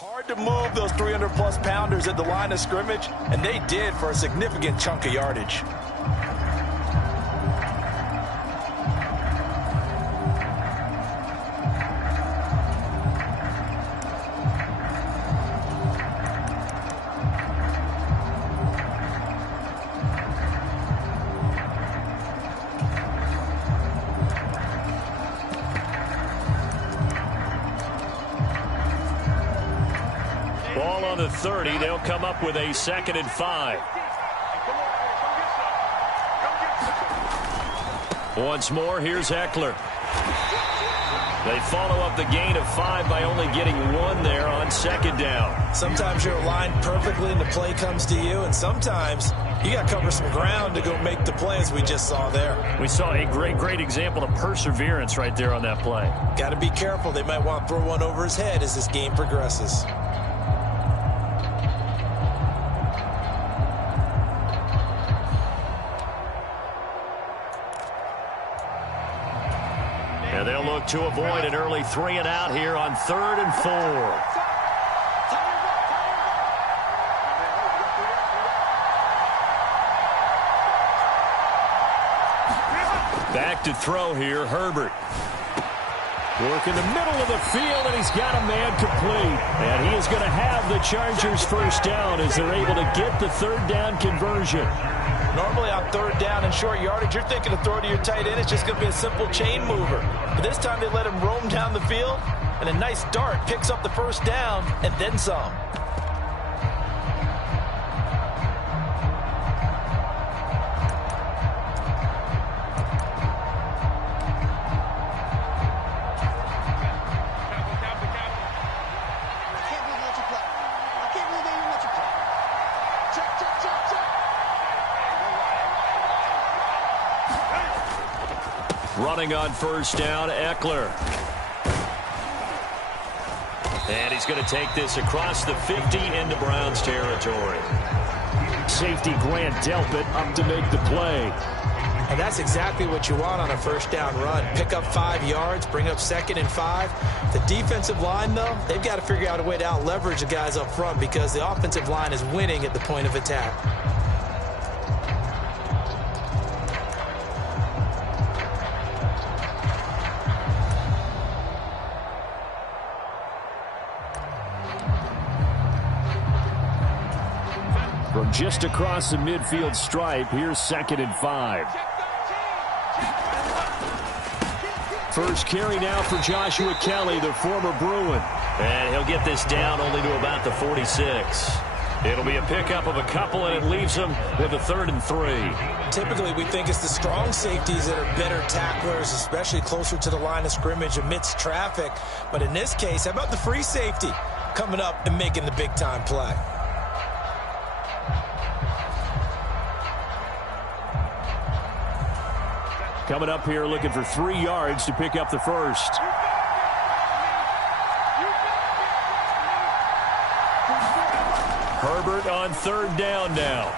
Hard to move those 300-plus pounders at the line of scrimmage, and they did for a significant chunk of yardage. Ball on the 30. They'll come up with a 2nd and 5. Once more, here's Ekeler. They follow up the gain of 5 by only getting 1 there on 2nd down. Sometimes you're aligned perfectly and the play comes to you, and sometimes you got to cover some ground to go make the play, as we just saw there. We saw a great example of perseverance right there on that play. Got to be careful. They might want to throw one over his head as this game progresses. And they'll look to avoid an early 3 and out here on 3rd and 4. Back to throw here, Herbert. Work in the middle of the field, and he's got a man complete. And he is going to have the Chargers first down as they're able to get the 3rd down conversion. Normally on 3rd down and short yardage, you're thinking to throw to your tight end. It's just going to be a simple chain mover. But this time they let him roam down the field, and a nice dart picks up the first down and then some. Running on first down, Ekeler. And he's going to take this across the 50 into Browns territory. Safety Grant Delpit up to make the play. And that's exactly what you want on a first down run. Pick up 5 yards, bring up 2nd and 5. The defensive line, though, they've got to figure out a way to out-leverage the guys up front because the offensive line is winning at the point of attack. From just across the midfield stripe, here's 2nd and 5. First carry now for Joshua Kelly, the former Bruin. And he'll get this down only to about the 46. It'll be a pickup of a couple, and it leaves him with a 3rd and 3. Typically, we think it's the strong safeties that are better tacklers, especially closer to the line of scrimmage amidst traffic. But in this case, how about the free safety coming up and making the big-time play? Coming up here looking for 3 yards to pick up the first. Herbert on 3rd down now.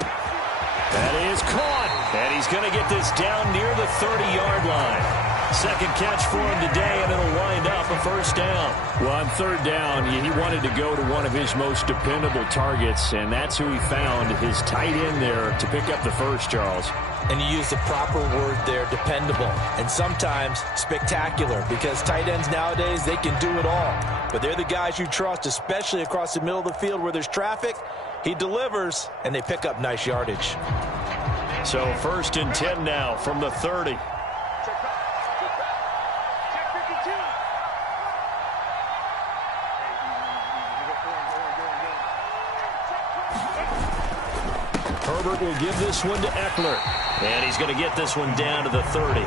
That is caught. And he's going to get this down near the 30-yard line. Second catch for him today, and it'll wind up a first down. Well, on 3rd down, he wanted to go to one of his most dependable targets, and that's who he found, his tight end there, to pick up the first, Charles. And you use the proper word there, dependable, and sometimes spectacular, because tight ends nowadays, they can do it all. But they're the guys you trust, especially across the middle of the field where there's traffic. He delivers, and they pick up nice yardage. So 1st and 10 now from the 30. Herbert will give this one to Ekeler. And he's going to get this one down to the 30.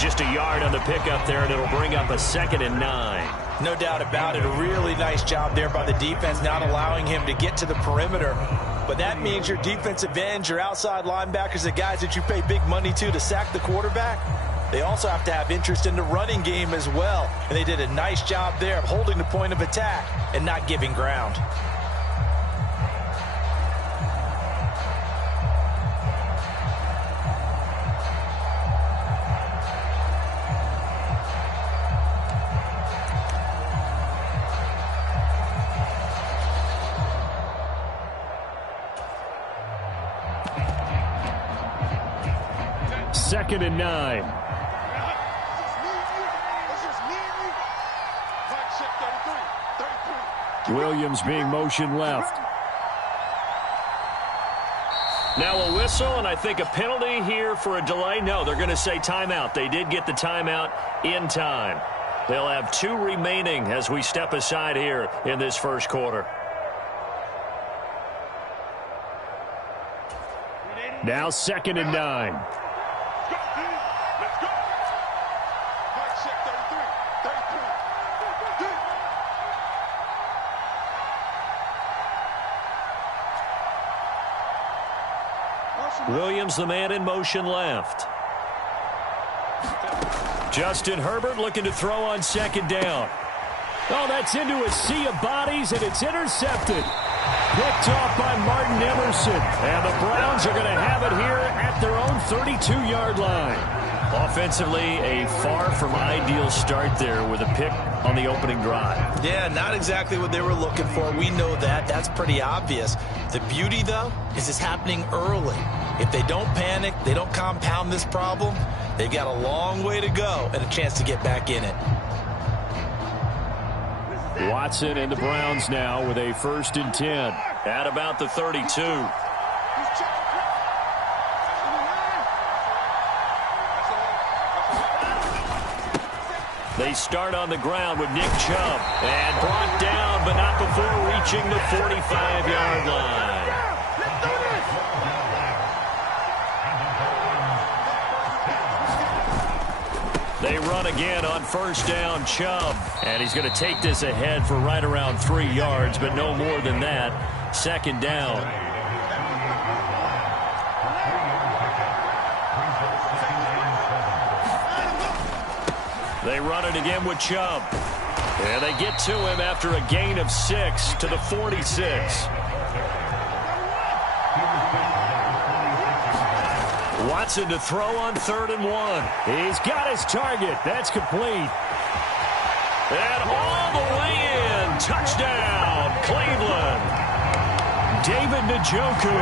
Just a yard on the pickup there, and it'll bring up a 2nd and 9. No doubt about it. A really nice job there by the defense, not allowing him to get to the perimeter. But that means your defensive ends, your outside linebackers, the guys that you pay big money to sack the quarterback, they also have to have interest in the running game as well. And they did a nice job there of holding the point of attack and not giving ground. 2nd and 9. Williams being motioned left. Now a whistle, and I think a penalty here for a delay. No, they're going to say timeout. They did get the timeout in time. They'll have 2 remaining as we step aside here in this first quarter. Now 2nd and 9. Williams, the man in motion left. Justin Herbert looking to throw on 2nd down. Oh, that's into a sea of bodies, and it's intercepted. Picked off by Martin Emerson. And the Browns are going to have it here at their own 32-yard line. Offensively, a far from ideal start there with a pick on the opening drive. Yeah, not exactly what they were looking for. We know that. That's pretty obvious. The beauty, though, is it's happening early. If they don't panic, they don't compound this problem, they've got a long way to go and a chance to get back in it. Watson and the Browns now with a 1st and 10 at about the 32. They start on the ground with Nick Chubb and brought down, but not before reaching the 45-yard line. They run again on 1st down, Chubb. And he's going to take this ahead for right around 3 yards, but no more than that. 2nd down. They run it again with Chubb. And they get to him after a gain of 6 to the 46. Watson to throw on 3rd and 1. He's got his target. That's complete. And all the way in. Touchdown, Cleveland. David Njoku,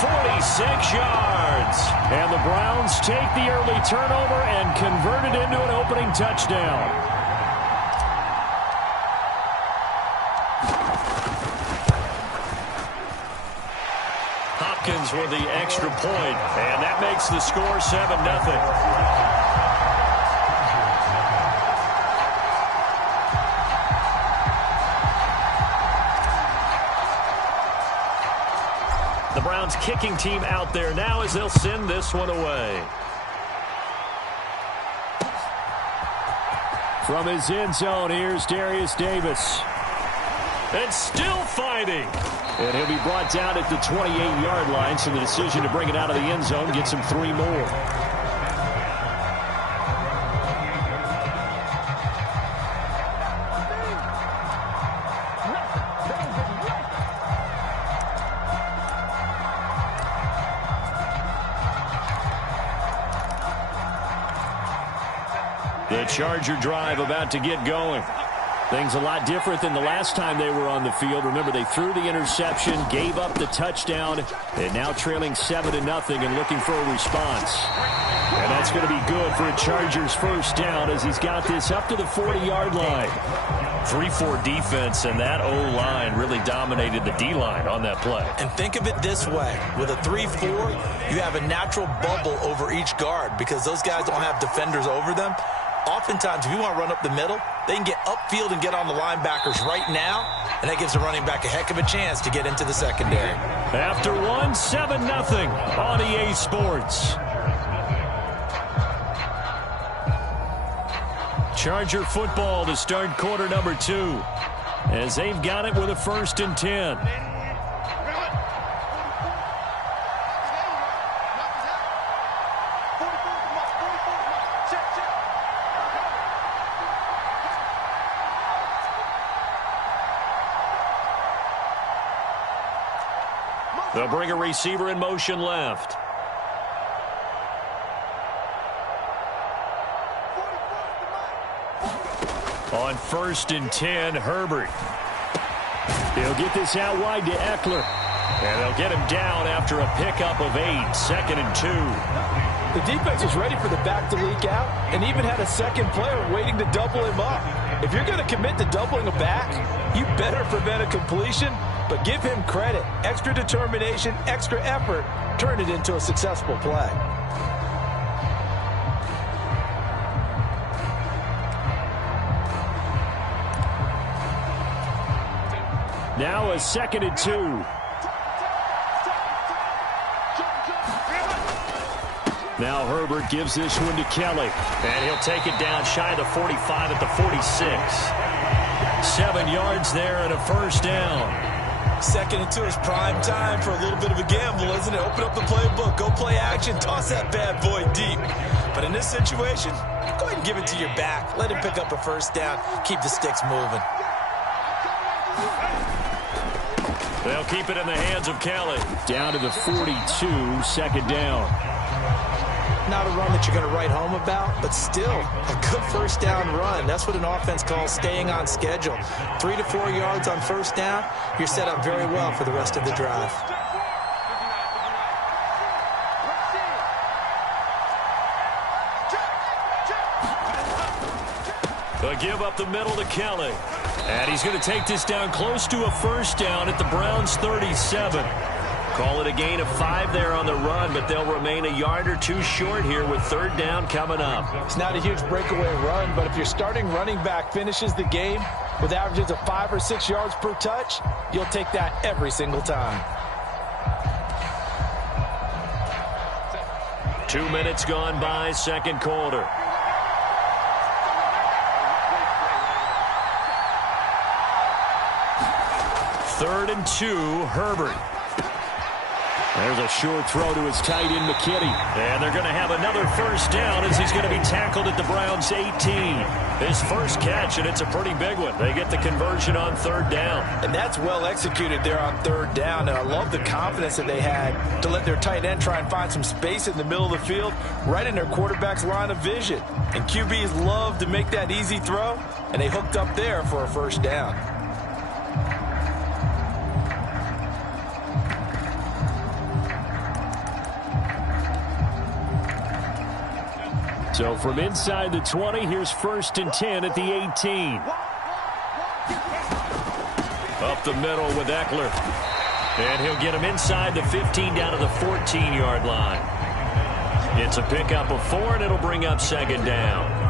46 yards. And the Browns take the early turnover and convert it into an opening touchdown. Hopkins with the extra point, and that makes the score 7-0. The Browns kicking team out there now as they'll send this one away. From his end zone, here's Darius Davis. And still fighting. And he'll be brought down at the 28-yard line, so the decision to bring it out of the end zone gets him 3 more. The Charger drive about to get going. Things a lot different than the last time they were on the field. Remember, they threw the interception, gave up the touchdown, and now trailing 7-0 and looking for a response. And that's going to be good for a Chargers 1st down as he's got this up to the 40-yard line. 3-4 defense, and that O-line really dominated the D-line on that play. And think of it this way. With a 3-4, you have a natural bubble over each guard because those guys don't have defenders over them. Oftentimes, if you want to run up the middle, they can get upfield and get on the linebackers right now, and that gives the running back a heck of a chance to get into the secondary. After 7-0 on EA Sports. Charger football to start quarter number 2 as they've got it with a 1st and 10. They'll bring a receiver in motion left. On 1st and 10, Herbert. He'll get this out wide to Eckler. And they'll get him down after a pickup of 8. 2nd and 2. The defense was ready for the back to leak out and even had a second player waiting to double him up. If you're going to commit to doubling a back, you better prevent a completion, but give him credit. Extra determination, extra effort turned it into a successful play. Now a 2nd and 2. Now Herbert gives this one to Kelly. And he'll take it down shy of the 45 at the 46. 7 yards there and a first down. 2nd and 2 is prime time for a little bit of a gamble, isn't it? Open up the playbook, go play action, toss that bad boy deep. But in this situation, go ahead and give it to your back. Let him pick up a first down. Keep the sticks moving. They'll keep it in the hands of Kelly. Down to the 42, 2nd down. Not a run that you're going to write home about, but still a good first down run. That's what an offense calls staying on schedule. 3 to 4 yards on first down, you're set up very well for the rest of the drive. They'll give up the middle to Kelly. And he's going to take this down close to a first down at the Browns' 37. Call it a gain of 5 there on the run, but they'll remain a yard or 2 short here with 3rd down coming up. It's not a huge breakaway run, but if your starting running back finishes the game with averages of 5 or 6 yards per touch, you'll take that every single time. 2 minutes gone by, 2nd quarter. Third and 2, Herbert. There's a short throw to his tight end, McKinney. And they're going to have another first down as he's going to be tackled at the Browns' 18. His first catch, and it's a pretty big one. They get the conversion on 3rd down. And that's well executed there on 3rd down. And I love the confidence that they had to let their tight end try and find some space in the middle of the field, right in their quarterback's line of vision. And QBs love to make that easy throw, and they hooked up there for a first down. So from inside the 20, here's 1st and 10 at the 18. Up the middle with Eckler. And he'll get him inside the 15 down to the 14-yard line. It's a pickup of 4, and it'll bring up 2nd down.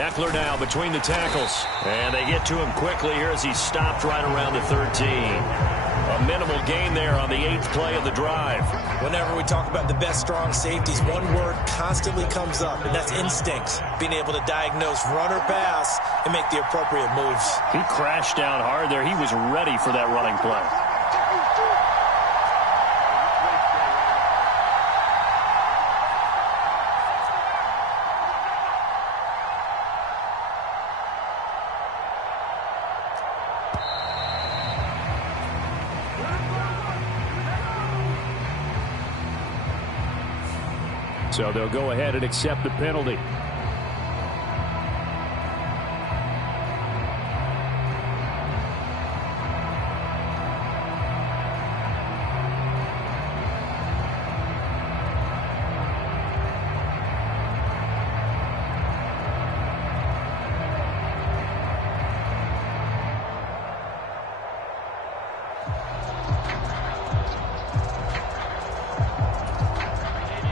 Eckler now between the tackles. And they get to him quickly here as he's stopped right around the 13. A minimal gain there on the 8th play of the drive. Whenever we talk about the best strong safeties, one word constantly comes up, and that's instincts. Being able to diagnose run or pass and make the appropriate moves. He crashed down hard there. He was ready for that running play. So they'll go ahead and accept the penalty.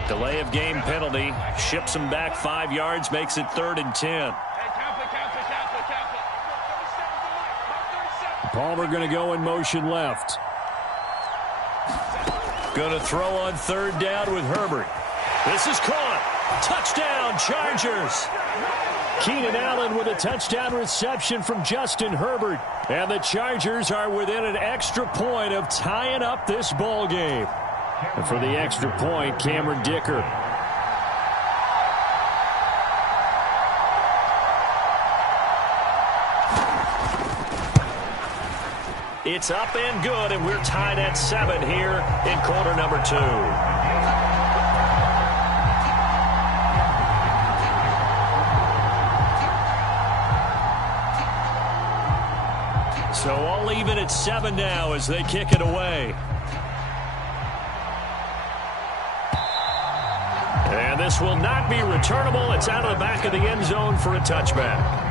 Delay of game penalty. Ships him back 5 yards. Makes it 3rd and 10. Palmer going to go in motion left. Going to throw on 3rd down with Herbert. This is caught. Touchdown, Chargers. Keenan Allen with a touchdown reception from Justin Herbert. And the Chargers are within an extra point of tying up this ball game. And for the extra point, Cameron Dicker. It's up and good, and we're tied at 7 here in quarter number 2. So all even at 7 now as they kick it away. And this will not be returnable. It's out of the back of the end zone for a touchback.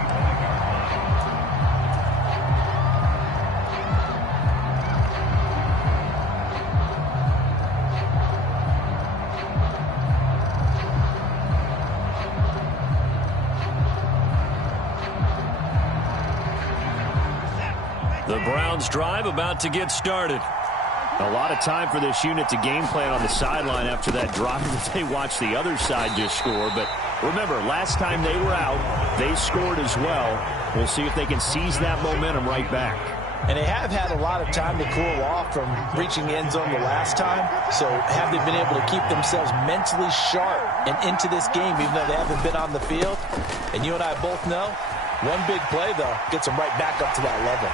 The Browns drive about to get started. A lot of time for this unit to game plan on the sideline after that drop that they watched the other side just score. But remember, last time they were out, they scored as well. We'll see if they can seize that momentum right back. And they have had a lot of time to cool off from reaching the end zone the last time. So have they been able to keep themselves mentally sharp and into this game even though they haven't been on the field? And you and I both know, one big play, though, gets them right back up to that level.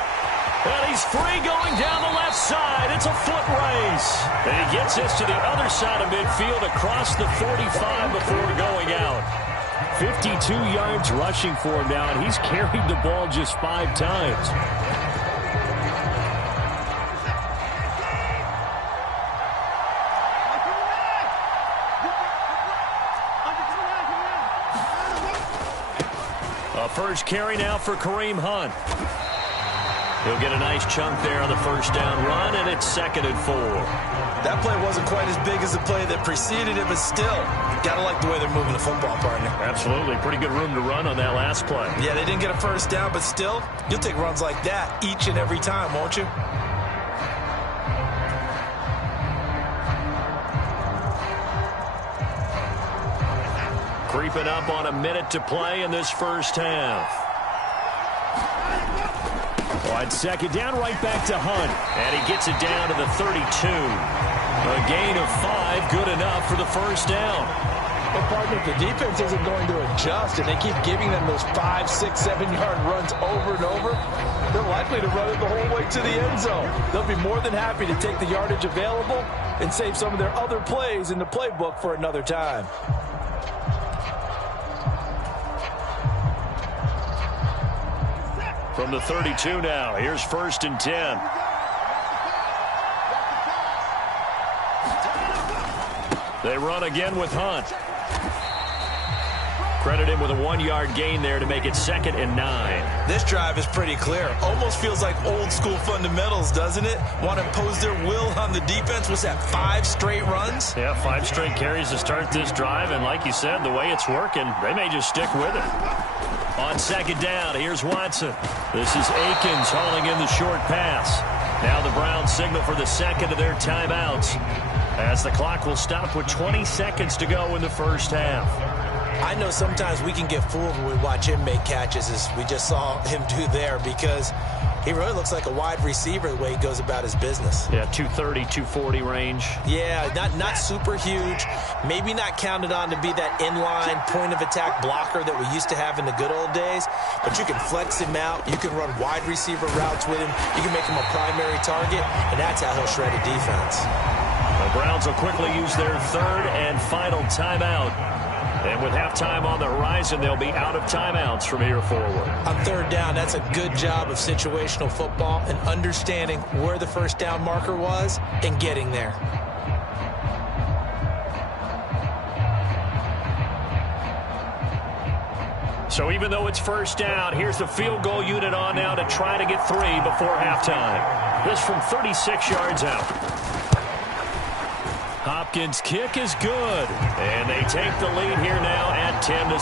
And he's free going down the left side. It's a foot race. And he gets this to the other side of midfield across the 45 before going out. 52 yards rushing for him now, and he's carried the ball just 5 times. A first carry now for Kareem Hunt. He'll get a nice chunk there on the first down run, and it's 2nd and 4. That play wasn't quite as big as the play that preceded it, but still, got to like the way they're moving the football, partner. Absolutely. Pretty good room to run on that last play. Yeah, they didn't get a first down, but still, you'll take runs like that each and every time, won't you? Creeping up on a minute to play in this first half. On 2nd down, right back to Hunt. And he gets it down to the 32. A gain of 5, good enough for the first down. Well, partner, if the defense isn't going to adjust and they keep giving them those 5, 6, 7-yard runs over and over, they're likely to run it the whole way to the end zone. They'll be more than happy to take the yardage available and save some of their other plays in the playbook for another time. From the 32 now, here's 1st and 10. They run again with Hunt. Credit him with a 1-yard gain there to make it 2nd and 9. This drive is pretty clear. Almost feels like old school fundamentals, doesn't it? Want to impose their will on the defense. What's that, 5 straight runs? Yeah, 5 straight carries to start this drive. And like you said, the way it's working, they may just stick with it. On 2nd down, here's Watson. This is Akins hauling in the short pass. Now the Browns signal for the 2nd of their timeouts, as the clock will stop with 20 seconds to go in the first half. I know sometimes we can get fooled when we watch him make catches, as we just saw him do there, because he really looks like a wide receiver the way he goes about his business. Yeah, 230, 240 range. Yeah, not super huge. Maybe not counted on to be that inline point-of-attack blocker that we used to have in the good old days. But you can flex him out. You can run wide receiver routes with him. You can make him a primary target, and that's how he'll shred a defense. The Browns will quickly use their 3rd and final timeout. And with halftime on the horizon, they'll be out of timeouts from here forward. On 3rd down, that's a good job of situational football and understanding where the first down marker was and getting there. So even though it's first down, here's the field goal unit on now to try to get 3 before halftime. This from 36 yards out. Hopkins' kick is good, and they take the lead here now at 10-7.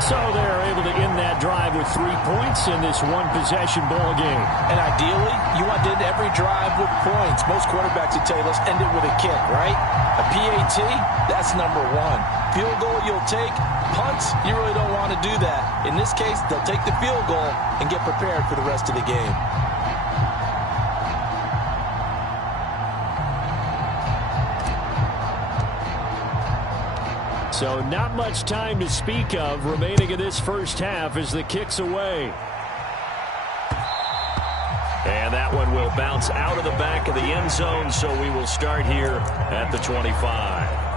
So they're able to end that drive with 3 points in this one-possession ball game. And ideally, you want to end every drive with points. Most quarterbacks would tell you, let's end it with a kick, right? A PAT, that's number 1. Field goal you'll take. Punts, you really don't want to do that. In this case, they'll take the field goal and get prepared for the rest of the game. So not much time to speak of remaining in this first half as the kick's away. And that that one will bounce out of the back of the end zone, so we will start here at the 25.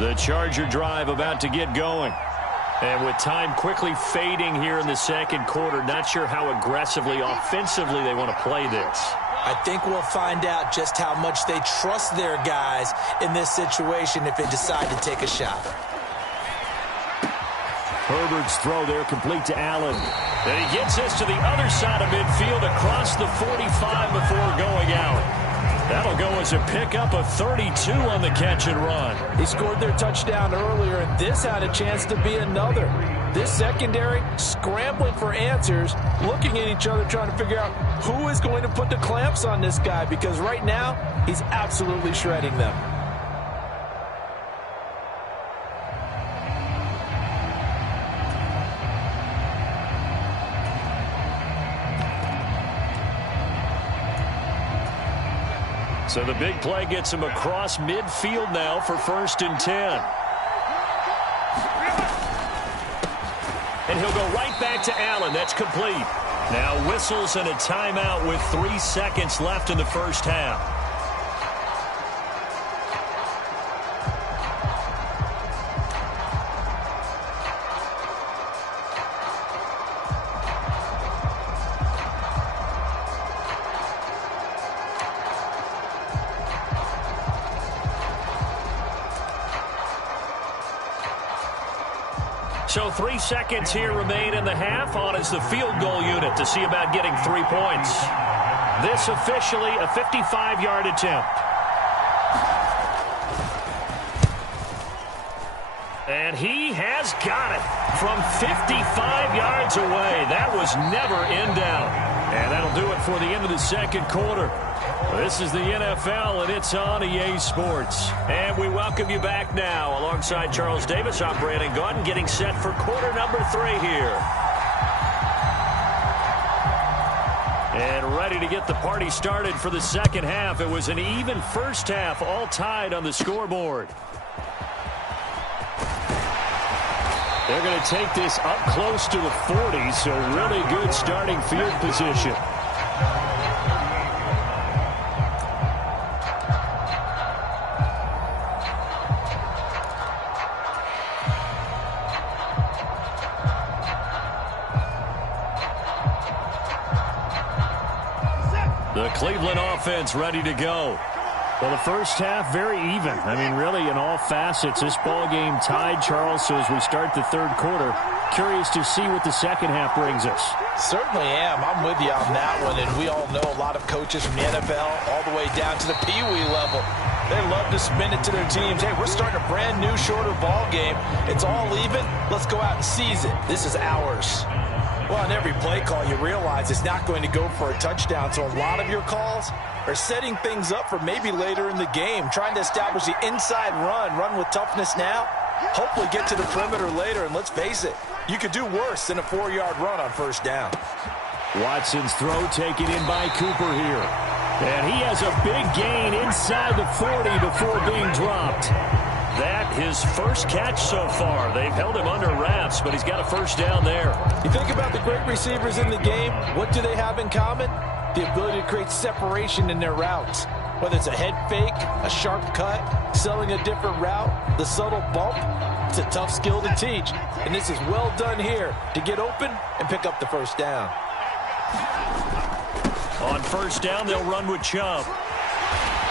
The Charger drive about to get going. And with time quickly fading here in the second quarter, not sure how aggressively, offensively they want to play this. I think we'll find out just how much they trust their guys in this situation if they decide to take a shot. Herbert's throw there complete to Allen. And he gets this to the other side of midfield across the 45 before going out. That'll go as a pickup of 32 on the catch and run. He scored their touchdown earlier, and this had a chance to be another. This secondary scrambling for answers, looking at each other, trying to figure out who is going to put the clamps on this guy, because right now he's absolutely shredding them. So the big play gets him across midfield now for 1st and 10. And he'll go right back to Allen. That's complete. Now whistles and a timeout with 3 seconds left in the first half. So 3 seconds here remain in the half. On is the field goal unit to see about getting 3 points. This officially a 55-yard attempt. And he has got it from 55 yards away. That was never in doubt. And that'll do it for the end of the second quarter. This is the NFL, and it's on EA Sports. And we welcome you back now. Alongside Charles Davis, I'm Brandon Gaudin, getting set for quarter number 3 here. And ready to get the party started for the second half. It was an even first half, all tied on the scoreboard. They're going to take this up close to the 40, so really good starting field position. The Cleveland offense ready to go. Well, the first half, very even. I mean, really, in all facets, this ball game tied, Charles. So as we start the third quarter, curious to see what the second half brings us. Certainly am. I'm with you on that one. And we all know a lot of coaches from the NFL all the way down to the Pee-wee level. They love to spin it to their teams. Hey, we're starting a brand new, shorter ball game. It's all even. Let's go out and seize it. This is ours. Well, on every play call, you realize it's not going to go for a touchdown. So a lot of your calls are setting things up for maybe later in the game, trying to establish the inside run with toughness now, hopefully get to the perimeter later. And let's face it, you could do worse than a 4-yard run on first down. Watson's throw taken in by Cooper here. And he has a big gain inside the 40 before being dropped. That his first catch so far. They've held him under wraps, but he's got a first down there. You think about the great receivers in the game, what do they have in common? The ability to create separation in their routes. Whether it's a head fake, a sharp cut, selling a different route, the subtle bump, it's a tough skill to teach. And this is well done here to get open and pick up the first down. On first down, they'll run with Chubb.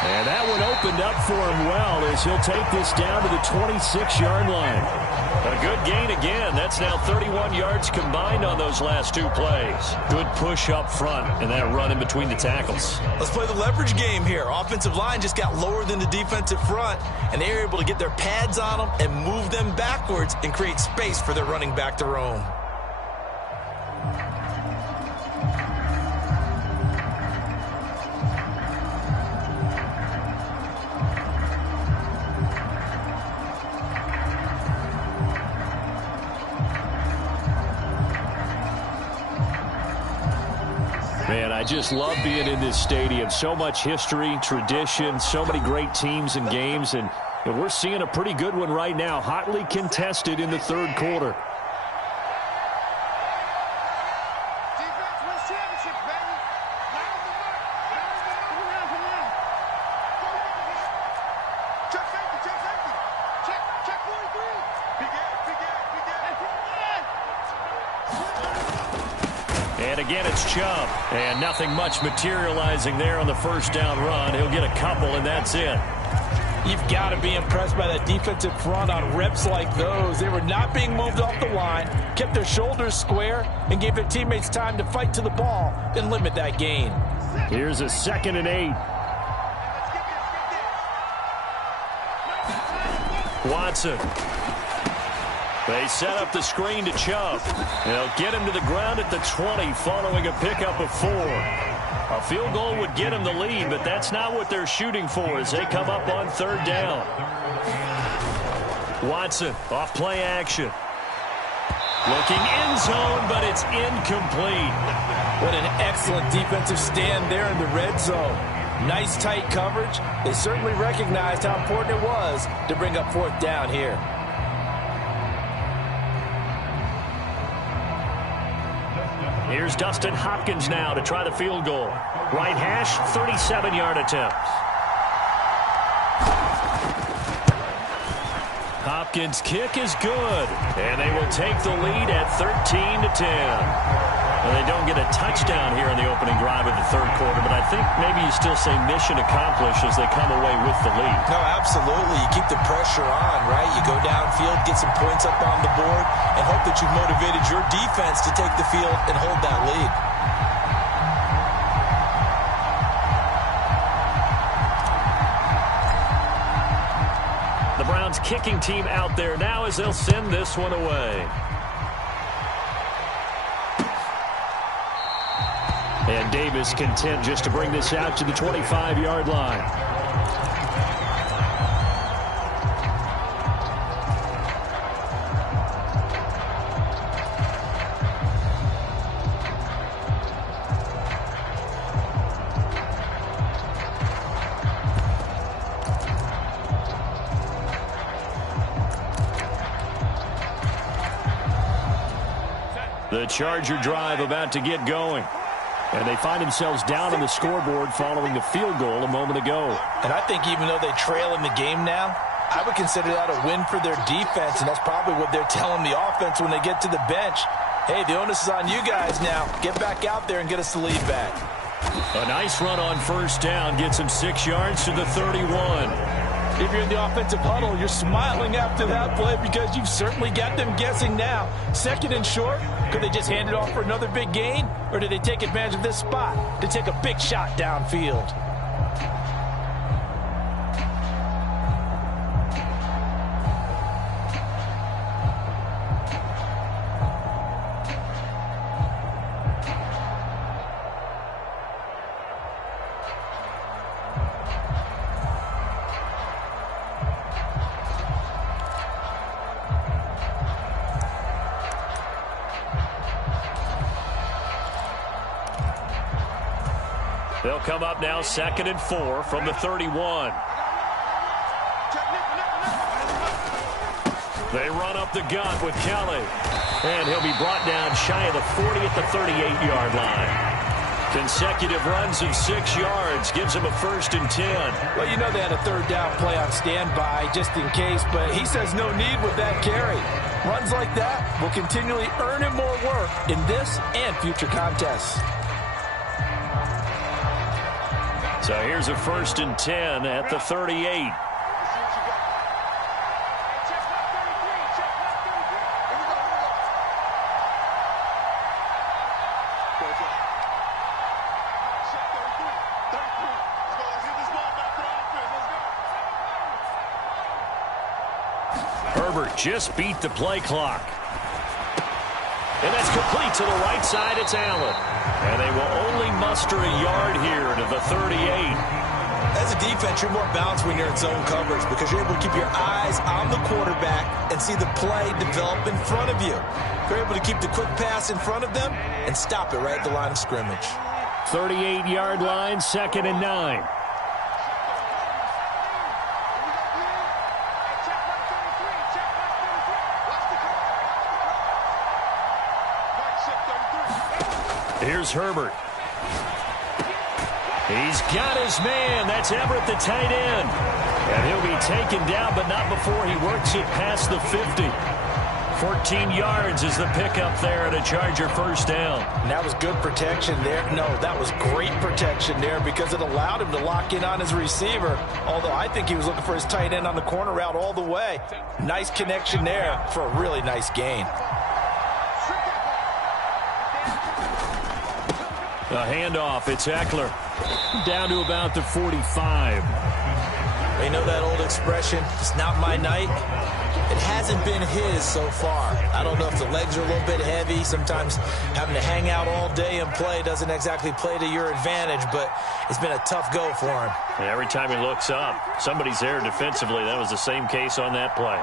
And that one opened up for him well as he'll take this down to the 26-yard line. A good gain again. That's now 31 yards combined on those last 2 plays. Good push up front and that run in between the tackles. Let's play the leverage game here. Offensive line just got lower than the defensive front, and they were able to get their pads on them and move them backwards and create space for their running back to roam. Man, I just love being in this stadium. So much history, tradition, so many great teams and games, and we're seeing a pretty good one right now, hotly contested in the third quarter. And again, it's Chubb. And nothing much materializing there on the first down run. He'll get a couple, and that's it. You've got to be impressed by that defensive front on reps like those. They were not being moved off the line, kept their shoulders square, and gave their teammates time to fight to the ball and limit that gain. Here's a 2nd and 8. Watson. They set up the screen to Chubb. They'll get him to the ground at the 20 following a pickup of 4. A field goal would get him the lead, but that's not what they're shooting for as they come up on 3rd down. Watson off play action. Looking end zone, but it's incomplete. What an excellent defensive stand there in the red zone. Nice tight coverage. They certainly recognized how important it was to bring up 4th down here. Here's Dustin Hopkins now to try the field goal. Right hash, 37-yard attempt. Hopkins' kick is good, and they will take the lead at 13-10. Well, they don't get a touchdown here in the opening drive of the third quarter, but I think maybe you still say mission accomplished as they come away with the lead. No, absolutely. You keep the pressure on, right? You go downfield, get some points up on the board, and hope that you've motivated your defense to take the field and hold that lead. The Browns kicking team out there now as they'll send this one away. And Davis content just to bring this out to the 25-yard line. The Charger drive about to get going. And they find themselves down on the scoreboard following the field goal a moment ago. And I think even though they trail in the game now, I would consider that a win for their defense, and that's probably what they're telling the offense when they get to the bench. Hey, the onus is on you guys now. Get back out there and get us the lead back. A nice run on first down gets him 6 yards to the 31. If you're in the offensive huddle, you're smiling after that play because you've certainly got them guessing now. 2nd and short, could they just hand it off for another big gain? Or did they take advantage of this spot to take a big shot downfield? They'll come up now 2nd and 4 from the 31. They run up the gut with Kelly. And he'll be brought down shy of the 40 at the 38-yard line. Consecutive runs of 6 yards gives him a 1st and 10. Well, you know they had a 3rd down play on standby just in case, but he says no need with that carry. Runs like that will continually earn him more work in this and future contests. So here's a 1st and 10 at the 38. Herbert just beat the play clock. And that's complete to the right side. It's Allen. And they will only muster a yard here to the 38. As a defense, you're more balanced when you're in zone coverage because you're able to keep your eyes on the quarterback and see the play develop in front of you. You're able to keep the quick pass in front of them and stop it right at the line of scrimmage. 38-yard line, 2nd and 9. Here's Herbert. He's got his man. That's Everett, the tight end. And he'll be taken down, but not before he works it past the 50. 14 yards is the pickup there at a Charger first down. And that was good protection there. No, that was great protection there because it allowed him to lock in on his receiver, although I think he was looking for his tight end on the corner route all the way. Nice connection there for a really nice gain. A handoff. It's Eckler. Down to about the 45. You know that old expression, it's not my night? It hasn't been his so far. I don't know if the legs are a little bit heavy. Sometimes having to hang out all day and play doesn't exactly play to your advantage, but it's been a tough go for him. And every time he looks up, somebody's there defensively. That was the same case on that play.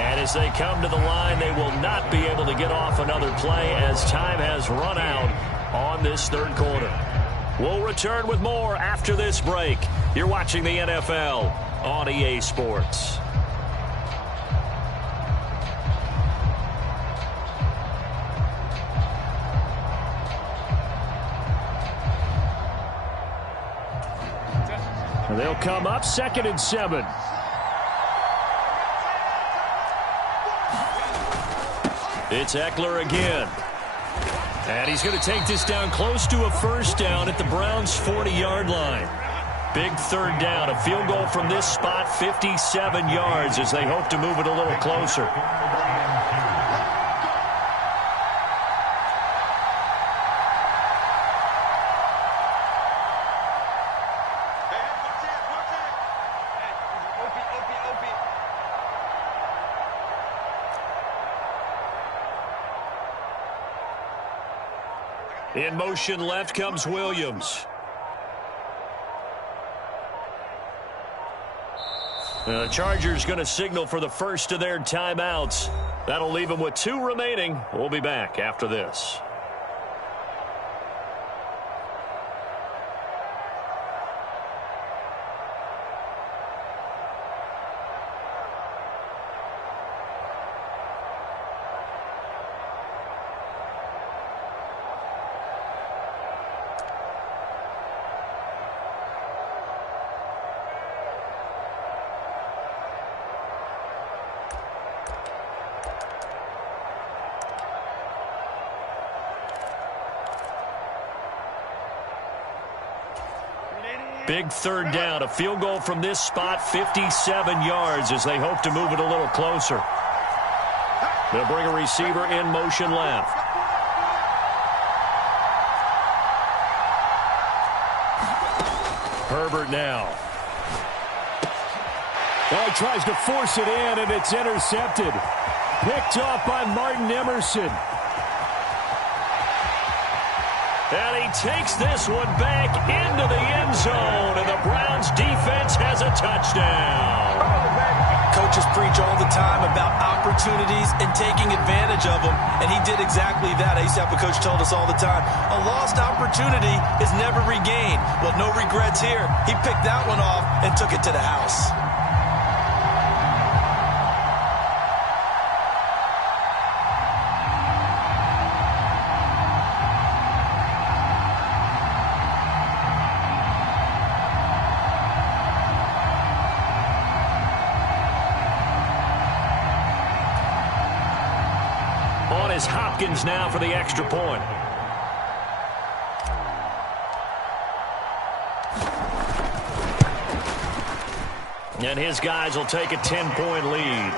And as they come to the line, they will not be able to get off another play as time has run out on this third quarter. We'll return with more after this break. You're watching the NFL on EA Sports. And they'll come up 2nd and 7. It's Eckler again. And he's going to take this down close to a first down at the Browns' 40-yard line. Big third down. A field goal from this spot, 57 yards as they hope to move it a little closer. In motion left comes Williams. The Chargers going to signal for the first of their timeouts. That'll leave them with 2 remaining. We'll be back after this. Big third down. A field goal from this spot, 57 yards as they hope to move it a little closer. They'll bring a receiver in motion left. Herbert now. Oh, he tries to force it in, and it's intercepted. Picked off by Martin Emerson. And he takes this one back into the end zone, and the Browns defense has a touchdown. Coaches preach all the time about opportunities and taking advantage of them, and he did exactly that. I used to have a coach told us all the time, a lost opportunity is never regained. Well, no regrets here. He picked that one off and took it to the house. Hopkins now for the extra point. And his guys will take a 10-point lead.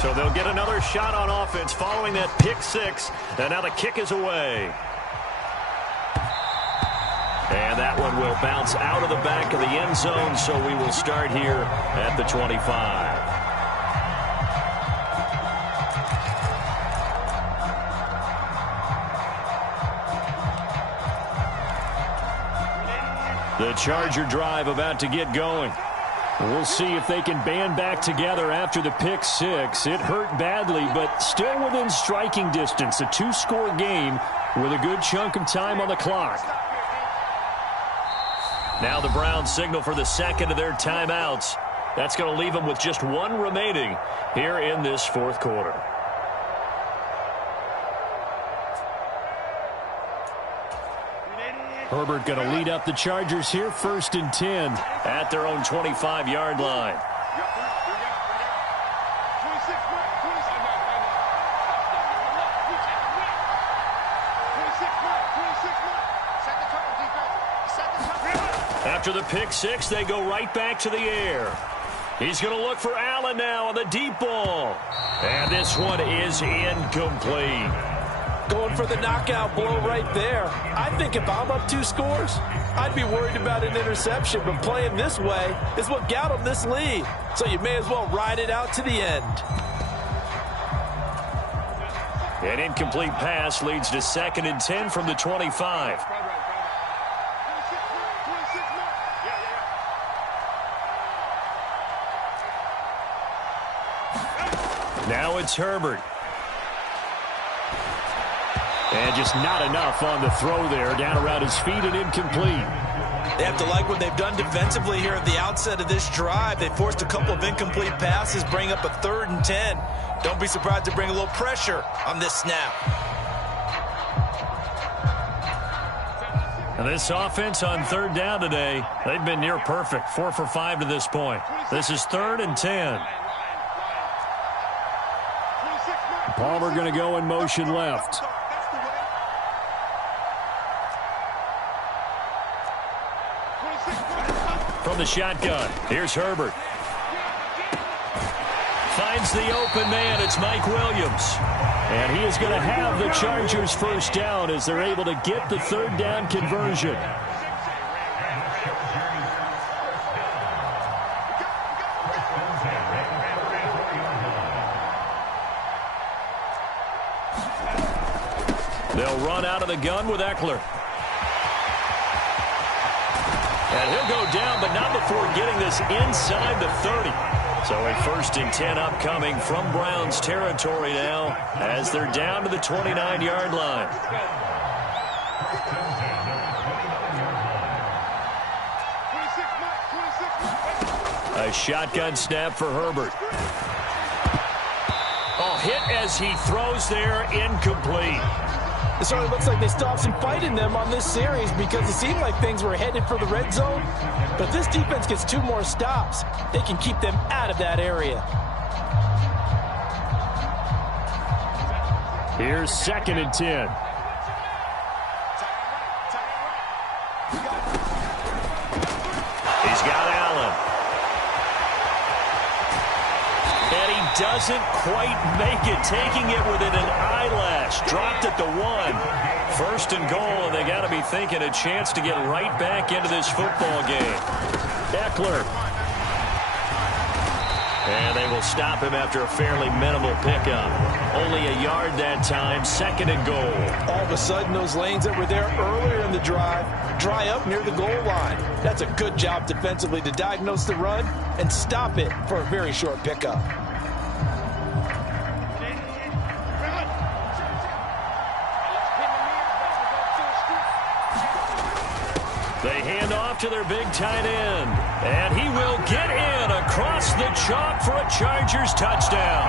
So they'll get another shot on offense following that pick six. And now the kick is away. And that one will bounce out of the back of the end zone, so we will start here at the 25. The Charger drive about to get going. We'll see if they can band back together after the pick six. It hurt badly, but still within striking distance. A 2-score game with a good chunk of time on the clock. Now the Browns signal for the second of their timeouts. That's going to leave them with just one remaining here in this fourth quarter. Herbert going to lead up the Chargers here, 1st and 10 at their own 25-yard line. After the pick six, they go right back to the air. He's going to look for Allen now on the deep ball. And this one is incomplete. Going for the knockout blow right there. I think if I'm up 2 scores, I'd be worried about an interception, but playing this way is what got them this lead. So you may as well ride it out to the end. An incomplete pass leads to 2nd and 10 from the 25. Now it's Herbert. And just not enough on the throw there. Down around his feet and incomplete. They have to like what they've done defensively here at the outset of this drive. They forced a couple of incomplete passes, bring up a 3rd and 10. Don't be surprised to bring a little pressure on this snap. And this offense on 3rd down today, they've been near perfect. 4 for 5 to this point. This is 3rd and 10. Palmer going to go in motion left. From the shotgun, here's Herbert. Finds the open man. It's Mike Williams. And he is going to have the Chargers first down as they're able to get the 3rd down conversion. They'll run out of the gun with Eckler. And he'll go down, but not before getting this inside the 30. So a 1st and 10 upcoming from Browns territory now as they're down to the 29-yard line. A shotgun snap for Herbert. Oh, hit as he throws there, incomplete. It certainly looks like they stopped some fight in them on this series because it seemed like things were headed for the red zone. But if this defense gets 2 more stops, they can keep them out of that area. Here's 2nd and 10. He's got Allen. And he doesn't quite make it, taking it within an eyelash. Dropped at the 1. 1st and goal, and they got to be thinking a chance to get right back into this football game. Eckler. And they will stop him after a fairly minimal pickup. Only a yard that time, 2nd and goal. All of a sudden, those lanes that were there earlier in the drive dry up near the goal line. That's a good job defensively to diagnose the run and stop it for a very short pickup. They hand off to their big tight end. And he will get in across the chalk for a Chargers touchdown.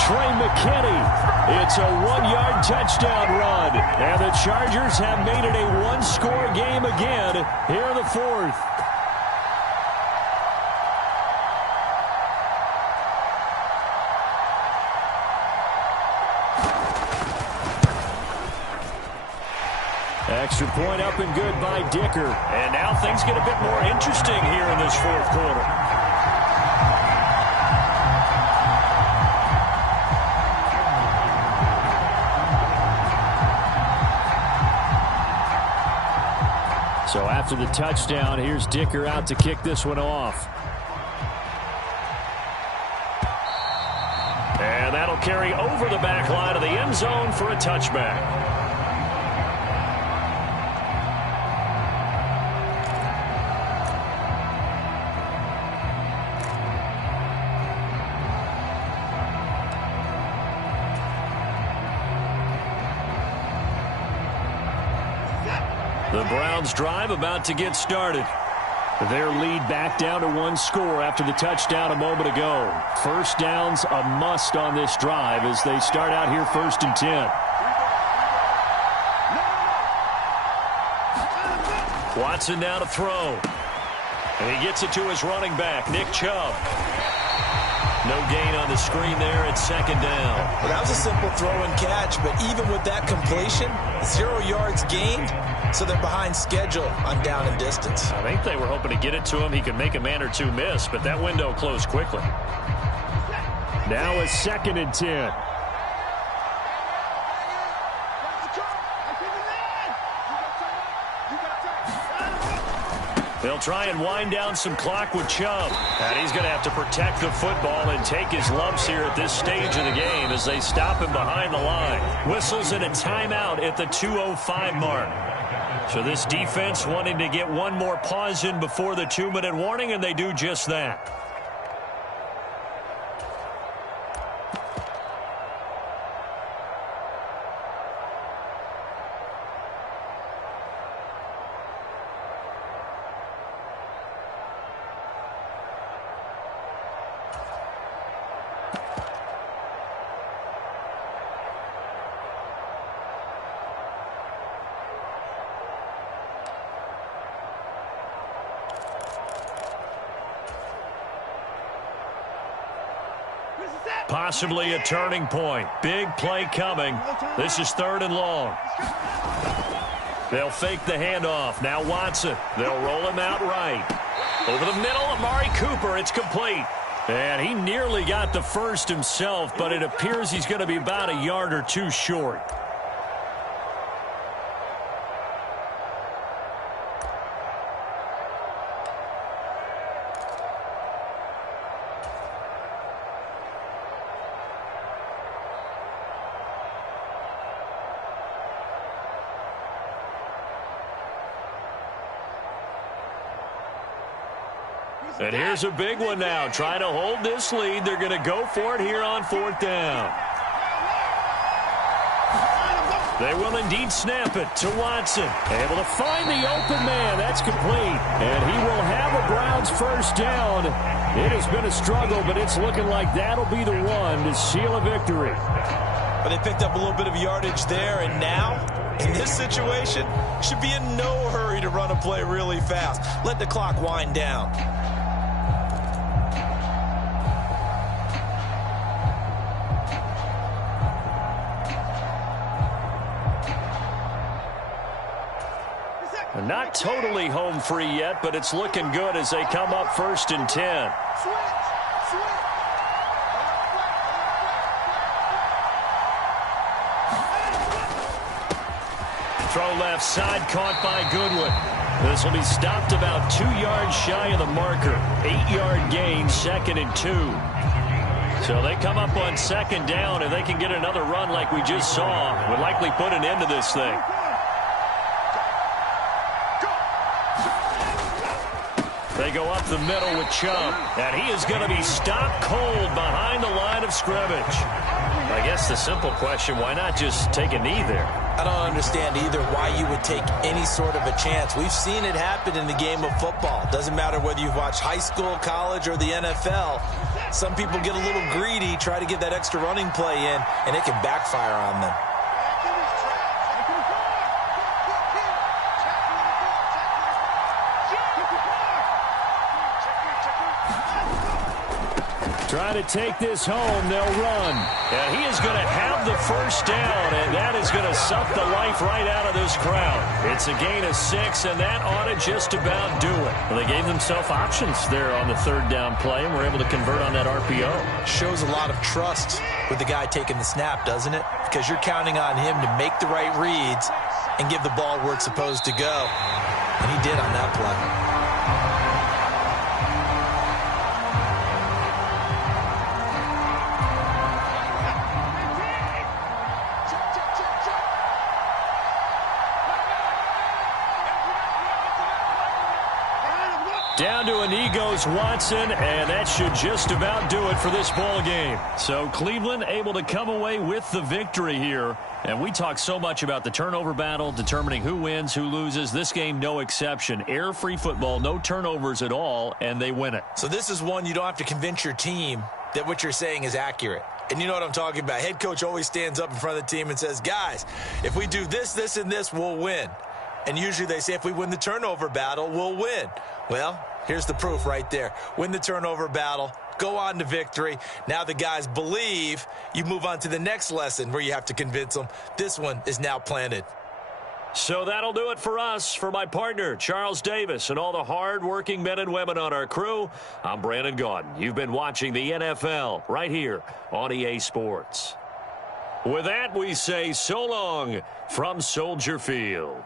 Trey McKinney. It's a 1-yard touchdown run. And the Chargers have made it a 1-score game again here in the 4th. Extra point up and good by Dicker. And now things get a bit more interesting here in this 4th quarter. So after the touchdown, here's Dicker out to kick this one off. And that'll carry over the back line of the end zone for a touchback. The Browns drive about to get started. Their lead back down to 1 score after the touchdown a moment ago. First down's a must on this drive as they start out here 1st and 10. Watson now to throw. And he gets it to his running back, Nick Chubb. No gain on the screen there at 2nd down. Well, that was a simple throw and catch, but even with that completion, 0 yards gained, so they're behind schedule on down and distance. I think they were hoping to get it to him. He could make a man or two miss, but that window closed quickly. Now a 2nd and 10. They'll try and wind down some clock with Chubb. And he's going to have to protect the football and take his lumps here at this stage of the game as they stop him behind the line. Whistles in a timeout at the 2:05 mark. So this defense wanting to get one more pause in before the 2-minute warning, and they do just that. Possibly a turning point. Big play coming. This is 3rd and long. They'll fake the handoff. Now Watson. They'll roll him out right. Over the middle, Amari Cooper. It's complete. And he nearly got the first himself, but it appears he's going to be about a yard or two short. And here's a big one now. Trying to hold this lead. They're going to go for it here on 4th down. They will indeed snap it to Watson. Able to find the open man. That's complete. And he will have a Browns first down. It has been a struggle, but it's looking like that'll be the one to seal a victory. But they picked up a little bit of yardage there, and now, in this situation, should be in no hurry to run a play really fast. Let the clock wind down. Not totally home free yet, but it's looking good as they come up 1st and 10. Throw left side, caught by Goodwin. This will be stopped about 2 yards shy of the marker. 8-yard gain, 2nd and 2. So they come up on 2nd down, and they can get another run like we just saw. Would likely put an end to this thing. They go up the middle with Chubb, and he is going to be stopped cold behind the line of scrimmage. I guess the simple question, why not just take a knee there? I don't understand either why you would take any sort of a chance. We've seen it happen in the game of football. Doesn't matter whether you've watched high school, college, or the NFL. Some people get a little greedy, try to get that extra running play in, and it can backfire on them. Trying to take this home, they'll run. And he is going to have the first down, and that is going to suck the life right out of this crowd. It's a gain of 6, and that ought to just about do it. Well, they gave themselves options there on the 3rd down play, and were able to convert on that RPO. Shows a lot of trust with the guy taking the snap, doesn't it? Because you're counting on him to make the right reads and give the ball where it's supposed to go. And he did on that play. Down to a knee goes Watson, and that should just about do it for this ball game. So Cleveland able to come away with the victory here. And we talk so much about the turnover battle, determining who wins, who loses. This game, no exception. Error-free football, no turnovers at all, and they win it. So this is one you don't have to convince your team that what you're saying is accurate. And you know what I'm talking about. Head coach always stands up in front of the team and says, guys, if we do this, this, and this, we'll win. And usually they say if we win the turnover battle, we'll win. Well, here's the proof right there. Win the turnover battle, go on to victory. Now the guys believe. You move on to the next lesson where you have to convince them. This one is now planted. So that'll do it for us. For my partner, Charles Davis, and all the hard-working men and women on our crew, I'm Brandon Gaudin. You've been watching the NFL right here on EA Sports. With that, we say so long from Soldier Field.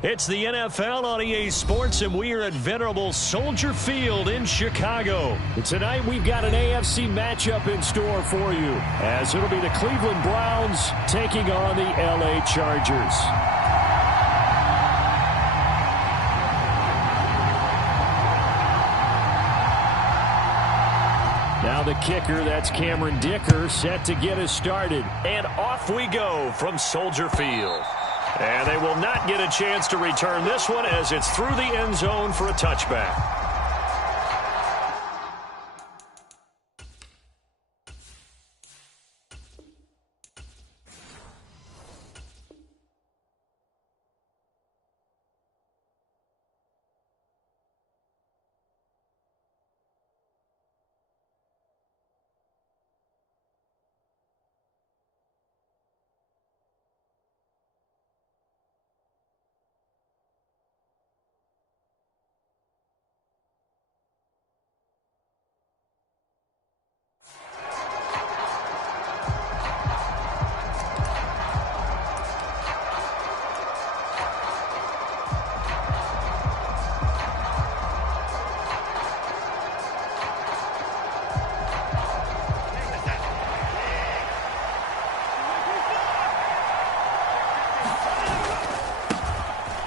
It's the NFL on EA Sports, and we are at venerable Soldier Field in Chicago. And tonight we've got an AFC matchup in store for you, as it'll be the Cleveland Browns taking on the LA Chargers. Now the kicker, that's Cameron Dicker, set to get us started. And off we go from Soldier Field. And they will not get a chance to return this one as it's through the end zone for a touchback.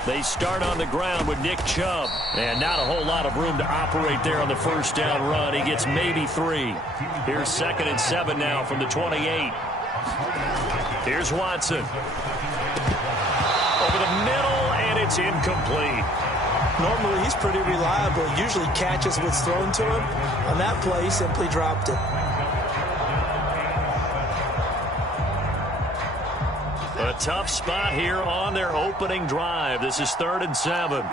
They start on the ground with Nick Chubb. And not a whole lot of room to operate there on the first down run. He gets maybe 3. Here's 2nd and 7 now from the 28. Here's Watson. Over the middle, and it's incomplete. Normally, he's pretty reliable. Usually catches what's thrown to him. On that play, he simply dropped it. A tough spot here on their opening drive. This is 3rd and 7.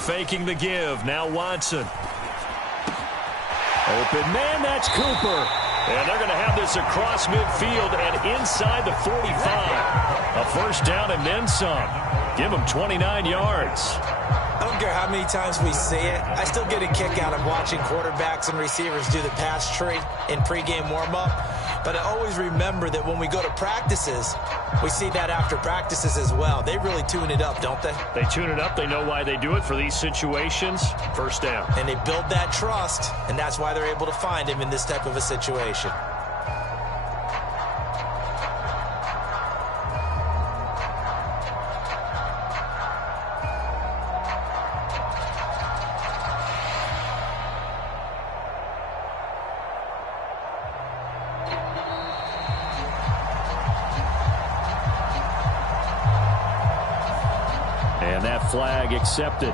Faking the give. Now Watson. Open man, that's Cooper. And they're going to have this across midfield and inside the 45. A first down and then some. Give them 29 yards. I don't care how many times we see it. I still get a kick out of watching quarterbacks and receivers do the pass tree in pregame warm-up. But I always remember that when we go to practices, we see that after practices as well. They really tune it up, don't they? They tune it up. They know why they do it for these situations. First down. And they build that trust, and that's why they're able to find him in this type of a situation. And that flag accepted.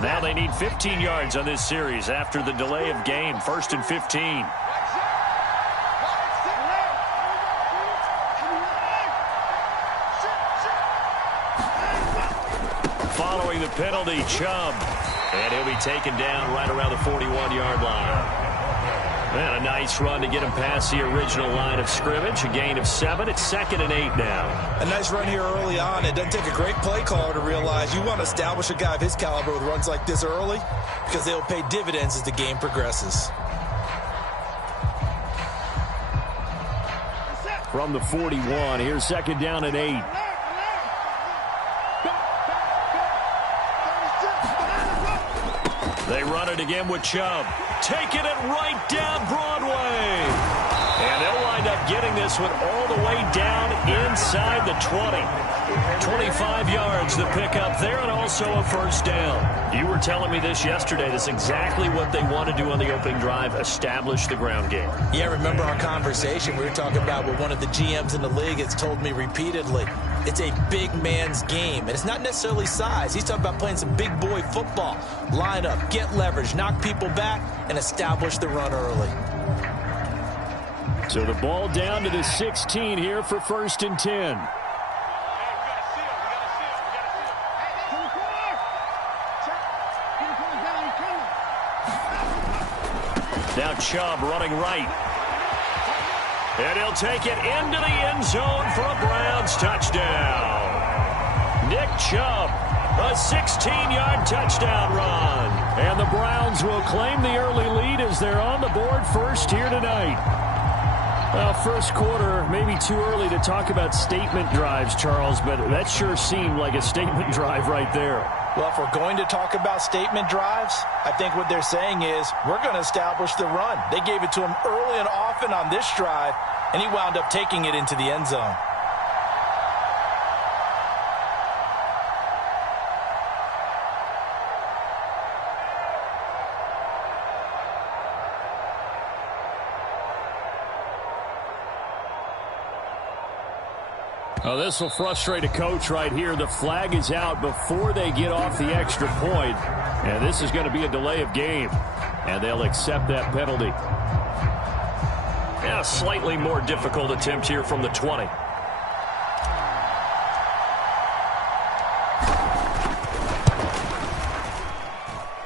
Now they need 15 yards on this series after the delay of game. 1st and 15. Following the penalty, Chubb. And he'll be taken down right around the 41-yard line. And a nice run to get him past the original line of scrimmage. A gain of 7. It's 2nd and 8 now. A nice run here early on. It doesn't take a great play caller to realize you want to establish a guy of his caliber with runs like this early because they'll pay dividends as the game progresses. From the 41, here's 2nd down and 8. They run it again with Chubb. Taking it right down Broadway. And they'll wind up getting this one all the way down inside the 20. 25 yards the pickup there, and also a first down. You were telling me this yesterday. That's exactly what they want to do on the opening drive, establish the ground game. Yeah, remember our conversation? We were talking about what one of the GMs in the league has told me repeatedly. It's a big man's game, and it's not necessarily size. He's talking about playing some big boy football. Line up, get leverage, knock people back, and establish the run early. So the ball down to the 16 here for 1st and 10. Chubb running right. And he'll take it into the end zone for a Browns touchdown. Nick Chubb, a 16-yard touchdown run. And the Browns will claim the early lead as they're on the board first here tonight. Well, first quarter, maybe too early to talk about statement drives, Charles, but that sure seemed like a statement drive right there. Well, if we're going to talk about statement drives, I think what they're saying is we're going to establish the run. They gave it to him early and often on this drive, and he wound up taking it into the end zone. Oh, this will frustrate a coach right here. The flag is out before they get off the extra point, and this is going to be a delay of game, and they'll accept that penalty. Yeah, slightly more difficult attempt here from the 20.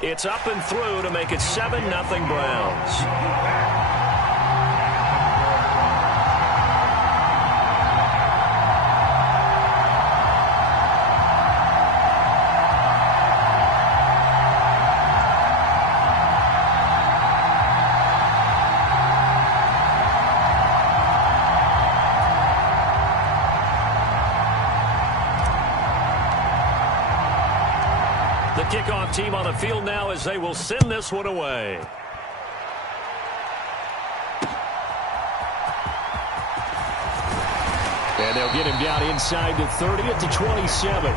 It's up and through to make it 7-0 Browns. The kickoff team on the field now as they will send this one away. And they'll get him down inside the 30 at the 27.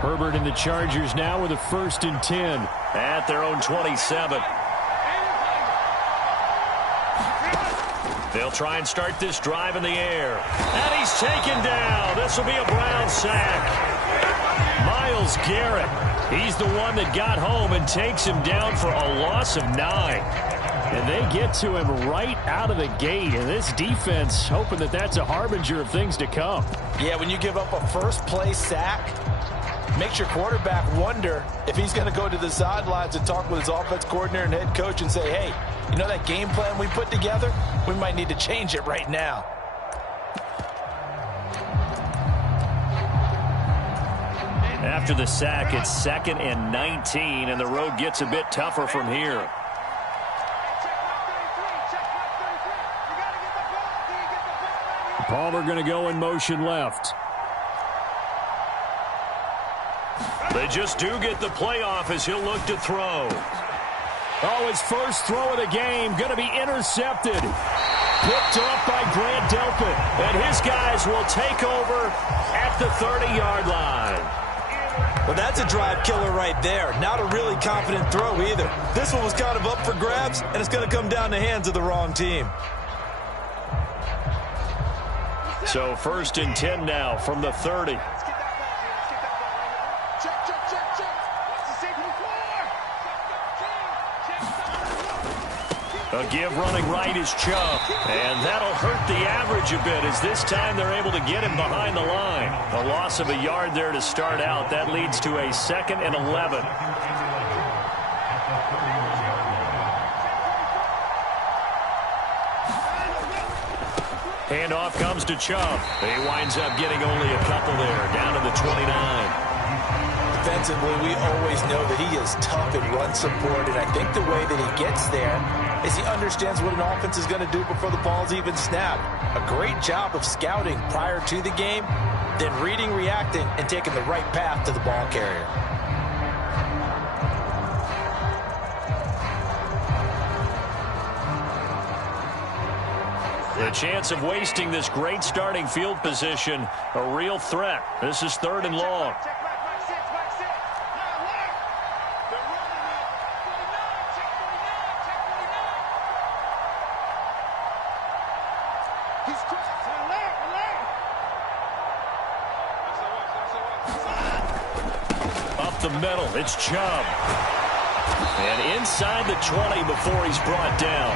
Herbert and the Chargers now with a 1st and 10. At their own 27. They'll try and start this drive in the air. And he's taken down. This will be a Brown sack. Myles Garrett. He's the one that got home and takes him down for a loss of 9. And they get to him right out of the gate. And this defense hoping that that's a harbinger of things to come. Yeah, when you give up a first-play sack, makes your quarterback wonder if he's going to go to the sidelines and talk with his offense coordinator and head coach and say, hey, you know that game plan we put together? We might need to change it right now. After the sack, it's 2nd and 19, and the road gets a bit tougher from here. Palmer going to go in motion left. They just do get the playoff as he'll look to throw. Oh, his first throw of the game going to be intercepted. Picked off by Grant Delpit. And his guys will take over at the 30-yard line. Well, that's a drive killer right there. Not a really confident throw either. This one was kind of up for grabs, and it's going to come down the hands of the wrong team. So 1st and 10 now from the 30. A give running right is Chubb. And that'll hurt the average a bit as this time they're able to get him behind the line. A loss of a yard there to start out. That leads to a 2nd and 11. Handoff comes to Chubb. He winds up getting only a couple there, down to the 29. Defensively, we always know that he is tough in run support, and I think the way that he gets there is he understands what an offense is going to do before the ball's even snapped. A great job of scouting prior to the game, then reading, reacting, and taking the right path to the ball carrier. The chance of wasting this great starting field position, a real threat. This is 3rd and long. up the middle. It's Chubb. And inside the 20 before he's brought down.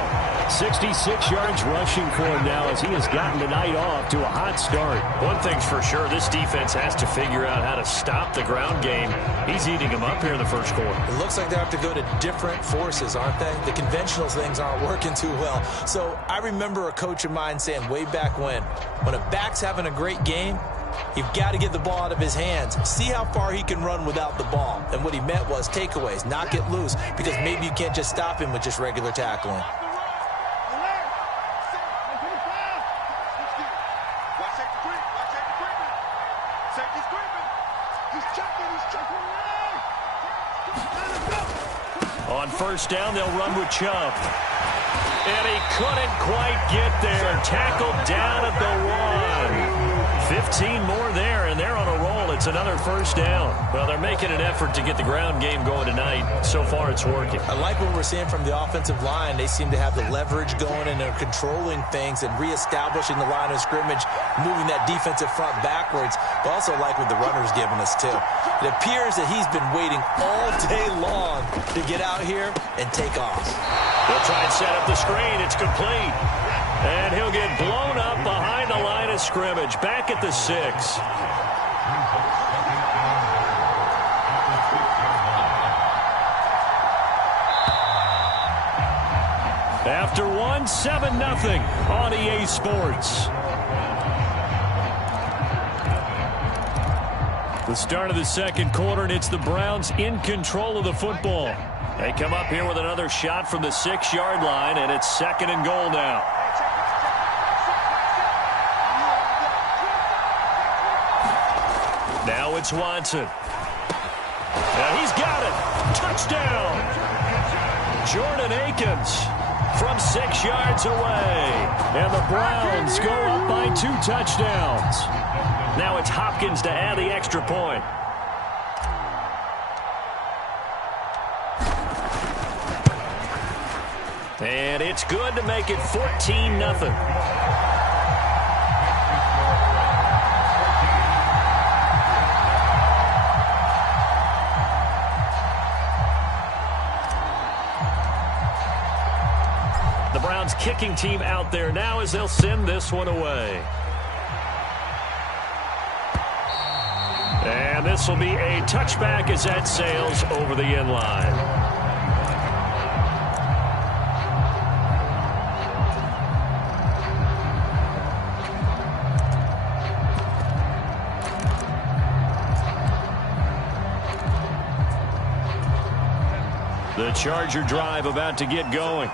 66 yards rushing for him now as he has gotten the night off to a hot start. One thing's for sure, this defense has to figure out how to stop the ground game. He's eating them up here in the first quarter. It looks like they have to go to different forces, aren't they? The conventional things aren't working too well. So I remember a coach of mine saying way back when a back's having a great game, you've got to get the ball out of his hands. See how far he can run without the ball. And what he meant was takeaways, not get loose, because maybe you can't just stop him with just regular tackling. On first down, they'll run with Chubb. And he couldn't quite get there. Tackled down at the 1. 15 more there, and they're on a roll. It's another first down. Well, they're making an effort to get the ground game going tonight. So far, it's working. I like what we're seeing from the offensive line. They seem to have the leverage going, and they're controlling things and reestablishing the line of scrimmage, moving that defensive front backwards. But also like what the runner's giving us, too. It appears that he's been waiting all day long to get out here and take off. They'll try and set up the screen. It's complete. And he'll get blown up behind the line of scrimmage. Back at the 6. After 1, 7-0 on EA Sports. The start of the second quarter, and it's the Browns in control of the football. They come up here with another shot from the 6-yard line, and it's 2nd and goal now. Now it's Watson. And he's got it. Touchdown. Jordan Akins from 6 yards away. And the Browns go up by 2 touchdowns. Now it's Hopkins to add the extra point. And it's good to make it 14-0. The Browns kicking team out there now as they'll send this one away. And this will be a touchback as that sails over the end line. The Charger drive about to get going.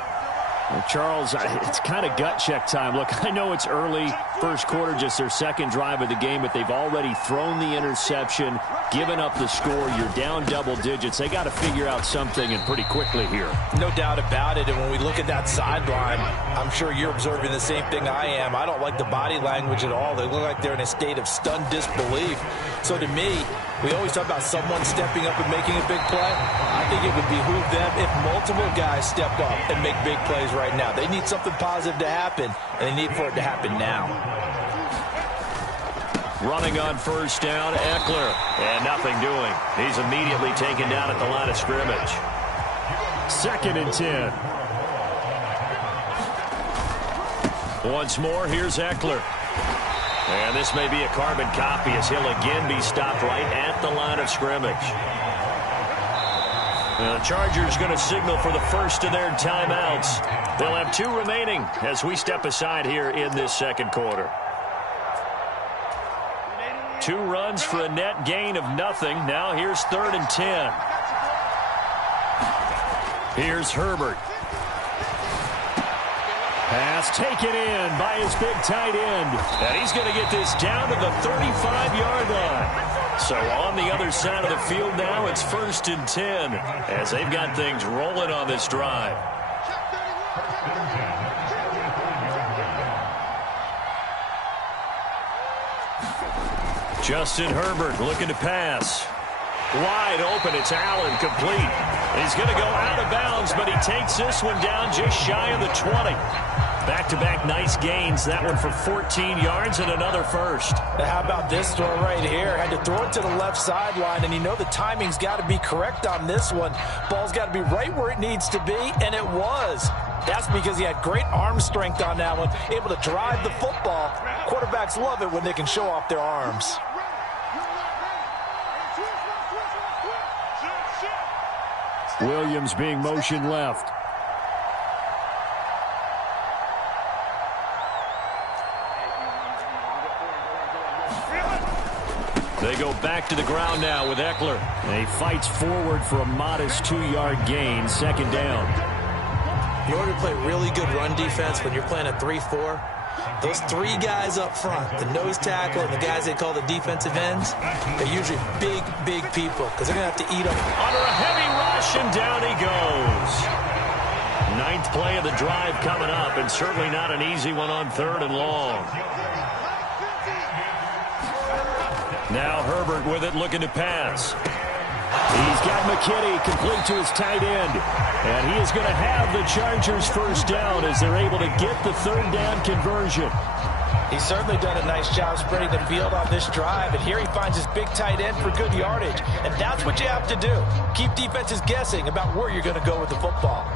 Well, Charles, it's kind of gut check time. Look, I know it's early, first quarter, just their second drive of the game, but they've already thrown the interception, given up the score. You're down double digits. They got to figure out something, and pretty quickly here. No doubt about it. And when we look at that sideline, I'm sure you're observing the same thing I am. I don't like the body language at all. They look like they're in a state of stunned disbelief. So to me, we always talk about someone stepping up and making a big play. I think it would behoove them if multiple guys stepped up and make big plays right now. They need something positive to happen, and they need for it to happen now. Running on first down, Eckler. And nothing doing. He's immediately taken down at the line of scrimmage. 2nd and 10. Once more, here's Eckler. And this may be a carbon copy as he'll again be stopped right at the line of scrimmage. The Chargers going to signal for the first of their timeouts. They'll have 2 remaining as we step aside here in this second quarter. 2 runs for a net gain of nothing. Now here's 3rd and 10. Here's Herbert. Pass taken in by his big tight end. And he's going to get this down to the 35-yard line. So on the other side of the field now, it's 1st and 10 as they've got things rolling on this drive. Justin Herbert looking to pass. Wide open, it's Allen, complete. He's going to go out of bounds, but he takes this one down just shy of the 20. Back-to-back nice gains. That one for 14 yards and another first. Now how about this throw right here? Had to throw it to the left sideline, and you know the timing's got to be correct on this one. Ball's got to be right where it needs to be, and it was. That's because he had great arm strength on that one, able to drive the football. Quarterbacks love it when they can show off their arms. Williams being motioned left. They go back to the ground now with Eckler. And he fights forward for a modest 2-yard gain, second down. In order to play really good run defense when you're playing a 3-4, those three guys up front, the nose tackle and the guys they call the defensive ends, they're usually big, big people because they're going to have to eat them. Under a heavy rush, and down he goes. Ninth play of the drive coming up, and certainly not an easy one on 3rd and long. Now Herbert with it, looking to pass. He's got McKinney complete to his tight end. And he is going to have the Chargers first down as they're able to get the 3rd down conversion. He's certainly done a nice job spreading the field on this drive, and here he finds his big tight end for good yardage. And that's what you have to do. Keep defenses guessing about where you're going to go with the football.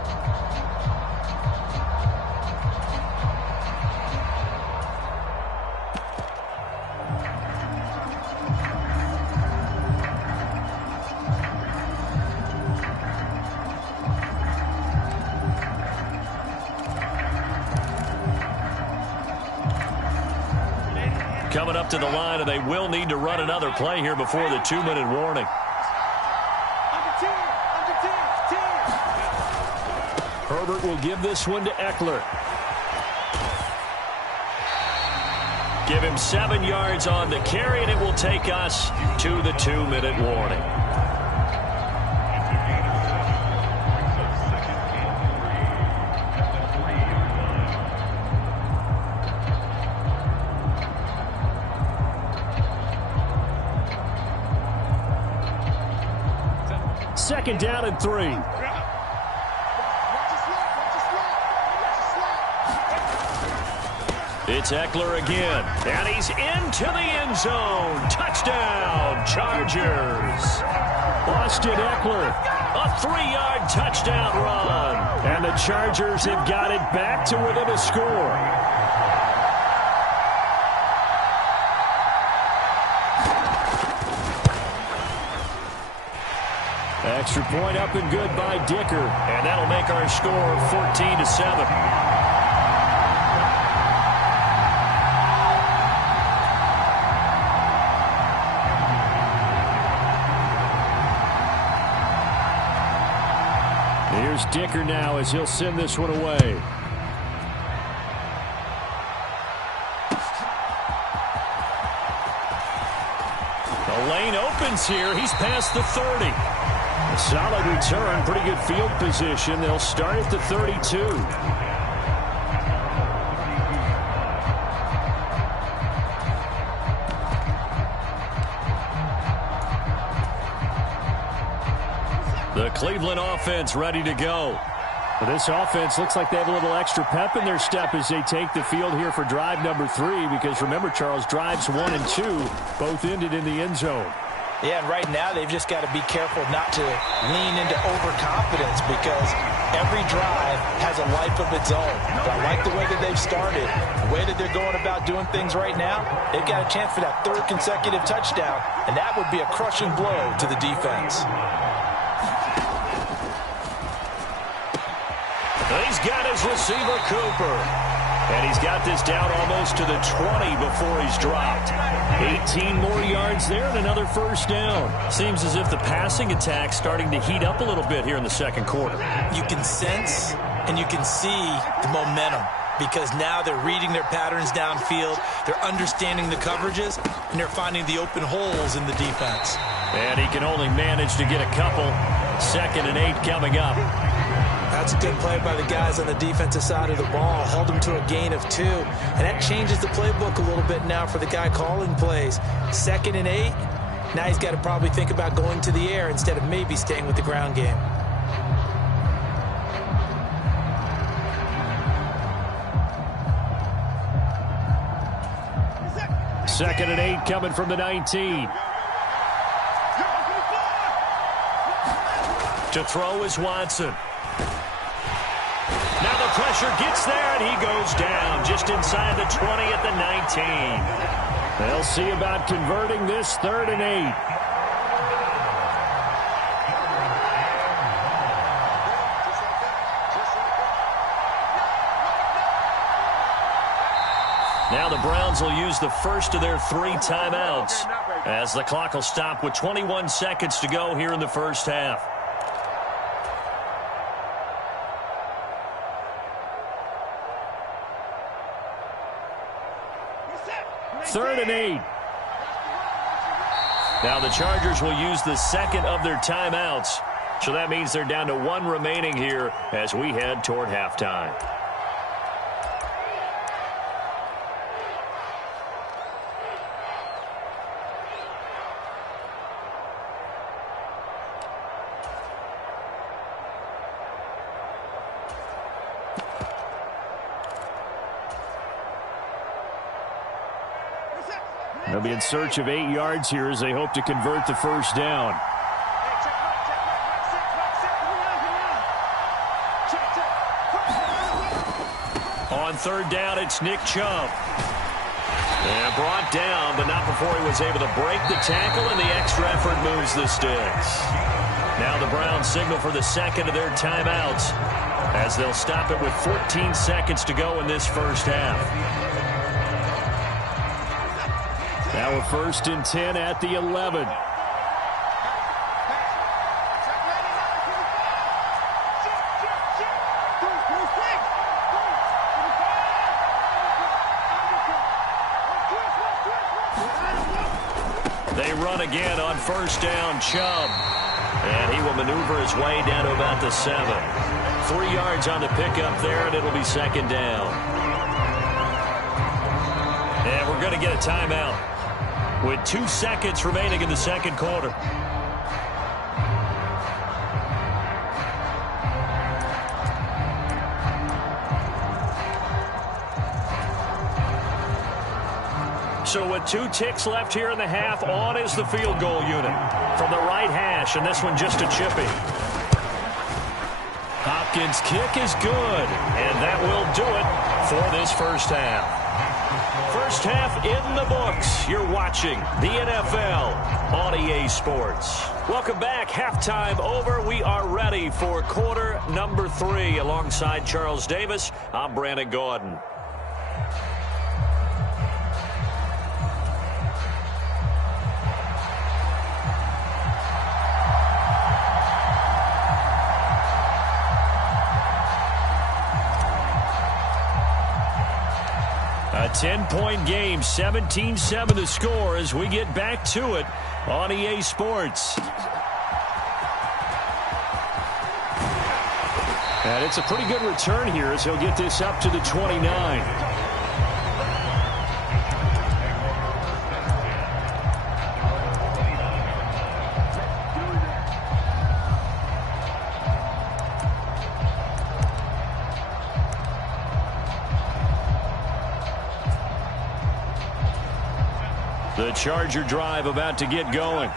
Coming up to the line, and they will need to run another play here before the 2-minute warning. Herbert will give this one to Eckler. Give him 7 yards on the carry, and it will take us to the 2-minute warning. Second down and 3. It's Eckler again, and he's into the end zone. Touchdown, Chargers. Austin Eckler. A 3-yard touchdown run. And the Chargers have got it back to within a score. Extra point up and good by Dicker. And that'll make our score 14-7. Here's Dicker now as he'll send this one away. The lane opens here. He's past the 30. A solid return, pretty good field position. They'll start at the 32. The Cleveland offense ready to go. Well, this offense looks like they have a little extra pep in their step as they take the field here for drive number 3, because remember, Charles, drives 1 and 2 both ended in the end zone. Yeah, and right now they've just got to be careful not to lean into overconfidence, because every drive has a life of its own. But I like the way that they've started, the way that they're going about doing things right now. They've got a chance for that 3rd consecutive touchdown, and that would be a crushing blow to the defense. He's got his receiver, Cooper. And he's got this down almost to the 20 before he's dropped. 18 more yards there and another first down. Seems as if the passing attack's starting to heat up a little bit here in the second quarter. You can sense and you can see the momentum, because now they're reading their patterns downfield, they're understanding the coverages, and they're finding the open holes in the defense. And he can only manage to get a couple. 2nd and 8 coming up. That's a good play by the guys on the defensive side of the ball. Held them to a gain of 2. And that changes the playbook a little bit now for the guy calling plays. 2nd and 8. Now he's got to probably think about going to the air instead of maybe staying with the ground game. 2nd and 8 coming from the 19. To throw is Watson. Now the pressure gets there, and he goes down just inside the 20 at the 19. They'll see about converting this 3rd and 8. Now the Browns will use the first of their 3 timeouts as the clock will stop with 21 seconds to go here in the first half. 3rd and 8. Now the Chargers will use the second of their timeouts. So that means they're down to 1 remaining here as we head toward halftime. They'll be in search of 8 yards here as they hope to convert the first down. On 3rd down, it's Nick Chubb. And brought down, but not before he was able to break the tackle, and the extra effort moves the sticks. Now the Browns signal for the second of their timeouts as they'll stop it with 14 seconds to go in this first half. Now a 1st and 10 at the 11. They run again on 1st down, Chubb. And he will maneuver his way down to about the 7. 3 yards on the pickup there, and it'll be 2nd down. And we're going to get a timeout with 2 seconds remaining in the second quarter. So with 2 ticks left here in the half, on is the field goal unit from the right hash, and this one just a chippy. Hopkins' kick is good, and that will do it for this first half. First half in the books. You're watching the NFL on EA Sports. Welcome back. Halftime over. We are ready for quarter number 3. Alongside Charles Davis, I'm Brandon Gaudin. A 10-point game, 17-7 the score as we get back to it on EA Sports. And it's a pretty good return here as he'll get this up to the 29. The Charger drive about to get going.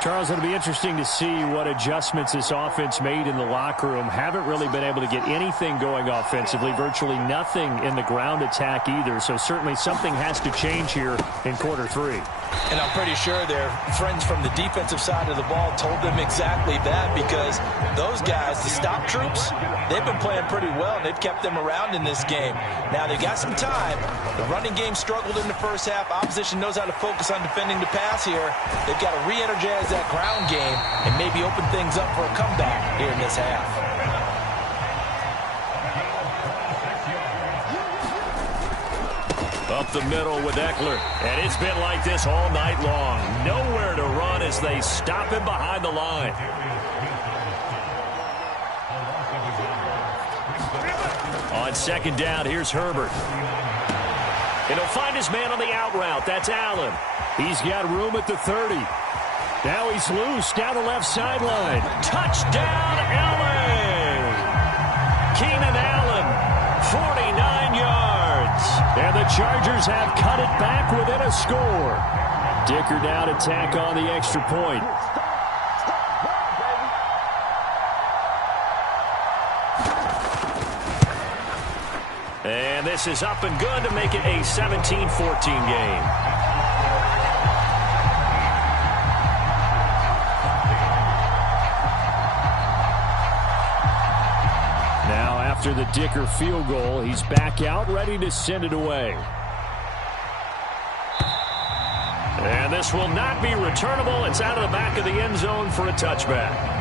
Charles, it'll be interesting to see what adjustments this offense made in the locker room. Haven't really been able to get anything going offensively, virtually nothing in the ground attack either. So certainly something has to change here in quarter 3. And I'm pretty sure their friends from the defensive side of the ball told them exactly that, because those guys, the stop troops, they've been playing pretty well, and they've kept them around in this game. Now, they got some time. The running game struggled in the first half. Opposition knows how to focus on defending the pass here. They've got to re-energize that ground game and maybe open things up for a comeback here in this half. Up the middle with Eckler. And it's been like this all night long. Nowhere to run as they stop him behind the line. On 2nd down, here's Herbert. And he'll find his man on the out route. That's Allen. He's got room at the 30. Now he's loose down the left sideline. Touchdown, Allen! Keenan Allen, 49 yards. And the Chargers have cut it back within a score. Dicker now to tack on the extra point. And this is up and good to make it a 17-14 game. Now after the Dicker field goal, he's back out ready to send it away. And this will not be returnable. It's out of the back of the end zone for a touchback.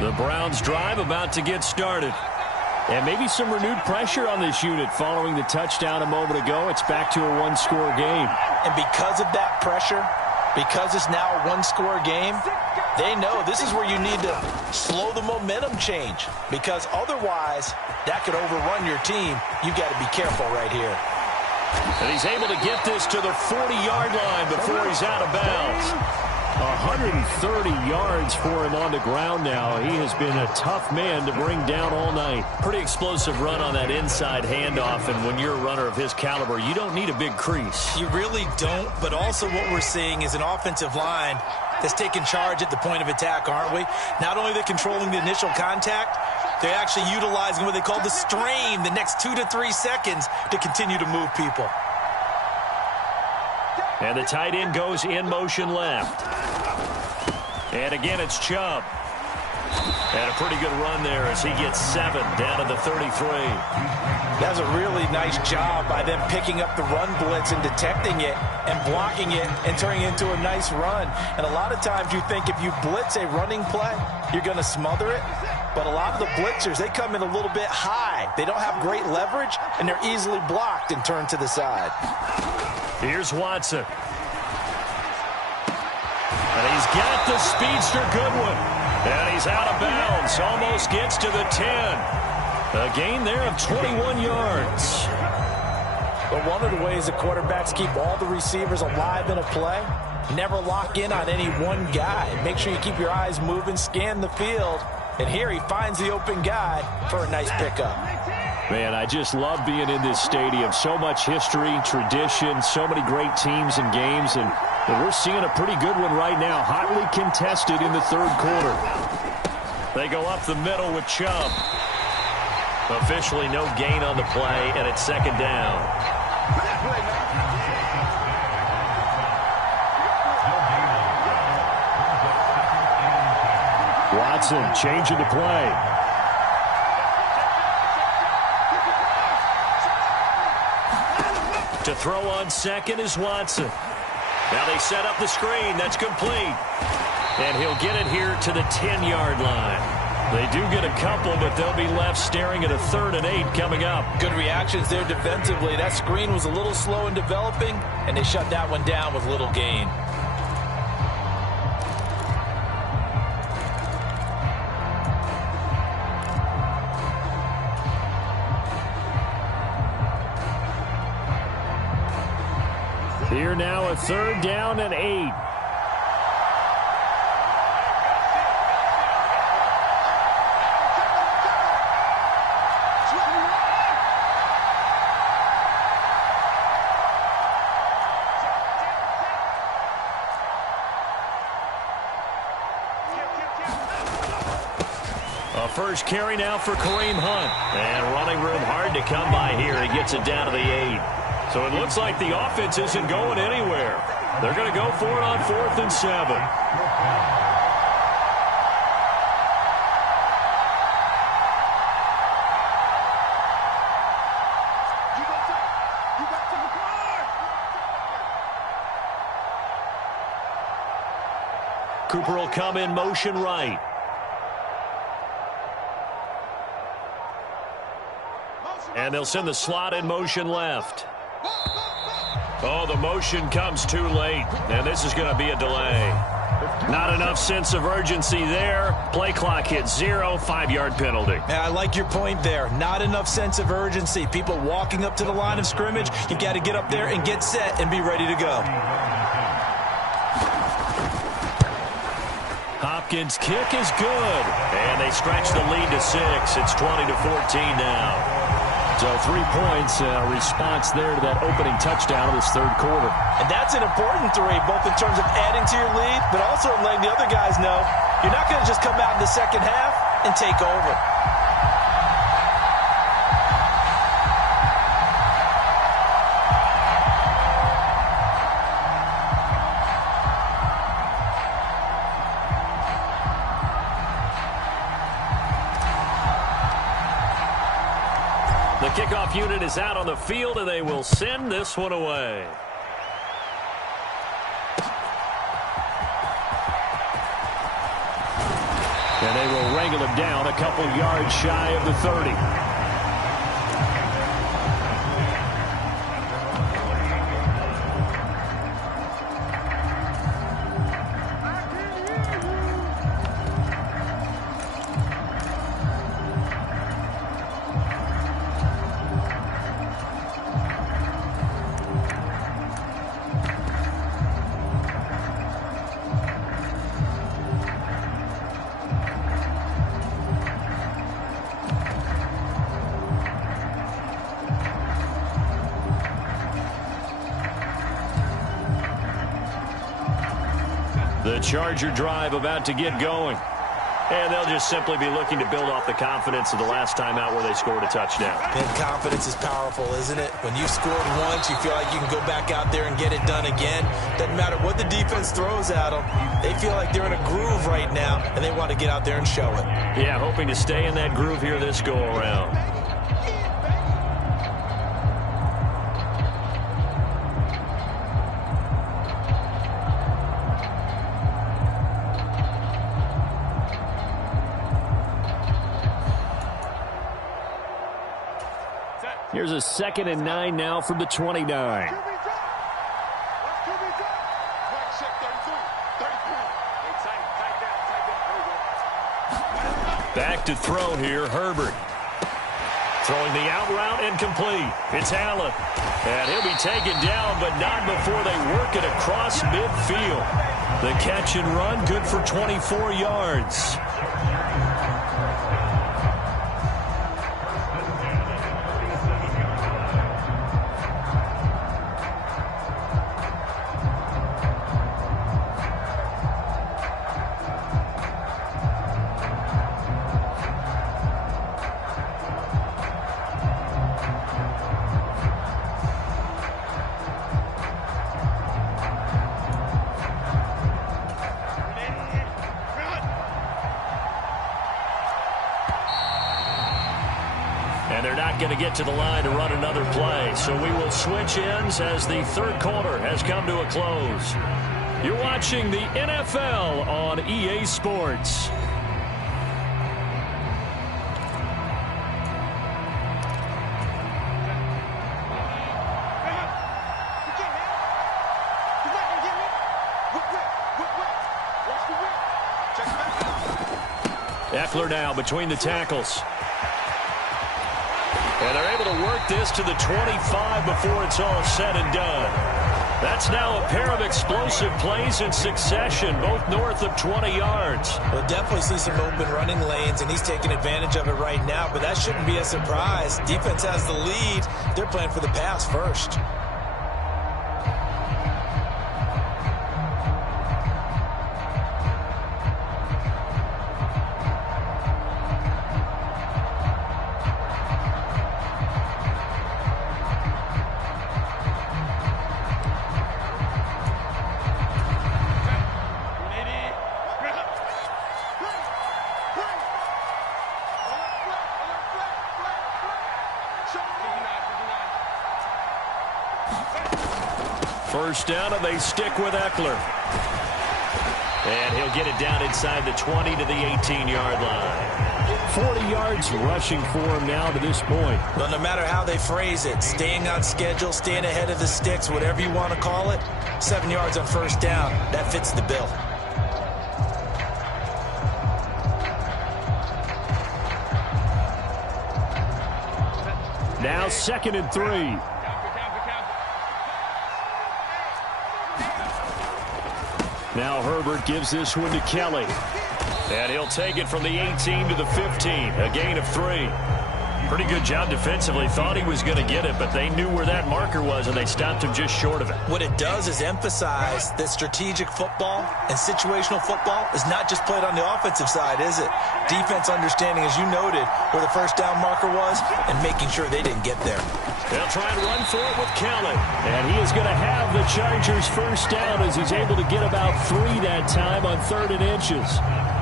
The Browns drive about to get started. And maybe some renewed pressure on this unit following the touchdown a moment ago. It's back to a one-score game. And because of that pressure, because it's now a one-score game, they know this is where you need to slow the momentum change. Because otherwise, that could overrun your team. You've got to be careful right here. And he's able to get this to the 40-yard line before he's out of bounds. 130 yards for him on the ground now. He has been a tough man to bring down all night. Pretty explosive run on that inside handoff, and when you're a runner of his caliber, you don't need a big crease. You really don't, but also what we're seeing is an offensive line that's taking charge at the point of attack, aren't we? Not only are they controlling the initial contact, they're actually utilizing what they call the strain, the next 2 to 3 seconds, to continue to move people. And the tight end goes in motion left. And again, it's Chubb. And a pretty good run there as he gets 7 down to the 33. That's a really nice job by them picking up the run blitz and detecting it and blocking it and turning it into a nice run. And a lot of times you think if you blitz a running play, you're going to smother it. But a lot of the blitzers, they come in a little bit high. They don't have great leverage, and they're easily blocked and turned to the side. Here's Watson. And he's got the speedster Goodwin. And he's out of bounds. Almost gets to the 10. A gain there of 21 yards. But one of the ways the quarterbacks keep all the receivers alive in a play, never lock in on any one guy. Make sure you keep your eyes moving, scan the field. And here he finds the open guy for a nice pickup. Man, I just love being in this stadium. So much history, tradition, so many great teams and games. And we're seeing a pretty good one right now, hotly contested in the third quarter. They go up the middle with Chubb. Officially no gain on the play, and it's second down. Watson changing the play. To throw on second is Watson. Now they set up the screen. That's complete. And he'll get it here to the 10-yard line. They do get a couple, but they'll be left staring at a 3rd and 8 coming up. Good reactions there defensively. That screen was a little slow in developing, and they shut that one down with little gain. Here now a 3rd down and 8. A first carry now for Kareem Hunt. And running room hard to come by here. He gets it down to the 8. So it looks like the offense isn't going anywhere. They're going to go for it on 4th and 7. Cooper will come in motion right. And they'll send the slot in motion left. Oh, the motion comes too late, and this is going to be a delay. Not enough sense of urgency there. Play clock hits 0, 5-yard penalty. Yeah, I like your point there. Not enough sense of urgency. People walking up to the line of scrimmage, you got to get up there and get set and be ready to go. Hopkins' kick is good, and they stretch the lead to 6. It's 20-14 now. So 3 points, response there to that opening touchdown of this third quarter. And that's an important 3, both in terms of adding to your lead, but also in letting the other guys know you're not going to just come out in the second half and take over. The kickoff unit is out on the field, and they will send this one away. And they will wrangle him down a couple yards shy of the 30. The Charger drive about to get going. And they'll just simply be looking to build off the confidence of the last time out where they scored a touchdown. And confidence is powerful, isn't it? When you've scored once, you feel like you can go back out there and get it done again. Doesn't matter what the defense throws at them. They feel like they're in a groove right now, and they want to get out there and show it. Yeah, hoping to stay in that groove here this go-around. Here's a 2nd and 9 now from the 29. Back to throw here, Herbert. Throwing the out route incomplete. It's Allen. And he'll be taken down, but not before they work it across midfield. The catch and run, good for 24 yards. And they're not going to get to the line to run another play. So we will switch ends as the third quarter has come to a close. You're watching the NFL on EA Sports. Eckler now between the tackles. And they're able to work this to the 25 before it's all said and done. That's now a pair of explosive plays in succession, both north of 20 yards. We'll definitely see some open running lanes, and he's taking advantage of it right now, but that shouldn't be a surprise. Defense has the lead. They're playing for the pass first. First down, and they stick with Eckler. And he'll get it down inside the 20 to the 18-yard line. 40 yards rushing for him now to this point. Well, no matter how they phrase it, staying on schedule, staying ahead of the sticks, whatever you want to call it, 7 yards on first down, that fits the bill. Now 2nd and 3. Now Herbert gives this one to Kelly. And he'll take it from the 18 to the 15. A gain of 3. Pretty good job defensively. Thought he was going to get it, but they knew where that marker was, and they stopped him just short of it. What it does is emphasize that strategic football and situational football is not just played on the offensive side, is it? Defense understanding, as you noted, where the first down marker was and making sure they didn't get there. They'll try and run for it with Kelly. And he is going to have the Chargers first down as he's able to get about 3 that time on 3rd and inches.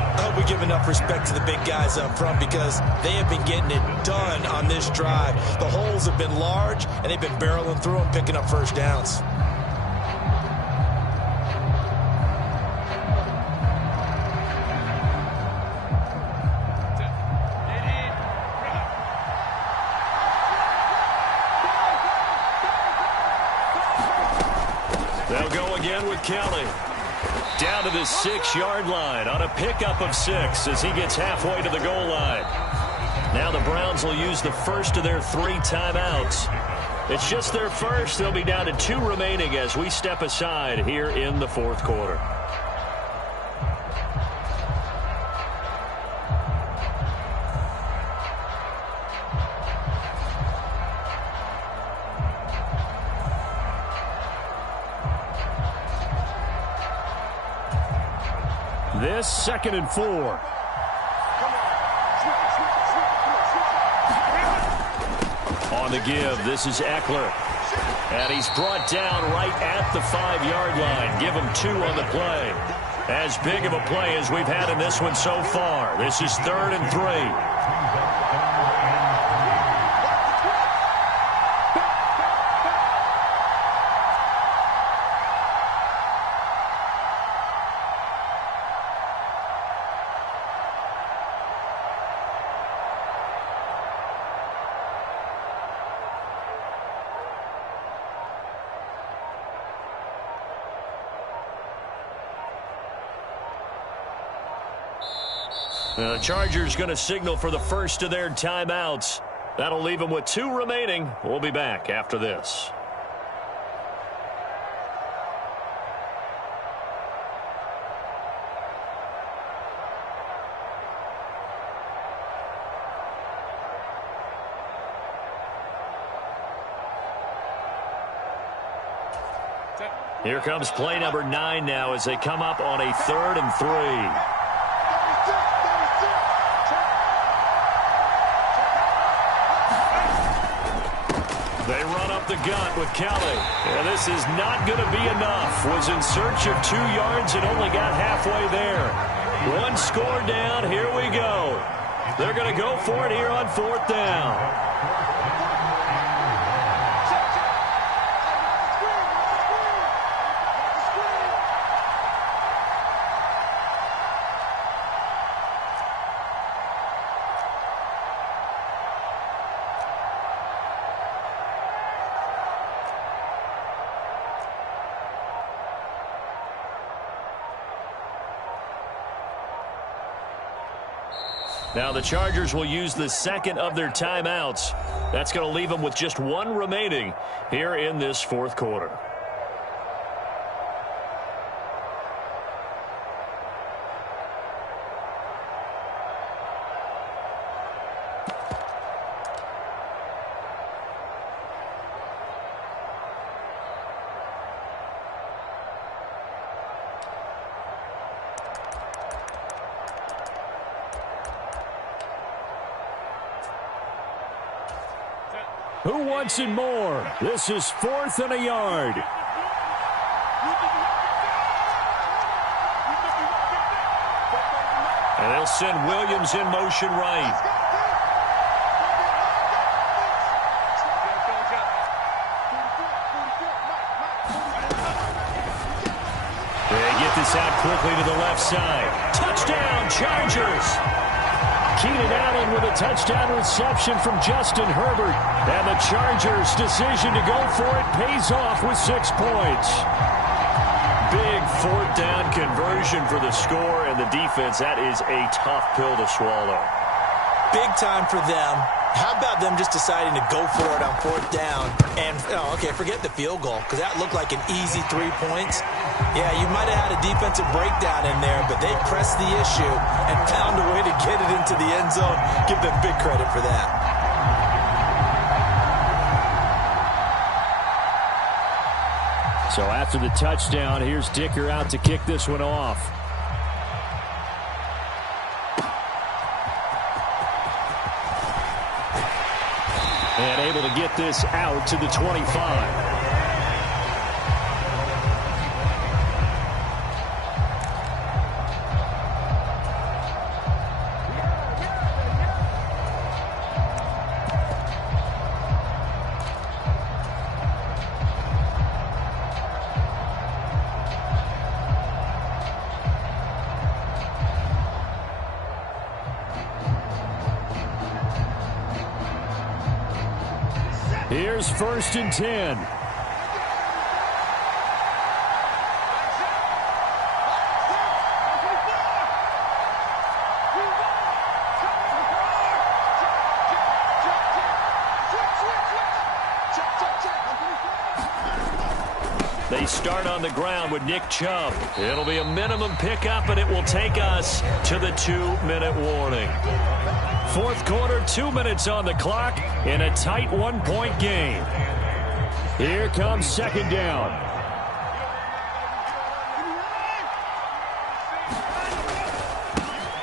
I hope we give enough respect to the big guys up front because they have been getting it done on this drive. The holes have been large, and they've been barreling through them, picking up first downs. They'll go again with Kelly. Down to the 6-yard line on a pickup of 6 as he gets halfway to the goal line. Now the Browns will use the first of their 3 timeouts. It's just their first. They'll be down to 2 remaining as we step aside here in the 4th quarter. This 2nd and 4. On the give, this is Eckler. And he's brought down right at the 5-yard line. Give him 2 on the play. As big of a play as we've had in this one so far. This is 3rd and 3. The Chargers going to signal for the first of their timeouts. That'll leave them with 2 remaining. We'll be back after this. Here comes play number 9 now as they come up on a 3rd and 3. They run up the gut with Kelly. And this is not going to be enough. Was in search of 2 yards and only got halfway there. 1 score down. Here we go. They're going to go for it here on 4th down. Now the Chargers will use the 2nd of their timeouts. That's going to leave them with just 1 remaining here in this 4th quarter. Who wants it more? This is 4th and a yard. And they'll send Williams in motion right. They get this out quickly to the left side. Touchdown, Chargers! Keenan Allen with a touchdown reception from Justin Herbert. And the Chargers' decision to go for it pays off with 6 points. Big fourth down conversion for the score, and the defense, that is a tough pill to swallow. Big time for them. How about them just deciding to go for it on fourth down? And, okay, forget the field goal, because that looked like an easy 3 points. Yeah, you might have had a defensive breakdown in there, but they pressed the issue and found a way to get it into the end zone. Give them big credit for that. So after the touchdown, here's Dicker out to kick this one off. And able to get this out to the 25. Here's 1st and 10. They start on the ground with Nick Chubb. It'll be a minimum pickup, and it will take us to the 2-minute warning. Fourth quarter, 2 minutes on the clock in a tight 1-point game. Here comes 2nd down.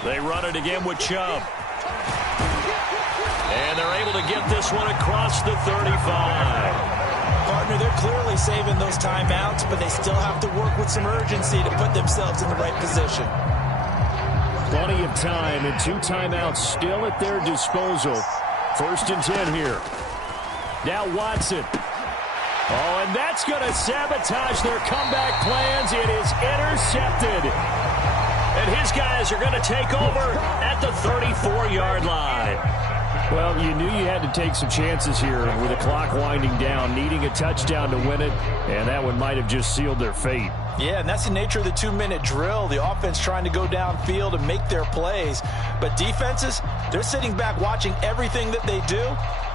They run it again with Chubb. And they're able to get this one across the 35. Partner, they're clearly saving those timeouts, but they still have to work with some urgency to put themselves in the right position. Plenty of time and 2 timeouts still at their disposal. 1st and 10 here. Now Watson. Oh, and that's going to sabotage their comeback plans. It is intercepted. And his guys are going to take over at the 34-yard line. Well, you knew you had to take some chances here with the clock winding down, needing a touchdown to win it, and that one might have just sealed their fate. Yeah, and that's the nature of the 2-minute drill. The offense trying to go downfield and make their plays. But defenses, they're sitting back watching everything that they do,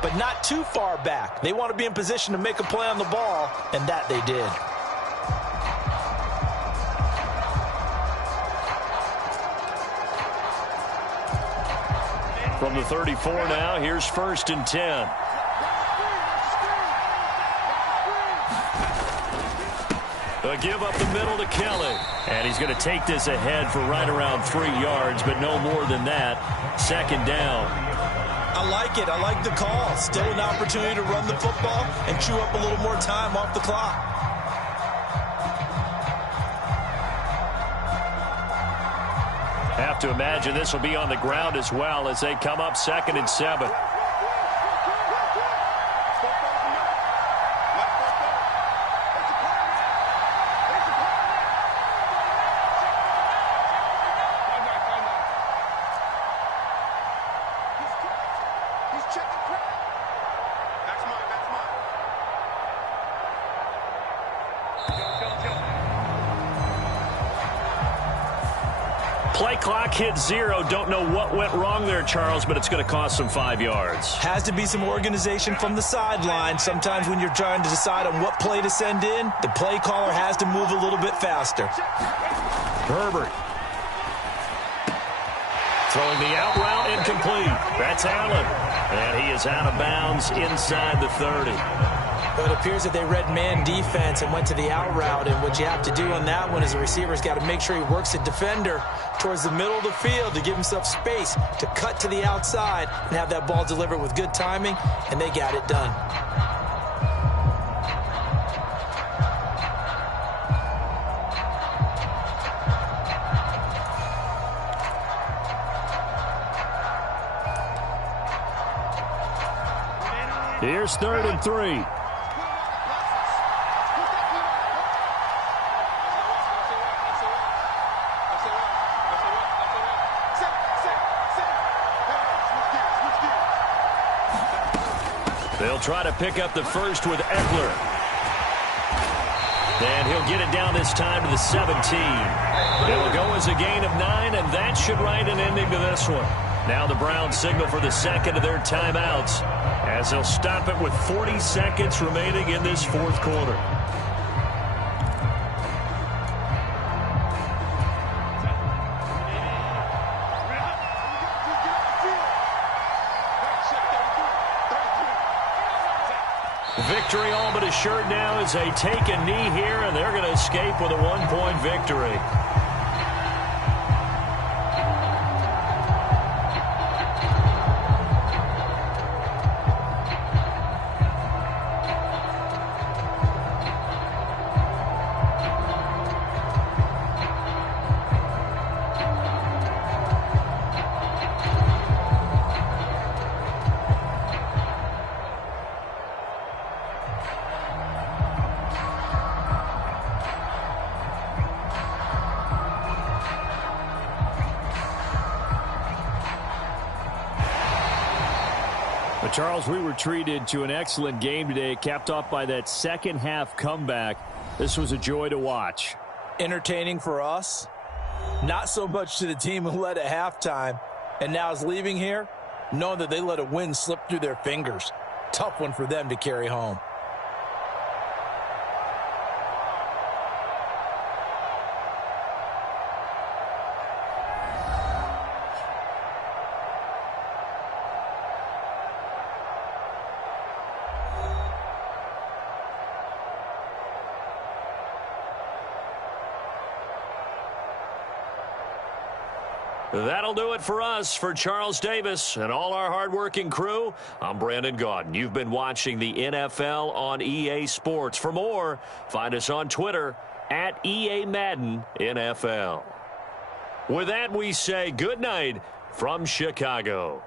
but not too far back. They want to be in position to make a play on the ball, and that they did. From the 34 now, here's 1st and 10. A give up the middle to Kelly. And he's going to take this ahead for right around 3 yards, but no more than that. 2nd down. I like it. I like the call. Still an opportunity to run the football and chew up a little more time off the clock. Have to imagine this will be on the ground as well as they come up 2nd and 7. Play clock hit 0. Don't know what went wrong there, Charles, but it's going to cost them 5 yards. Has to be some organization from the sideline. Sometimes when you're trying to decide on what play to send in, the play caller has to move a little bit faster. Herbert. Throwing the out route incomplete. That's Allen. And he is out of bounds inside the 30. But it appears that they read man defense and went to the out route. And what you have to do on that one is the receiver's got to make sure he works the defender towards the middle of the field to give himself space to cut to the outside and have that ball delivered with good timing, and they got it done. Here's 3rd and 3. They'll try to pick up the first with Eckler. And he'll get it down this time to the 17. It'll go as a gain of 9, and that should write an ending to this one. Now the Browns signal for the second of their timeouts as they'll stop it with 40 seconds remaining in this fourth quarter. Victory all but assured now as they take a knee here, and they're going to escape with a one-point victory. But Charles, we were treated to an excellent game today, capped off by that second half comeback. This was a joy to watch. Entertaining for us, not so much to the team who led at halftime and now is leaving here, knowing that they let a win slip through their fingers. Tough one for them to carry home. That'll do it for us. For Charles Davis and all our hardworking crew, I'm Brandon Gaudin. You've been watching the NFL on EA Sports. For more, find us on Twitter at EA Madden NFL. With that, we say good night from Chicago.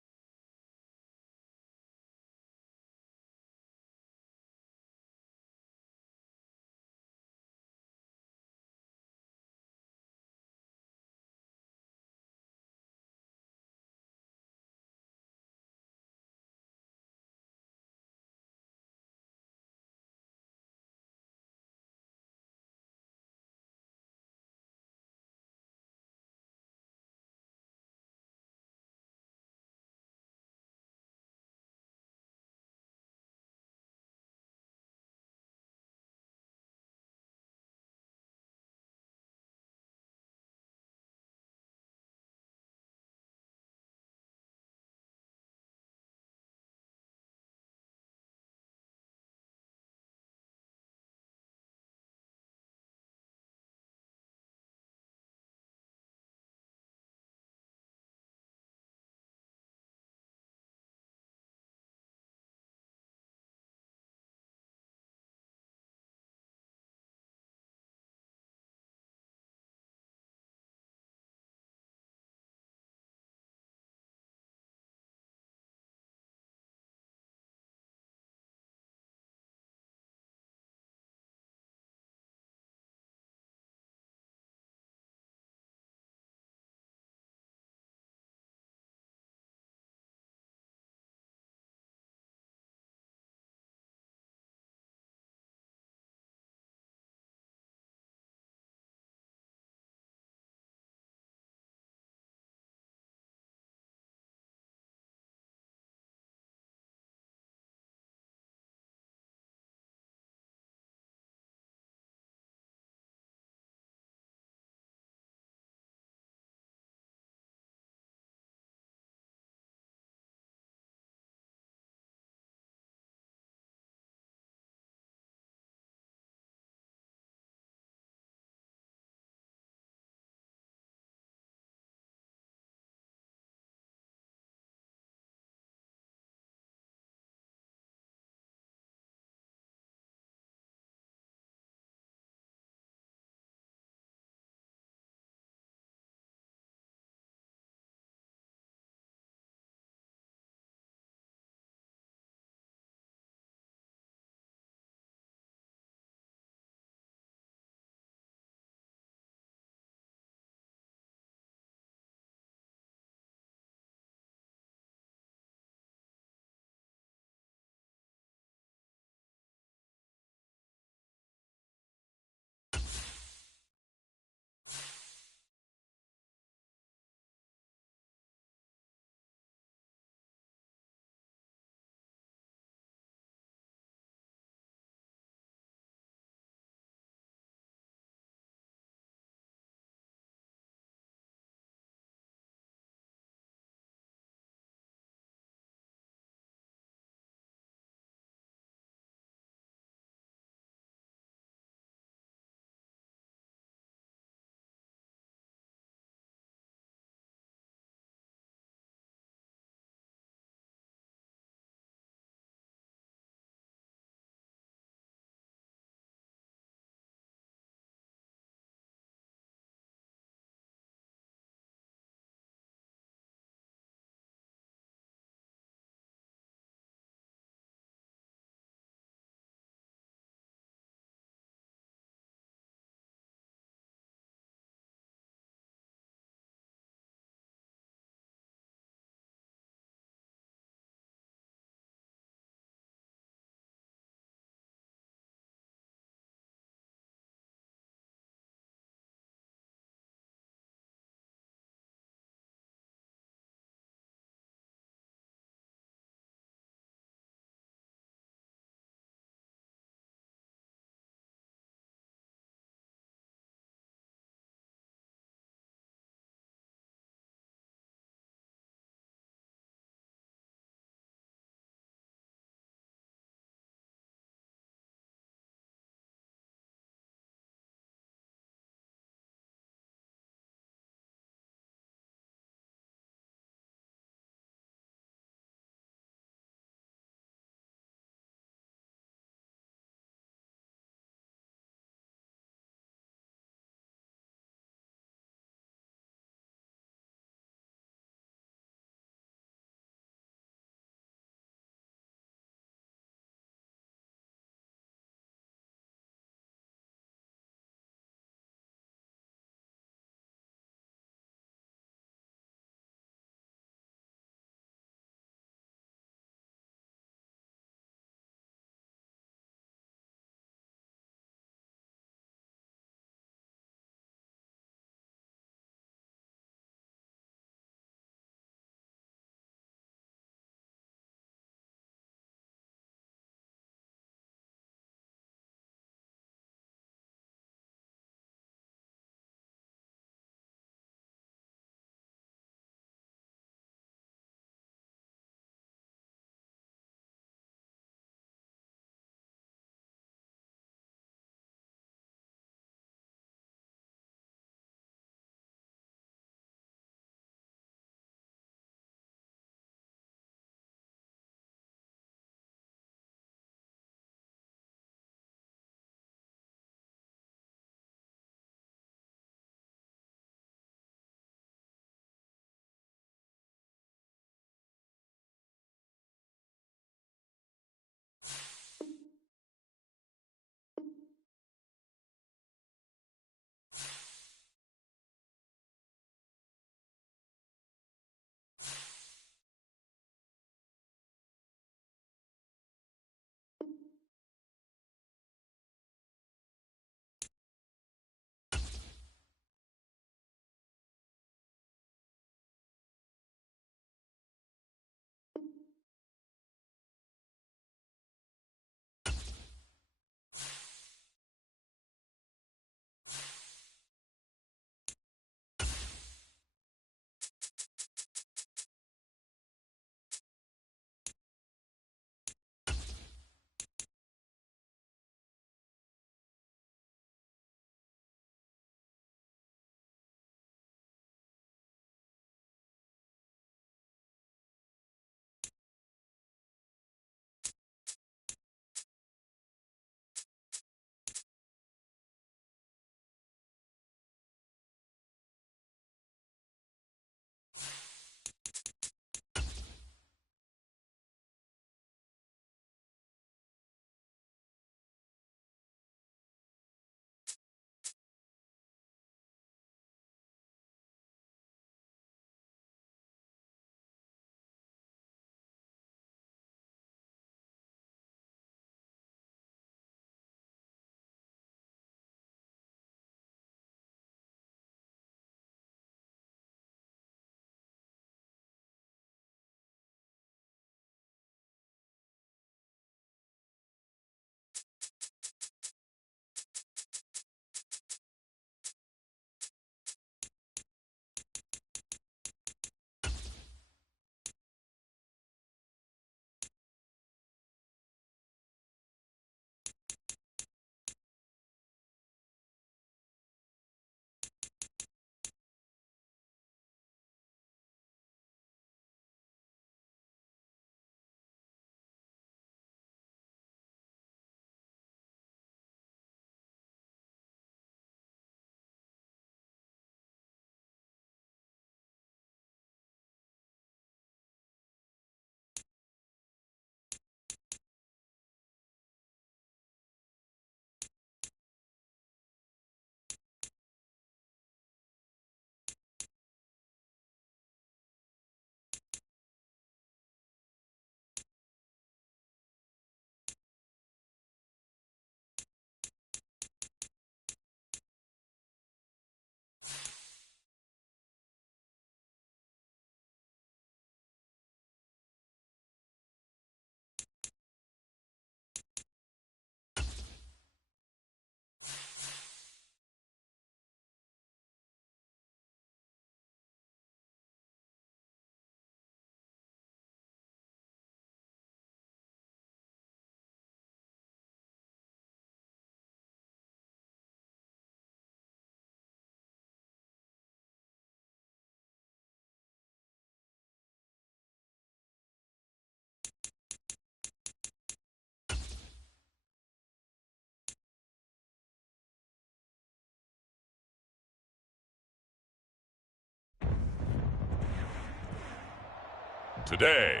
Today,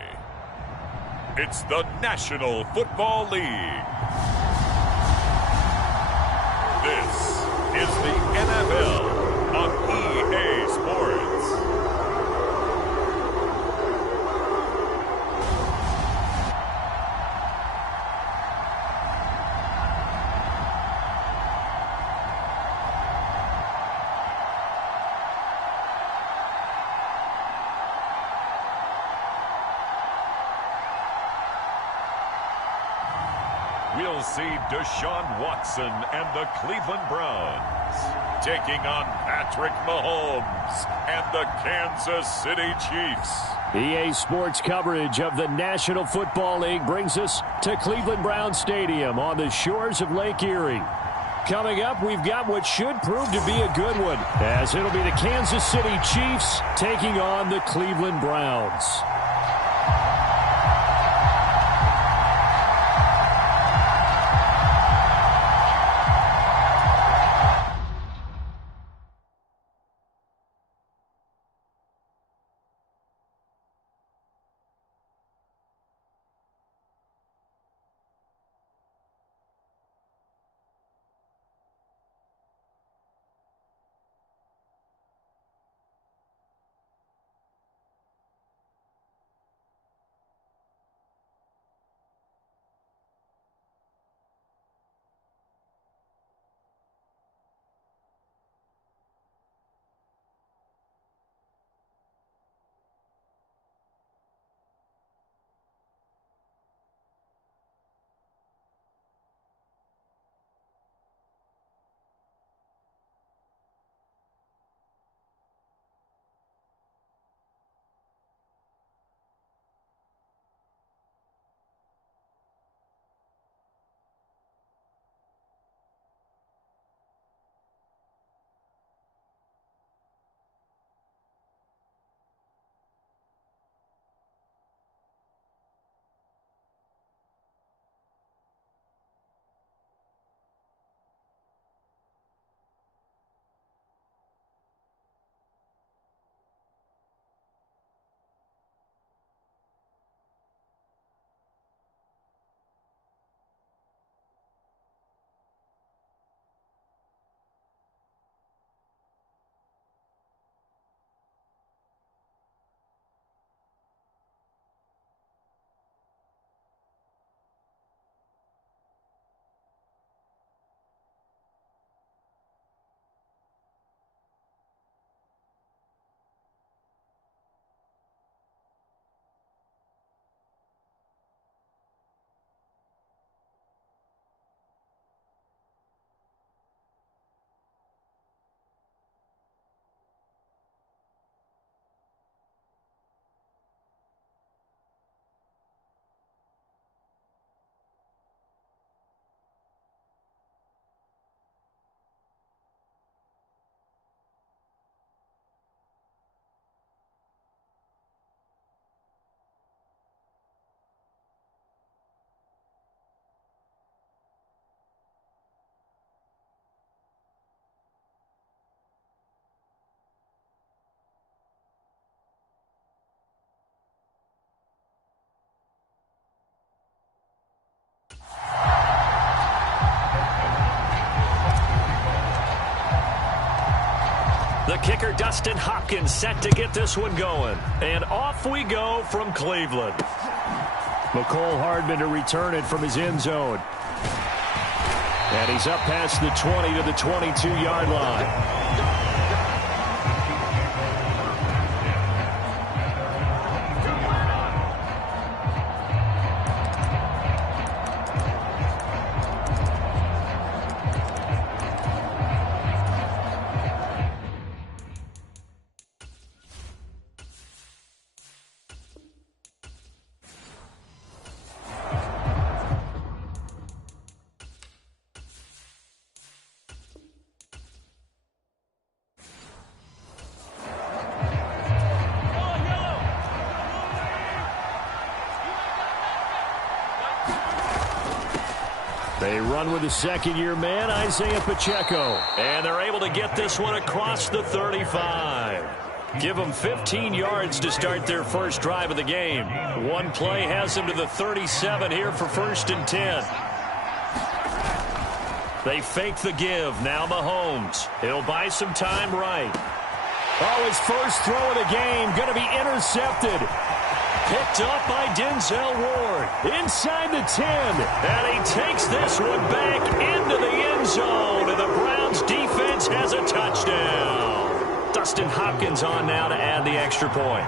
it's the National Football League. This is the NFL on EA Sports. We'll see Deshaun Watson and the Cleveland Browns taking on Patrick Mahomes and the Kansas City Chiefs. EA Sports coverage of the National Football League brings us to Cleveland Browns Stadium on the shores of Lake Erie. Coming up, we've got what should prove to be a good one, as it'll be the Kansas City Chiefs taking on the Cleveland Browns. The kicker, Dustin Hopkins, set to get this one going. And off we go from Cleveland. Mecole Hardman to return it from his end zone. And he's up past the 20 to the 22-yard line. They run with the second-year man, Isaiah Pacheco. And they're able to get this one across the 35. Give them 15 yards to start their first drive of the game. One play has them to the 37 here for 1st and 10. They fake the give. Now Mahomes. He'll buy some time right. Oh, his first throw of the game going to be intercepted. Picked up by Denzel Ward. Inside the 10. And he takes this one back into the end zone. And the Browns defense has a touchdown. Dustin Hopkins on now to add the extra point.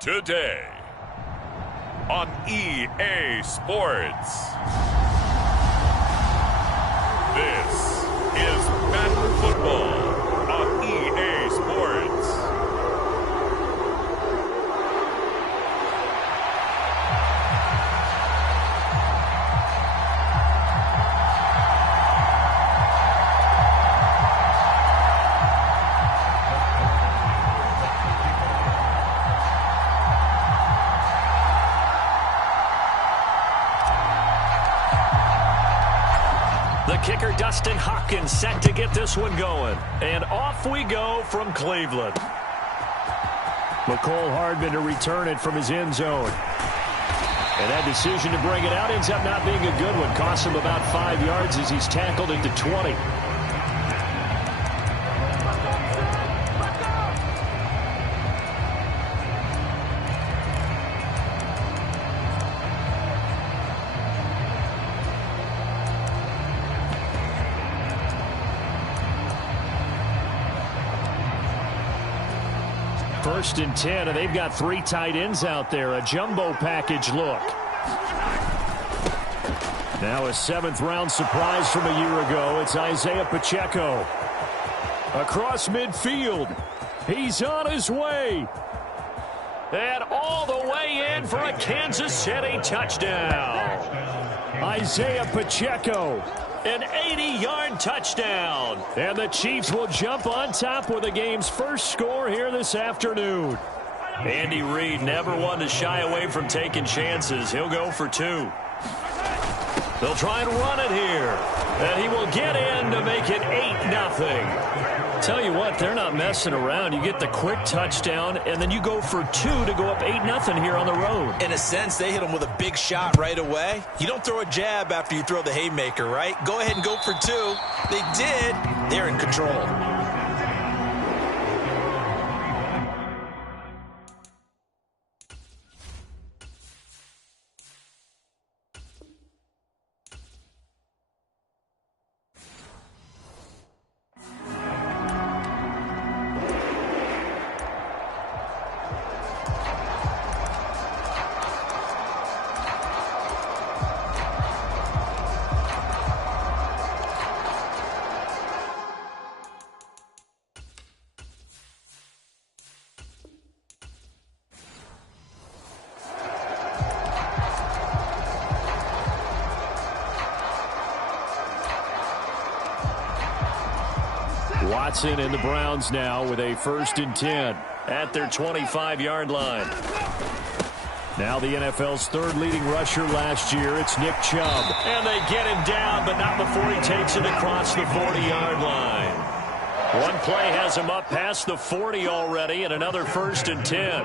Today on EA Sports. This is Madden Football on EA Sports. Kicker Dustin Hopkins set to get this one going. And off we go from Cleveland. McCole Hardman to return it from his end zone. And that decision to bring it out ends up not being a good one. Costs him about 5 yards as he's tackled into 20. First and 10, and they've got 3 tight ends out there. A jumbo package look. Now a 7th-round surprise from a year ago. It's Isaiah Pacheco. Across midfield. He's on his way. And all the way in for a Kansas City touchdown. Isaiah Pacheco. An 80-yard touchdown. And the Chiefs will jump on top with the game's first score here this afternoon. Andy Reid never one to shy away from taking chances. He'll go for 2. They'll try and run it here. And he will get in to make it 8-0. Tell you what, they're not messing around. You get the quick touchdown, and then you go for 2 to go up 8-0 here on the road. In a sense, they hit him with a big shot right away. You don't throw a jab after you throw the haymaker, right? Go ahead and go for 2. They did. They're in control. Watson and the Browns now with a 1st and 10 at their 25-yard line. Now the NFL's 3rd leading rusher last year. It's Nick Chubb. And they get him down, but not before he takes it across the 40-yard line. One play has him up past the 40 already, and another 1st and 10.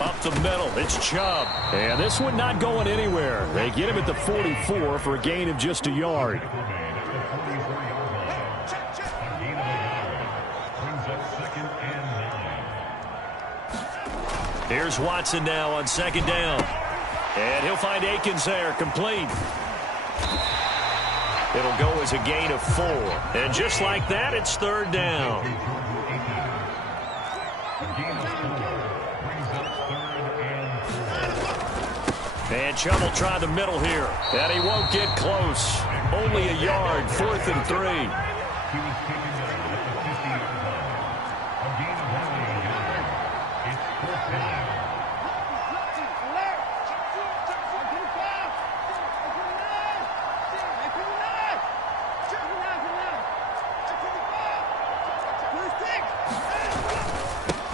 Up the middle, it's Chubb. And this one not going anywhere. They get him at the 44 for a gain of just a yard. Here's Watson now on second down. And he'll find Akins there, complete. It'll go as a gain of 4. And just like that, it's third down. And Chubb will try the middle here. And he won't get close. Only a yard, 4th and 3.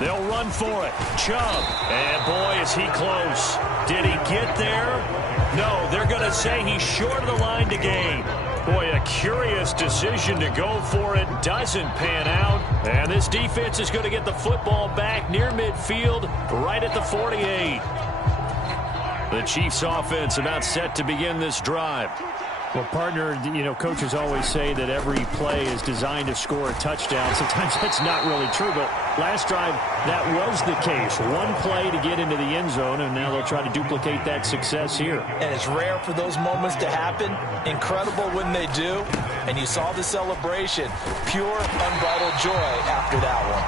They'll run for it. Chubb. And boy, is he close. Did he get there? No, they're going to say he's short of the line to gain. Boy, a curious decision to go for it. Doesn't pan out. And this defense is going to get the football back near midfield, right at the 48. The Chiefs offense about set to begin this drive. Well, partner, coaches always say that every play is designed to score a touchdown. Sometimes that's not really true, but last drive, that was the case. One play to get into the end zone, and now they'll try to duplicate that success here. And it's rare for those moments to happen. Incredible when they do. And you saw the celebration. Pure, unbridled joy after that one.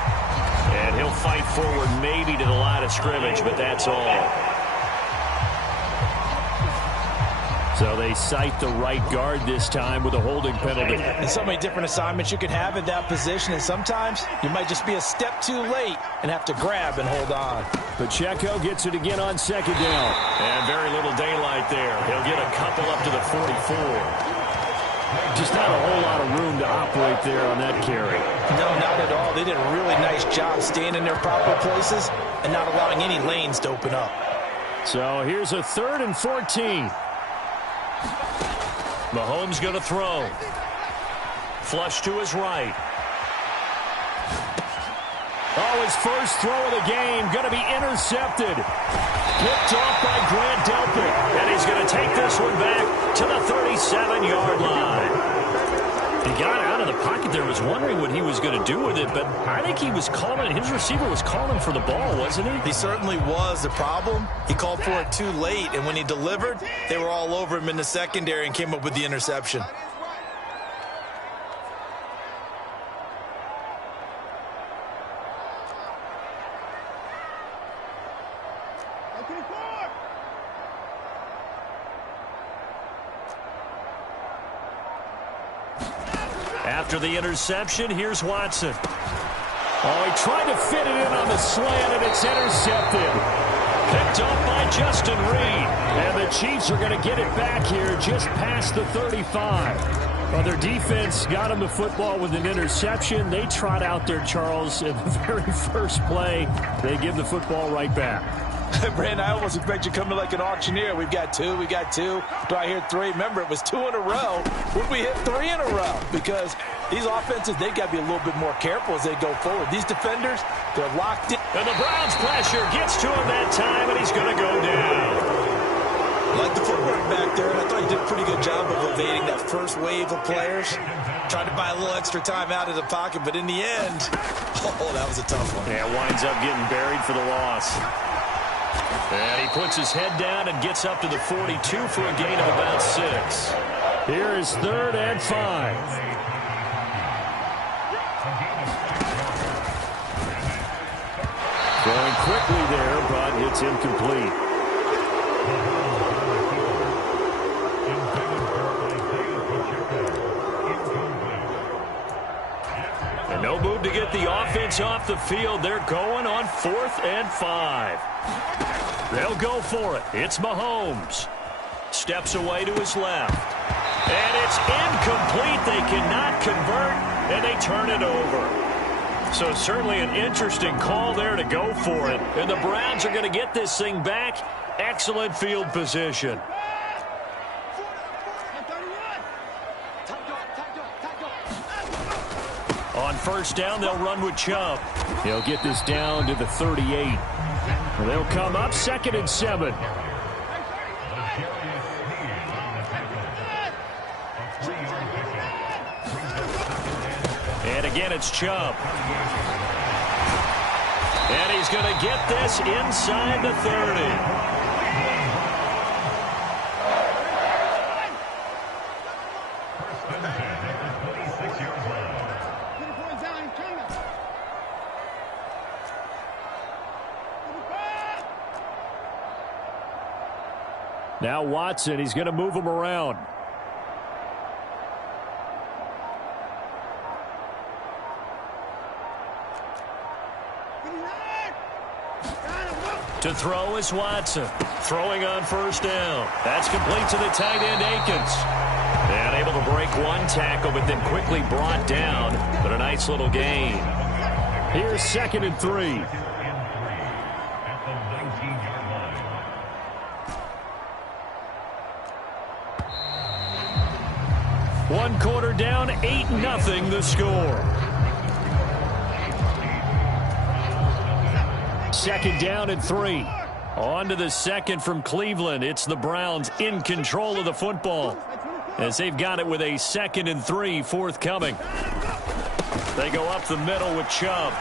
And he'll fight forward maybe to the line of scrimmage, but that's all. So they cite the right guard this time with a holding penalty. And so many different assignments you can have in that position, and sometimes you might just be a step too late and have to grab and hold on. Pacheco gets it again on second down. And very little daylight there. He'll get a couple up to the 44. Just not a whole lot of room to operate there on that carry. No, not at all. They did a really nice job staying in their proper places and not allowing any lanes to open up. So here's a 3rd and 14. Mahomes going to throw. Flush to his right. Oh, his first throw of the game going to be intercepted. Picked off by Grant Delpit. And he's going to take this one back to the 37-yard line. He got out of the pocket there, was wondering what he was going to do with it, but I think he was calling, his receiver was calling for the ball, wasn't he? He certainly was. The problem, he called for it too late, and when he delivered, they were all over him in the secondary and came up with the interception. After the interception, here's Watson. Oh, he tried to fit it in on the slant, and it's intercepted. Picked up by Justin Reed. And the Chiefs are going to get it back here just past the 35. Well, their defense got him the football with an interception. They trot out there, Charles, in the very first play. They give the football right back. Brandon, I almost expect you coming like an auctioneer. We've got two. Do I hear 3? Remember, it was 2 in a row. Would we hit 3 in a row? Because these offenses, they got to be a little bit more careful as they go forward. These defenders, they're locked in. And the Browns pressure gets to him that time, and he's going to go down. I like the footwork back there, and I thought he did a pretty good job of evading that first wave of players. Tried to buy a little extra time out of the pocket, but in the end, oh, that was a tough one. Yeah, winds up getting buried for the loss. And he puts his head down and gets up to the 42 for a gain of about 6. Here is 3rd and 5. Going quickly there, but it's incomplete. And no move to get the offense off the field. They're going on 4th and 5. They'll go for it. It's Mahomes. Steps away to his left. And it's incomplete. They cannot convert, and they turn it over. So certainly an interesting call there to go for it. And the Browns are going to get this thing back. Excellent field position. On first down, they'll run with Chubb. He'll get this down to the 38. They'll come up 2nd and 7. And again, it's Chubb. And he's going to get this inside the 30. Now Watson, he's going to move him around. To throw is Watson. Throwing on first down. That's complete to the tight end, Akins. And able to break one tackle, but then quickly brought down. But a nice little gain. Here's 2nd and 3. One quarter down, 8-0 the score. 2nd down and 3. On to the 2nd from Cleveland. It's the Browns in control of the football as they've got it with a 2nd and 3 forthcoming. They go up the middle with Chubb.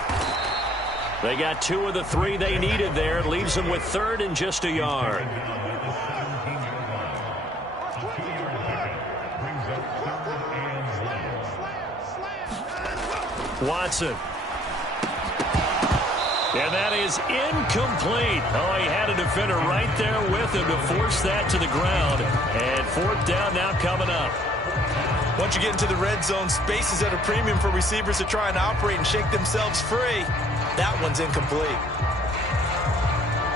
They got 2 of the 3 they needed there. It leaves them with 3rd and just a yard. Watson. And that is incomplete. Oh, he had a defender right there with him to force that to the ground. And 4th down now coming up. Once you get into the red zone, space is at a premium for receivers to try and operate and shake themselves free. That one's incomplete.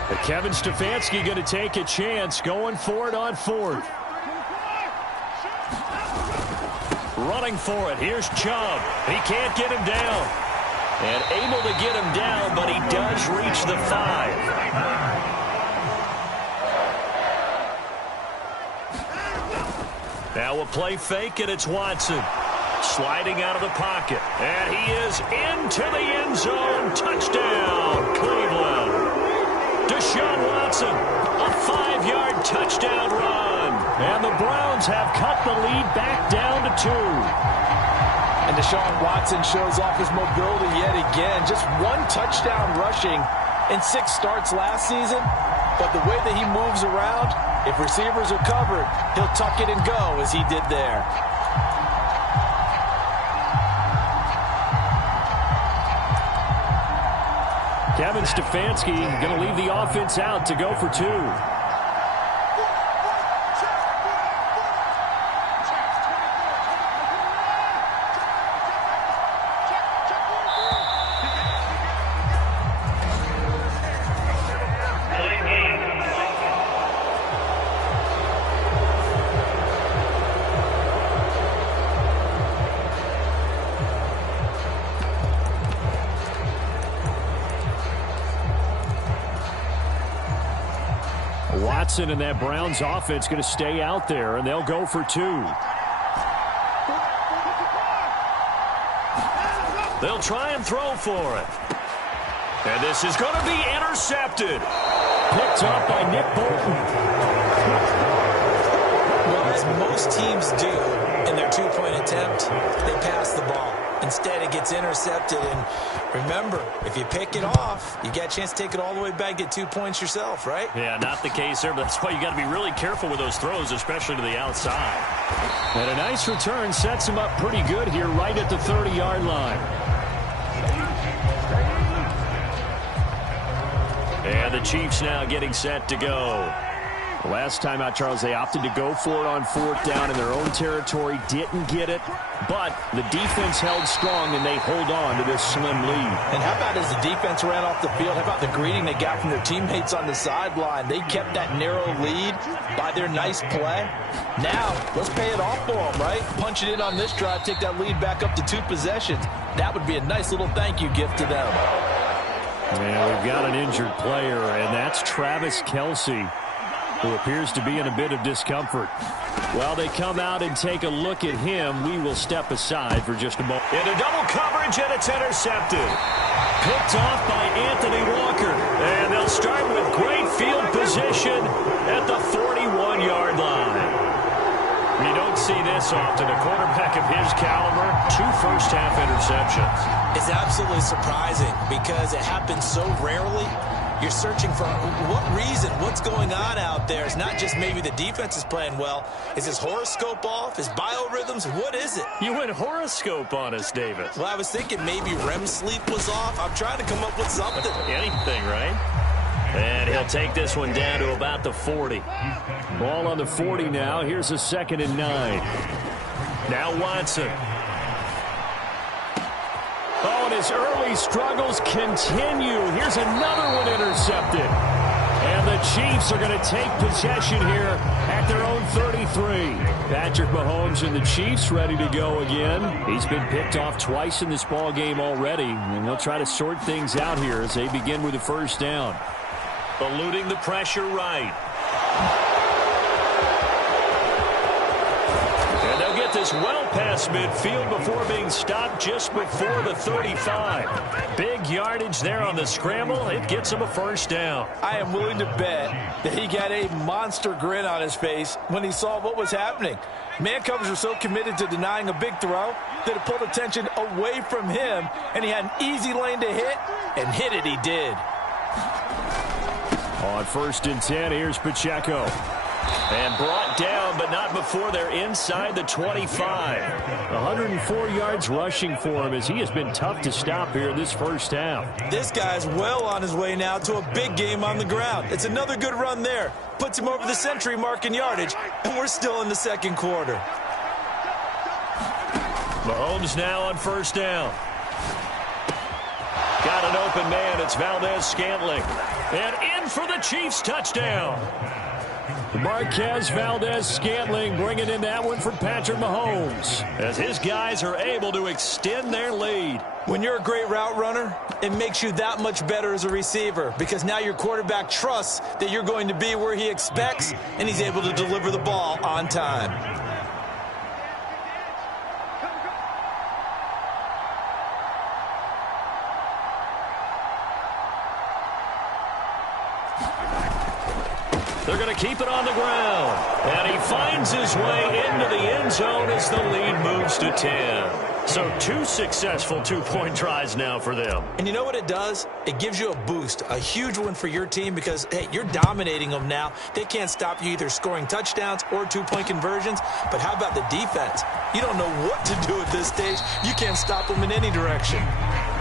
But Kevin Stefanski going to take a chance, going for it on 4th. Running for it. Here's Chubb. He can't get him down. And able to get him down, but he does reach the 5. Now a play fake, and it's Watson. Sliding out of the pocket. And he is into the end zone. Touchdown, Cleveland. Deshaun Watson, a 5-yard touchdown run. And the Browns have cut the lead back down to 2. And Deshaun Watson shows off his mobility yet again. Just 1 touchdown rushing in 6 starts last season. But the way that he moves around, if receivers are covered, he'll tuck it and go as he did there. Kevin Stefanski going to leave the offense out to go for 2. Watson and that Browns offense going to stay out there, and they'll go for 2. They'll try and throw for it. And this is going to be intercepted. Picked up by Nick Bolton. Well, as most teams do in their 2-point attempt, they pass the ball. Instead, it gets intercepted. And remember, if you pick it off, you get a chance to take it all the way back, get 2 points yourself, right? Yeah, not the case there, but that's why you got to be really careful with those throws, especially to the outside. And a nice return sets him up pretty good here right at the 30-yard line. And the Chiefs now getting set to go. Last time out, Charles, they opted to go for it on 4th down in their own territory. Didn't get it, but the defense held strong, and they hold on to this slim lead. And how about as the defense ran off the field, how about the greeting they got from their teammates on the sideline? They kept that narrow lead by their nice play. Now, let's pay it off for them, right? Punch it in on this drive, take that lead back up to 2 possessions. That would be a nice little thank you gift to them. And we've got an injured player, and that's Travis Kelce, who appears to be in a bit of discomfort. While they come out and take a look at him, we will step aside for just a moment. Into double coverage, and it's intercepted. Picked off by Anthony Walker. And they'll start with great field position at the 41-yard line. You don't see this often. A quarterback of his caliber, 2 first-half interceptions. It's absolutely surprising because it happens so rarely. You're searching for what reason, what's going on out there. It's not just maybe the defense is playing well. Is his horoscope off? His biorhythms? What is it? You went horoscope on us, David. Well, I was thinking maybe REM sleep was off. I'm trying to come up with something. Anything, right? And he'll take this one down to about the 40. Ball on the 40 now. Here's a 2nd and 9. Now Watson. Oh, and his early struggles continue. Here's another one intercepted. And the Chiefs are going to take possession here at their own 33. Patrick Mahomes and the Chiefs ready to go again. He's been picked off twice in this ball game already, and they'll try to sort things out here as they begin with the first down. Eluding the pressure right. And they'll get this well past midfield before being stopped just before the 35. Big yardage there on the scramble. It gets him a first down. I am willing to bet that he got a monster grin on his face when he saw what was happening. Man coverage was so committed to denying a big throw that it pulled attention away from him, and he had an easy lane to hit, and hit it he did. On 1st and 10, here's Pacheco. And brought down, but not before they're inside the 25. 104 yards rushing for him as he has been tough to stop here in this first half. This guy's well on his way now to a big game on the ground. It's another good run there. Puts him over the century mark in yardage, and we're still in the second quarter. Mahomes now on first down. Got an open man. It's Valdez-Scantling. And in for the Chiefs touchdown. Marquez Valdez-Scantling bringing in that one for Patrick Mahomes, as his guys are able to extend their lead. When you're a great route runner, it makes you that much better as a receiver because now your quarterback trusts that you're going to be where he expects, and he's able to deliver the ball on time. They're going to keep it on the ground. And he finds his way into the end zone as the lead moves to 10. So 2 successful two-point tries now for them. And you know what it does? It gives you a boost, a huge one for your team because, hey, you're dominating them now. They can't stop you either scoring touchdowns or two-point conversions. But how about the defense? You don't know what to do at this stage. You can't stop them in any direction.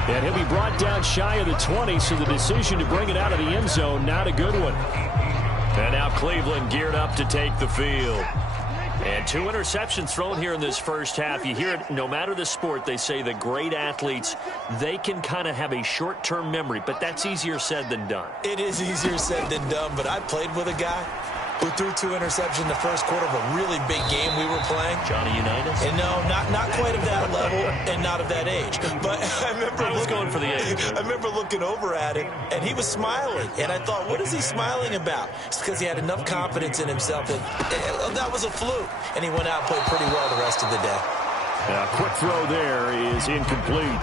And he'll be brought down shy of the 20, so the decision to bring it out of the end zone, not a good one. And now Cleveland geared up to take the field. And 2 interceptions thrown here in this first half. You hear it, no matter the sport, they say the great athletes, they can kind of have a short-term memory, but that's easier said than done. It is easier said than done, but I played with a guy who threw 2 interceptions in the first quarter of a really big game we were playing. Johnny Unitas? And no, not quite of that level and not of that age. But I was going for the age. I remember looking over at him, and he was smiling. And I thought, what is he smiling about? It's because he had enough confidence in himself that was a fluke. And he went out and played pretty well the rest of the day. Quick throw there is incomplete.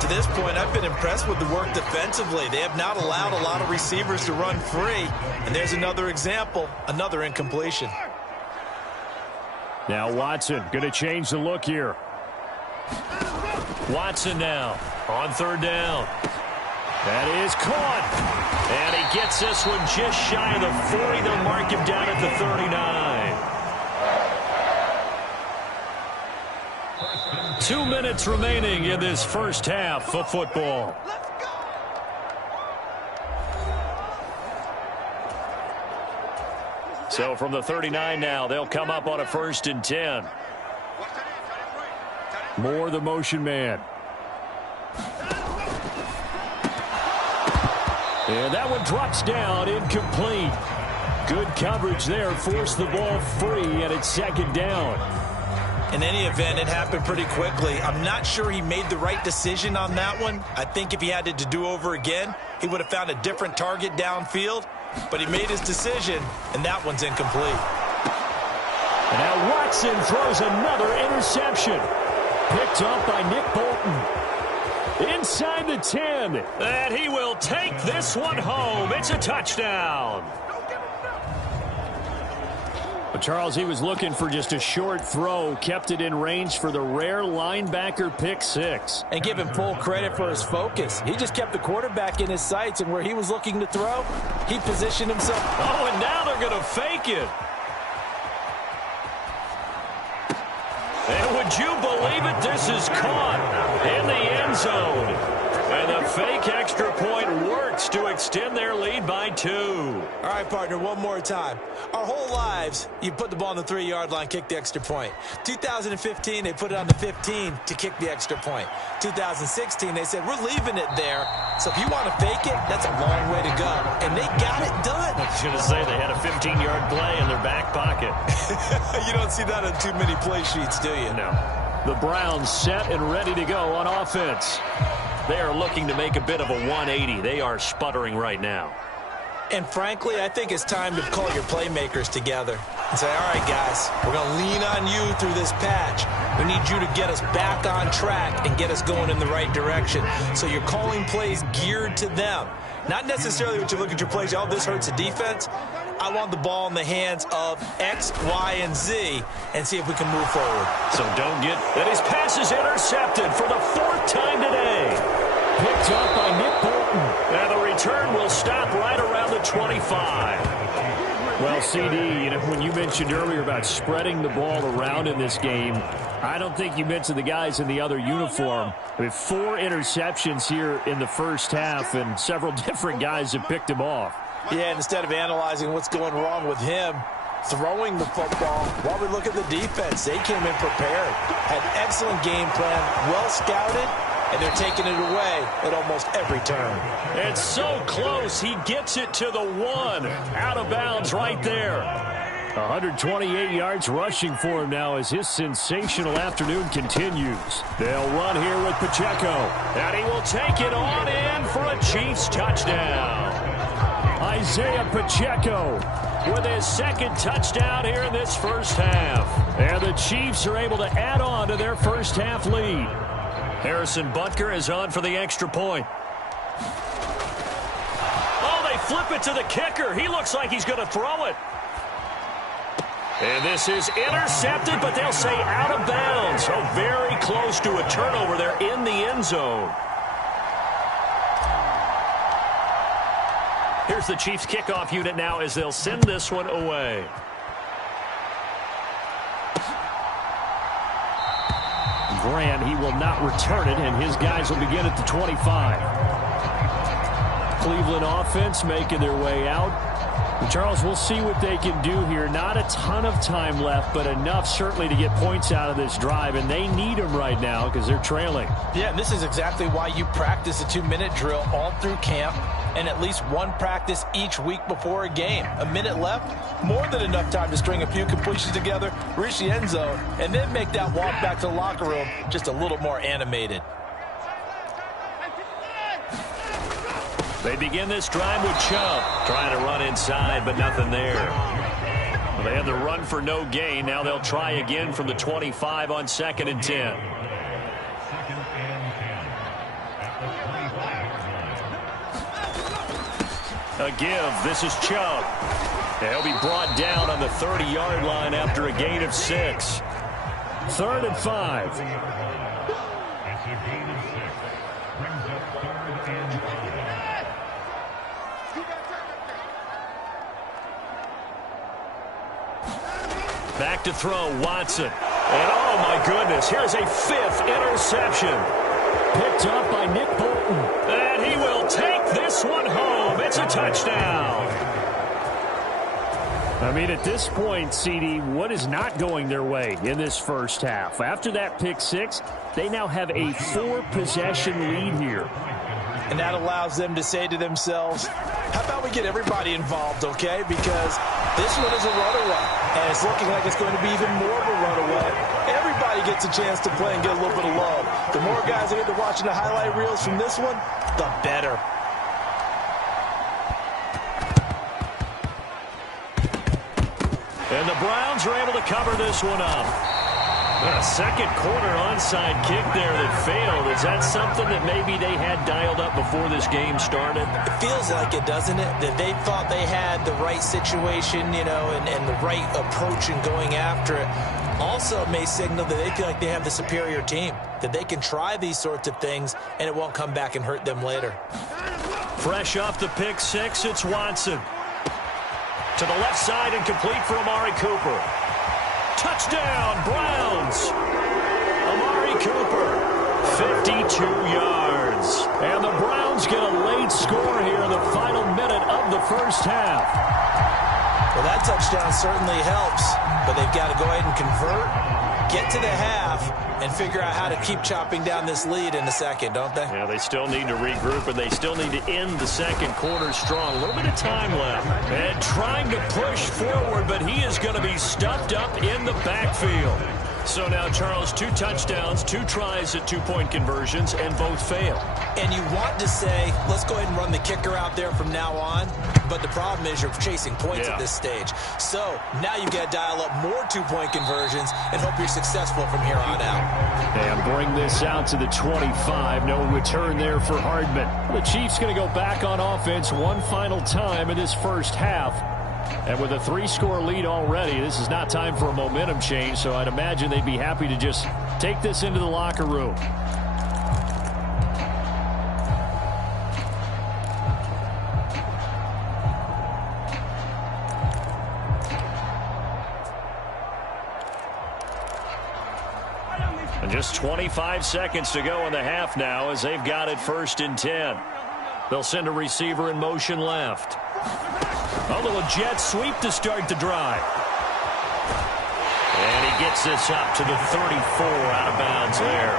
To this point, I've been impressed with the work defensively. They have not allowed a lot of receivers to run free. And there's another example, another incompletion. Now Watson going to change the look here. Watson now on 3rd down. That is caught. And he gets this one just shy of the 40. They'll mark him down at the 39. 2 minutes remaining in this first half of football. So from the 39 now, they'll come up on a 1st and 10. More the motion man. And that one drops down, incomplete. Good coverage there, forced the ball free, and it's 2nd down. In any event, it happened pretty quickly. I'm not sure he made the right decision on that one. I think if he had it to do over again, he would have found a different target downfield. But he made his decision, and that one's incomplete. And now Watson throws another interception. Picked up by Nick Bolton. Inside the 10. And he will take this one home. It's a touchdown. Charles, he was looking for just a short throw, kept it in range for the rare linebacker pick six. And give him full credit for his focus. He just kept the quarterback in his sights, and where he was looking to throw, he positioned himself. Oh, and now they're going to fake it. And would you believe it? This is caught in the end zone. And the fake extra point works to extend their lead by 2. All right, partner, one more time. Our whole lives, you put the ball on the 3-yard line, kick the extra point. 2015, they put it on the 15 to kick the extra point. 2016, they said, we're leaving it there. So if you want to fake it, that's a long way to go. And they got it done. I was going to say they had a 15-yard play in their back pocket. You don't see that on too many play sheets, do you? No. The Browns set and ready to go on offense. They are looking to make a bit of a 180. They are sputtering right now. And frankly, I think it's time to call your playmakers together and say, all right, guys, we're going to lean on you through this patch. We need you to get us back on track and get us going in the right direction. So you're calling plays geared to them. Not necessarily when you look at your plays, oh, this hurts the defense. I want the ball in the hands of X, Y, and Z and see if we can move forward. So don't get that his pass is intercepted for the 4th time today. Picked up by Nick Bolton. And the return will stop right around the 25. Well, CD, when you mentioned earlier about spreading the ball around in this game, I don't think you mentioned the guys in the other uniform. I mean, 4 interceptions here in the first half, and several different guys have picked him off. Yeah, and instead of analyzing what's going wrong with him throwing the football, while we look at the defense, they came in prepared, had excellent game plan, well scouted, and they're taking it away at almost every turn. It's so close. He gets it to the 1. Out of bounds right there. 128 yards rushing for him now as his sensational afternoon continues. They'll run here with Pacheco. And he will take it on in for a Chiefs touchdown. Isaiah Pacheco with his 2nd touchdown here in this first half. And the Chiefs are able to add on to their first half lead. Harrison Butker is on for the extra point. Oh, they flip it to the kicker. He looks like he's going to throw it. And this is intercepted, but they'll say out of bounds. So very close to a turnover there in the end zone. Here's the Chiefs kickoff unit now as they'll send this one away. Grant, he will not return it, and his guys will begin at the 25. Cleveland offense making their way out. And Charles, we'll see what they can do here. Not a ton of time left, but enough certainly to get points out of this drive, and they need them right now because they're trailing. Yeah, and this is exactly why you practice a 2-minute drill all through camp and at least one practice each week before a game. A minute left, more than enough time to string a few completions together, reach the end zone, and then make that walk back to the locker room just a little more animated. They begin this drive with Chubb. Trying to run inside, but nothing there. Well, they had the run for no gain. Now they'll try again from the 25 on 2nd and 10. A give. This is Chubb. He'll be brought down on the 30-yard line after a gain of 6. 3rd and 5. Back to throw, Watson. And oh my goodness, here's a 5th interception. Picked up by Nick Bolton. And he will take this one home. It's a touchdown. I mean, at this point, CD, what is not going their way in this first half? After that pick 6, they now have a 4-possession lead here. And that allows them to say to themselves, how about we get everybody involved, okay? Because this one is a runaway, and it's looking like it's going to be even more of a runaway. Everybody gets a chance to play and get a little bit of love. The more guys that get to watching the highlight reels from this one, the better. And the Browns are able to cover this one up. A second quarter onside kick there that failed. Is that something that maybe they had dialed up before this game started? It feels like it, doesn't it? That they thought they had the right situation, you know, and the right approach in going after it. Also may signal that they feel like they have the superior team, that they can try these sorts of things and it won't come back and hurt them later. Fresh off the pick six, it's Watson. To the left side and complete for Amari Cooper. Touchdown, Browns. Amari Cooper, 52 yards. And the Browns get a late score here in the final minute of the first half. Well, that touchdown certainly helps, but they've got to go ahead and convert, get to the half, and figure out how to keep chopping down this lead in the second, don't they? Yeah, they still need to regroup, and they still need to end the second quarter strong. A little bit of time left. And trying to push forward, but he is going to be stuffed up in the backfield. So now, Charles, 2 touchdowns, 2 tries at 2-point conversions, and both fail. And you want to say, let's go ahead and run the kicker out there from now on. But the problem is you're chasing points at this stage. So now you've got to dial up more 2-point conversions and hope you're successful from here on out. And bring this out to the 25. No return there for Hardman. The Chiefs going to go back on offense one final time in this first half. And with a 3-score lead already, this is not time for a momentum change, so I'd imagine they'd be happy to just take this into the locker room. And just 25 seconds to go in the half now as they've got it 1st and 10. They'll send a receiver in motion left. A little jet sweep to start the drive. And he gets this up to the 34 out of bounds there.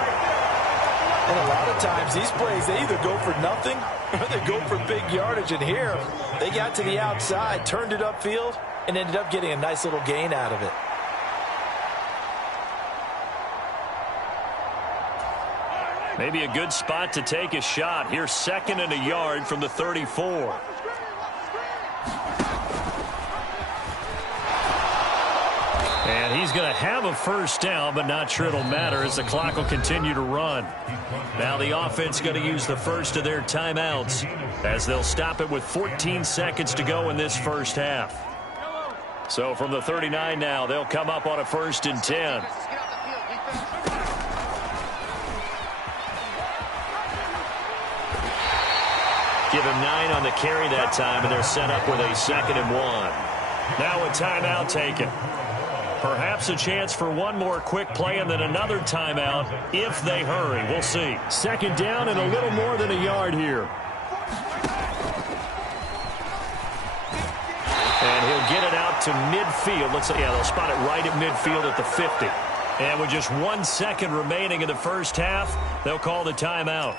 And a lot of times these plays, they either go for nothing or they go for big yardage. And here, they got to the outside, turned it upfield, and ended up getting a nice little gain out of it. Maybe a good spot to take a shot. Here's 2nd and a yard from the 34. And he's going to have a first down, but not sure it'll matter as the clock will continue to run. Now the offense going to use the first of their timeouts as they'll stop it with 14 seconds to go in this first half. So from the 39 now, they'll come up on a 1st and 10. Give him 9 on the carry that time, and they're set up with a 2nd and 1. Now a timeout taken. Perhaps a chance for one more quick play and then another timeout if they hurry. We'll see. 2nd down and a little more than a yard here. And he'll get it out to midfield. Let's say, they'll spot it right at midfield at the 50. And with just 1 second remaining in the first half, they'll call the timeout.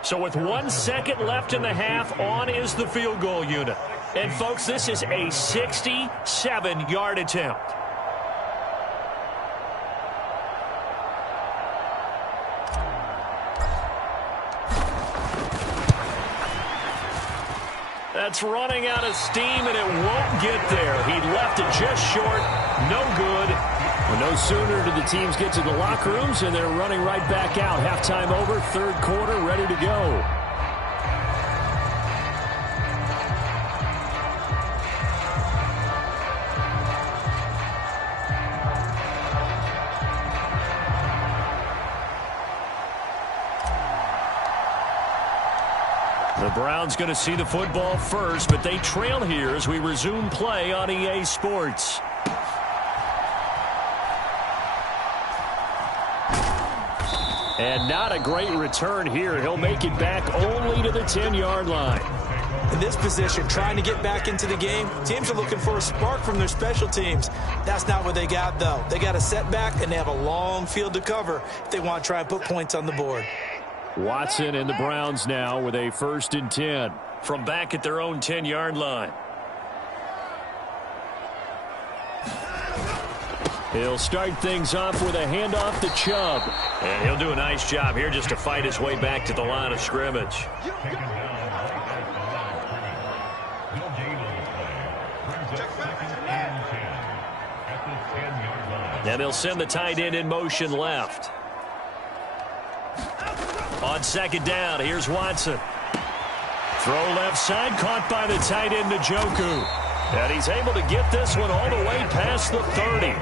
So with 1 second left in the half, on is the field goal unit. And, folks, this is a 67-yard attempt. That's running out of steam, and it won't get there. He left it just short. No good. Well, no sooner do the teams get to the locker rooms, and they're running right back out. Halftime over, 3rd quarter, ready to go. The Browns going to see the football first, but they trail here as we resume play on EA Sports. And not a great return here. He'll make it back only to the 10-yard line. In this position, trying to get back into the game, teams are looking for a spark from their special teams. That's not what they got, though. They got a setback, and they have a long field to cover if they want to try and put points on the board. Watson and the Browns now with a 1st and 10. From back at their own 10-yard line. He'll start things off with a handoff to Chubb. And he'll do a nice job here just to fight his way back to the line of scrimmage. And they'll send the tight end in motion left. On second down, here's Watson. Throw left side, caught by the tight end Njoku. And he's able to get this one all the way past the 30.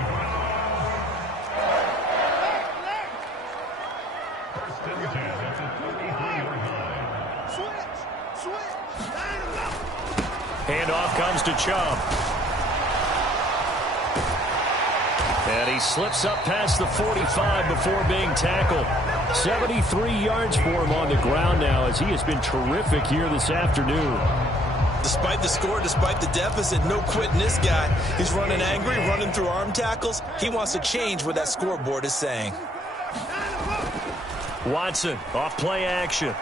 Handoff comes to Chubb. And he slips up past the 45 before being tackled. 73 yards for him on the ground now as he has been terrific here this afternoon. Despite the score, despite the deficit, no quitting this guy. He's running angry, running through arm tackles. He wants to change what that scoreboard is saying. Watson off play action.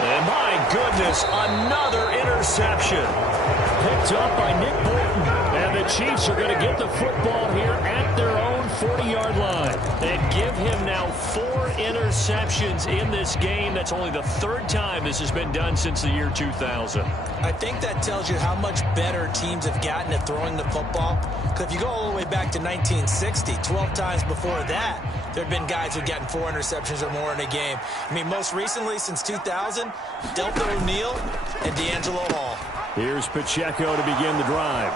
And my goodness, another interception. Picked up by Nick Bolton. And the Chiefs are going to get the football here at their own 40-yard line. And give him now 4 interceptions in this game. That's only the 3rd time this has been done since the year 2000. I think that tells you how much better teams have gotten at throwing the football. Because if you go all the way back to 1960, 12 times before that, there have been guys who've gotten 4 interceptions or more in a game. I mean, most recently, since 2000, Delta O'Neal and D'Angelo Hall. Here's Pacheco to begin the drive.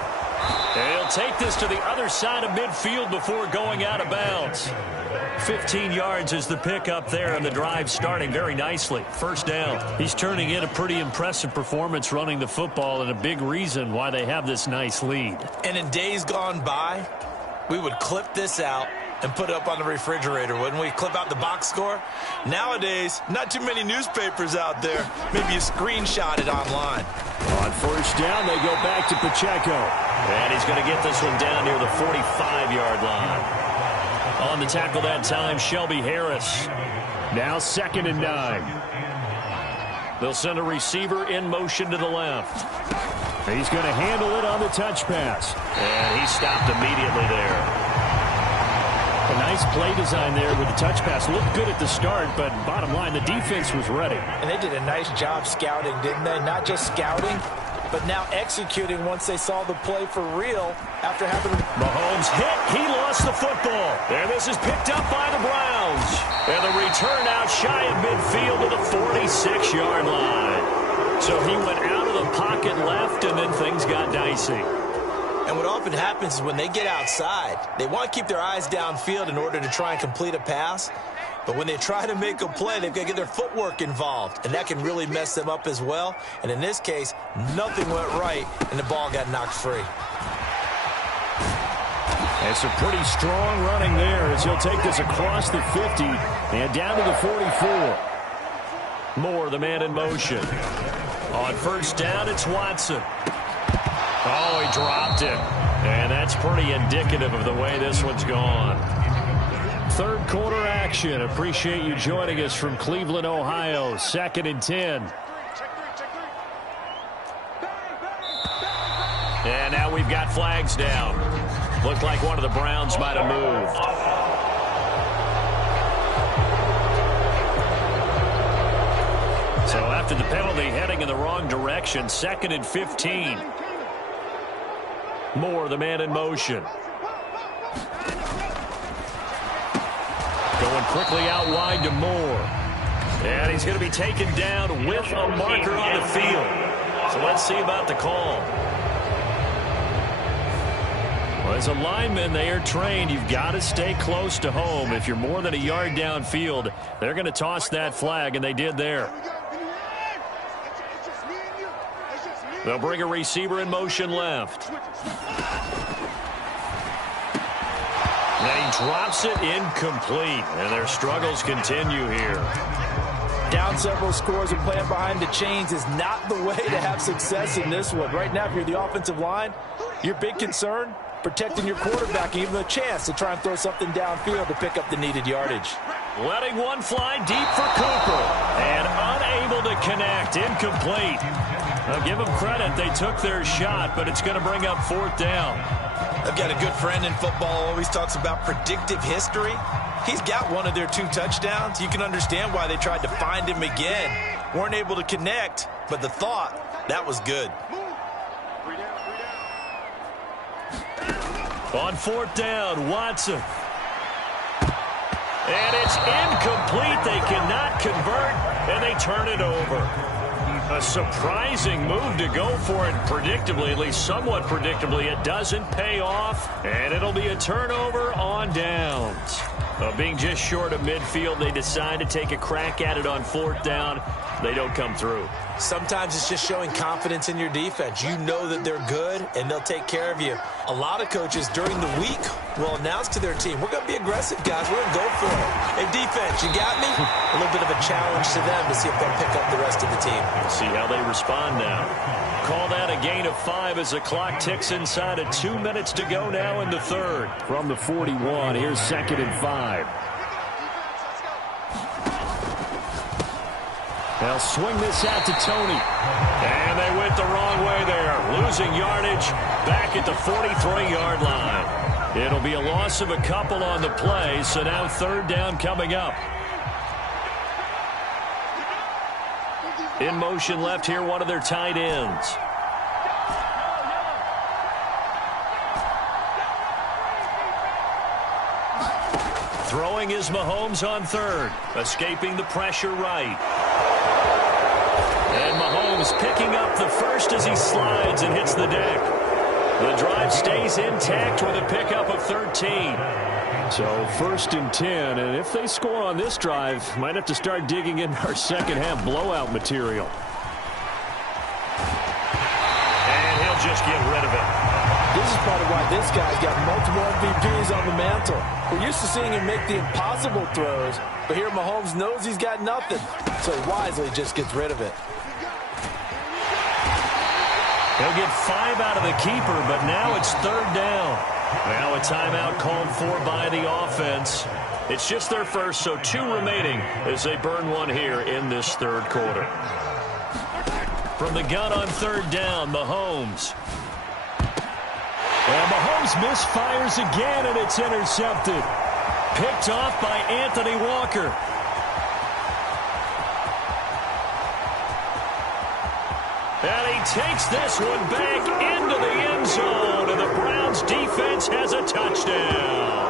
And he'll take this to the other side of midfield before going out of bounds. 15 yards is the pickup there, and the drive starting very nicely. First down. He's turning in a pretty impressive performance running the football, and a big reason why they have this nice lead. And in days gone by, we would clip this out and put it up on the refrigerator, wouldn't we? Clip out the box score. Nowadays, not too many newspapers out there. Maybe you screenshot it online. On first down, they go back to Pacheco. And he's going to get this one down near the 45-yard line. On the tackle that time, Shelby Harris. Now 2nd and 9. They'll send a receiver in motion to the left. He's going to handle it on the touch pass. And he stopped immediately there. A nice play design there with the touch pass. Looked good at the start, but bottom line, the defense was ready. And they did a nice job scouting, didn't they? Not just scouting, but now executing once they saw the play for real after having Mahomes hit. He lost the football. And this is picked up by the Browns. And the return out shy of midfield to the 46-yard line. So he went out of the pocket left, and then things got dicey. And what often happens is when they get outside, they want to keep their eyes downfield in order to try and complete a pass. But when they try to make a play, they've got to get their footwork involved. And that can really mess them up as well. And in this case, nothing went right, and the ball got knocked free. It's a pretty strong running there as he'll take this across the 50 and down to the 44. Moore, the man in motion. On first down, it's Watson. Oh, he dropped it. And that's pretty indicative of the way this one's gone. 3rd quarter action. Appreciate you joining us from Cleveland, Ohio. 2nd and 10. And now we've got flags down. Looked like one of the Browns might have moved. So after the penalty, heading in the wrong direction, 2nd and 15. Moore, the man in motion. Going quickly out wide to Moore. And he's going to be taken down with a marker on the field. So let's see about the call. Well, as a lineman, they are trained. You've got to stay close to home. If you're more than a yard downfield, they're going to toss that flag, and they did there. They'll bring a receiver in motion left. And he drops it incomplete. And their struggles continue here. Down several scores and playing behind the chains is not the way to have success in this one. Right now, if you're the offensive line, your big concern, protecting your quarterback, even a chance to try and throw something downfield to pick up the needed yardage. Letting one fly deep for Cooper. And unable unable to connect. Incomplete. I'll give them credit. They took their shot, but it's going to bring up 4th down. I've got a good friend in football who always talks about predictive history. He's got one of their 2 touchdowns. You can understand why they tried to find him again. Weren't able to connect, but the thought, that was good. On 4th down, Watson. And it's incomplete. They cannot convert, and they turn it over. A surprising move to go for it predictably, at least somewhat predictably. It doesn't pay off, and it'll be a turnover on downs. Being just short of midfield, they decide to take a crack at it on 4th down. They don't come through. Sometimes it's just showing confidence in your defense. You know that they're good, and they'll take care of you. A lot of coaches during the week will announce to their team, we're going to be aggressive, guys. We're going to go for it. Hey, defense, you got me? A little bit of a challenge to them to see if they'll pick up the rest of the team. We'll see how they respond now. Call that a gain of 5 as the clock ticks inside of 2 minutes to go now in the 3rd. From the 41, here's 2nd and 5. They'll swing this out to Tony. And they went the wrong way there. Losing yardage back at the 43-yard line. It'll be a loss of a couple on the play, so now 3rd down coming up. In motion left here, one of their tight ends. Throwing is Mahomes on 3rd. Escaping the pressure right. And Mahomes picking up the first as he slides and hits the deck. The drive stays intact with a pickup of 13. So 1st and 10, and if they score on this drive, might have to start digging in our second half blowout material. And he'll just get rid of it. This is part of why this guy's got multiple MVPs on the mantle. We're used to seeing him make the impossible throws, but here Mahomes knows he's got nothing, so he wisely just gets rid of it. He'll get 5 out of the keeper, but now it's 3rd down. Now a timeout called for by the offense. It's just their first, so 2 remaining as they burn one here in this 3rd quarter. From the gun on 3rd down, Mahomes. And Mahomes misfires again, and it's intercepted. Picked off by Anthony Walker. And he takes this one back into the end zone, and the Browns defense has a touchdown.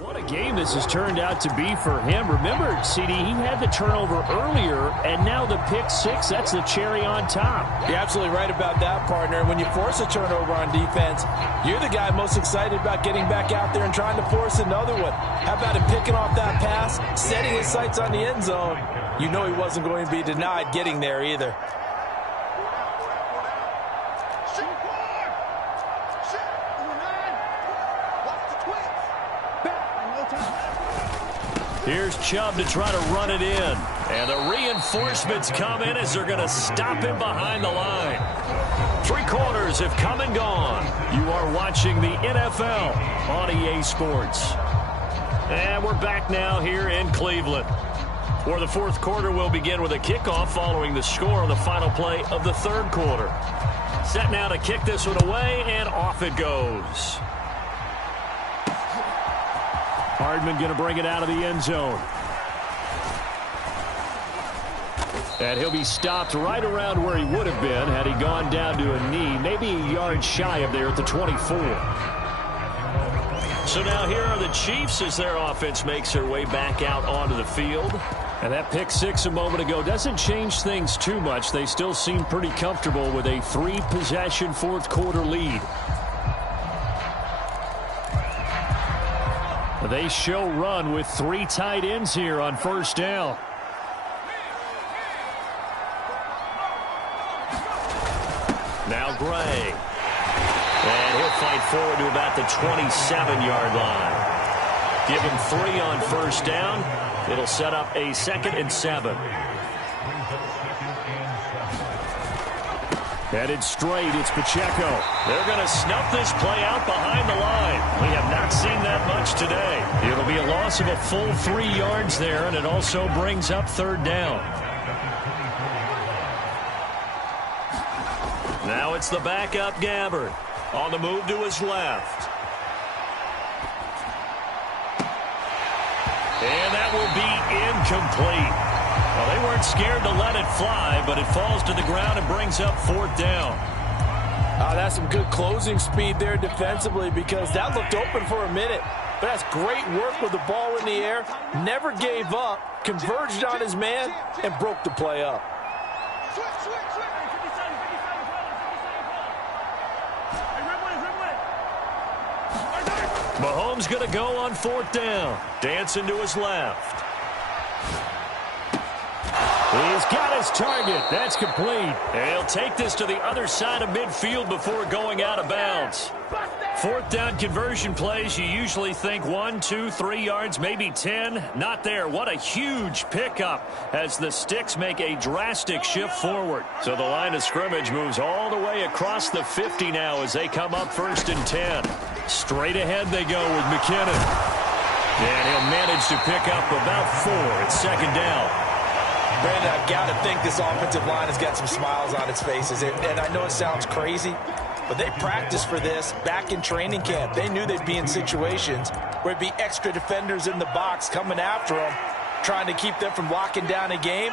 What a game this has turned out to be for him. Remember, CD, he had the turnover earlier, and now the pick 6, that's the cherry on top. You're absolutely right about that, partner. When you force a turnover on defense, you're the guy most excited about getting back out there and trying to force another one. How about him picking off that pass, setting his sights on the end zone, You know he wasn't going to be denied getting there either. Here's Chubb to try to run it in. And the reinforcements come in as they're going to stop him behind the line. 3 quarters have come and gone. You are watching the NFL on EA Sports. And we're back now here in Cleveland, where the 4th quarter will begin with a kickoff following the score on the final play of the 3rd quarter. Set now to kick this one away, and off it goes. Hardman going to bring it out of the end zone. And he'll be stopped right around where he would have been had he gone down to a knee, maybe a yard shy of there at the 24. So now here are the Chiefs as their offense makes their way back out onto the field. And that pick six a moment ago doesn't change things too much. They still seem pretty comfortable with a 3-possession 4th quarter lead. They show run with 3 tight ends here on 1st down. Now Gray. And he'll fight forward to about the 27-yard line. Give him 3 on 1st down. It'll set up a 2nd and 7. Headed straight, it's Pacheco. They're going to snuff this play out behind the line. We have not seen that much today. It'll be a loss of a full 3 yards there, and it also brings up 3rd down. Now it's the backup Gabbard. On the move to his left. And that will be incomplete. Well, they weren't scared to let it fly, but it falls to the ground and brings up 4th down. That's some good closing speed there defensively, because that looked open for a minute. But that's great work with the ball in the air. Never gave up, converged on his man, and broke the play up. Mahomes going to go on 4th down. Dancing to his left. He's got his target. That's complete. And he'll take this to the other side of midfield before going out of bounds. 4th down conversion plays, you usually think 1, 2, 3 yards, maybe 10. Not there. What a huge pickup as the sticks make a drastic shift forward. So the line of scrimmage moves all the way across the 50 now as they come up 1st and 10. Straight ahead they go with McKinnon. And he'll manage to pick up about 4 at 2nd down. Brandon, I've got to think this offensive line has got some smiles on its faces. And I know it sounds crazy, but they practiced for this back in training camp. They knew they'd be in situations where it'd be extra defenders in the box coming after them, trying to keep them from locking down a game.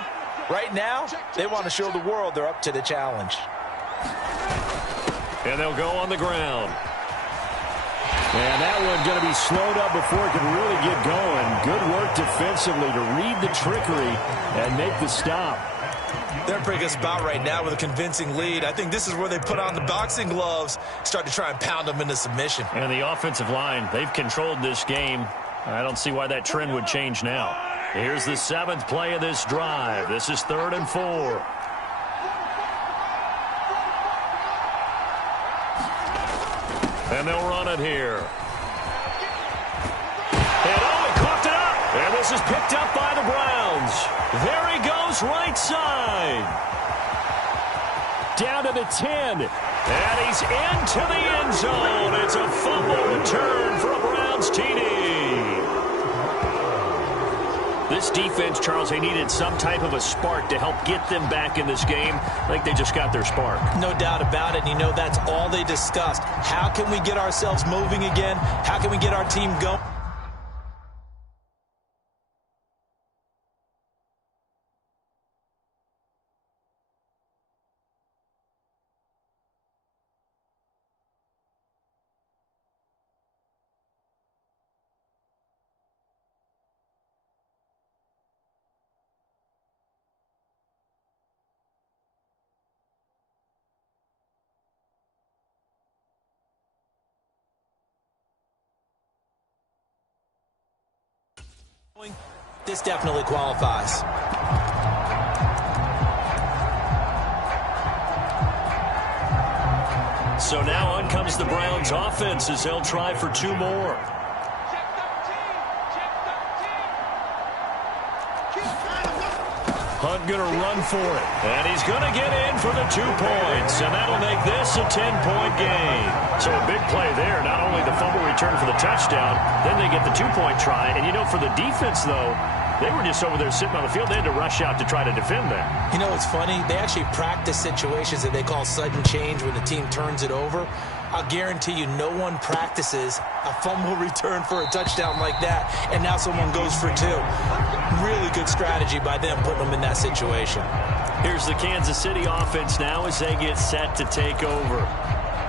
Right now, they want to show the world they're up to the challenge. And they'll go on the ground. And that one's going to be slowed up before it can really get going. Good work defensively to read the trickery and make the stop. They're in a pretty good spot right now with a convincing lead. I think this is where they put on the boxing gloves, start to try and pound them into submission. And the offensive line, they've controlled this game. I don't see why that trend would change now. Here's the 7th play of this drive. This is 3rd and 4. And they'll run it here. And he coughed it up. And this is picked up by the Browns. There he goes right side. Down to the 10. And he's into the end zone. It's a fumble return for a Browns TD. This defense, Charles, they needed some type of a spark to help get them back in this game. I think they just got their spark. No doubt about it. And you know, that's all they discussed. How can we get ourselves moving again? How can we get our team going? This definitely qualifies. So now on comes the Browns offense as they'll try for 2 more. Hunt going to run for it. And he's going to get in for the 2 points. And that'll make this a 10-point game. So a big play there. Not only the fumble return for the touchdown, then they get the 2-point try. And, you know, for the defense, though, they were just over there sitting on the field. They had to rush out to try to defend that. You know, it's funny. They actually practice situations that they call sudden change when the team turns it over. I'll guarantee you no one practices a fumble return for a touchdown like that, and now someone goes for 2. Really good strategy by them putting them in that situation. Here's the Kansas City offense now as they get set to take over.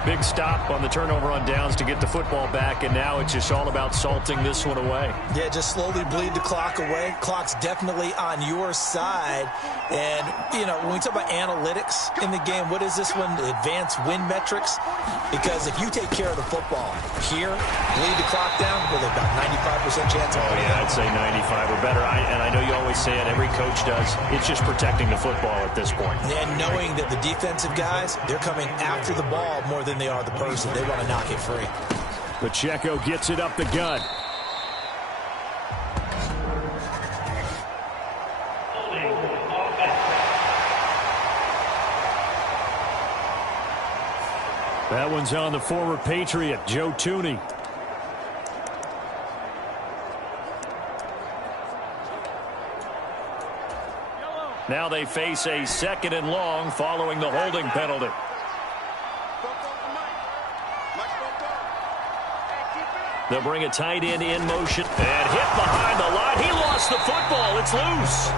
Big stop on the turnover on downs to get the football back, and now it's just all about salting this one away. Yeah, just slowly bleed the clock away. Clock's definitely on your side. And, you know, when we talk about analytics in the game, what is this one? Advanced win metrics? Because if you take care of the football here, bleed the clock down, with about 95% chance of winning. I'd say 95 or better. And I know you always say it, every coach does. It's just protecting the football at this point. And knowing that the defensive guys, they're coming after the ball more than they are the person. They want to knock it free. Pacheco gets it up the gut. That one's on the former Patriot, Joe Thuney. Now they face a 2nd and long following the holding penalty. They'll bring a tight end in motion and hit behind the line. He lost the football. It's loose.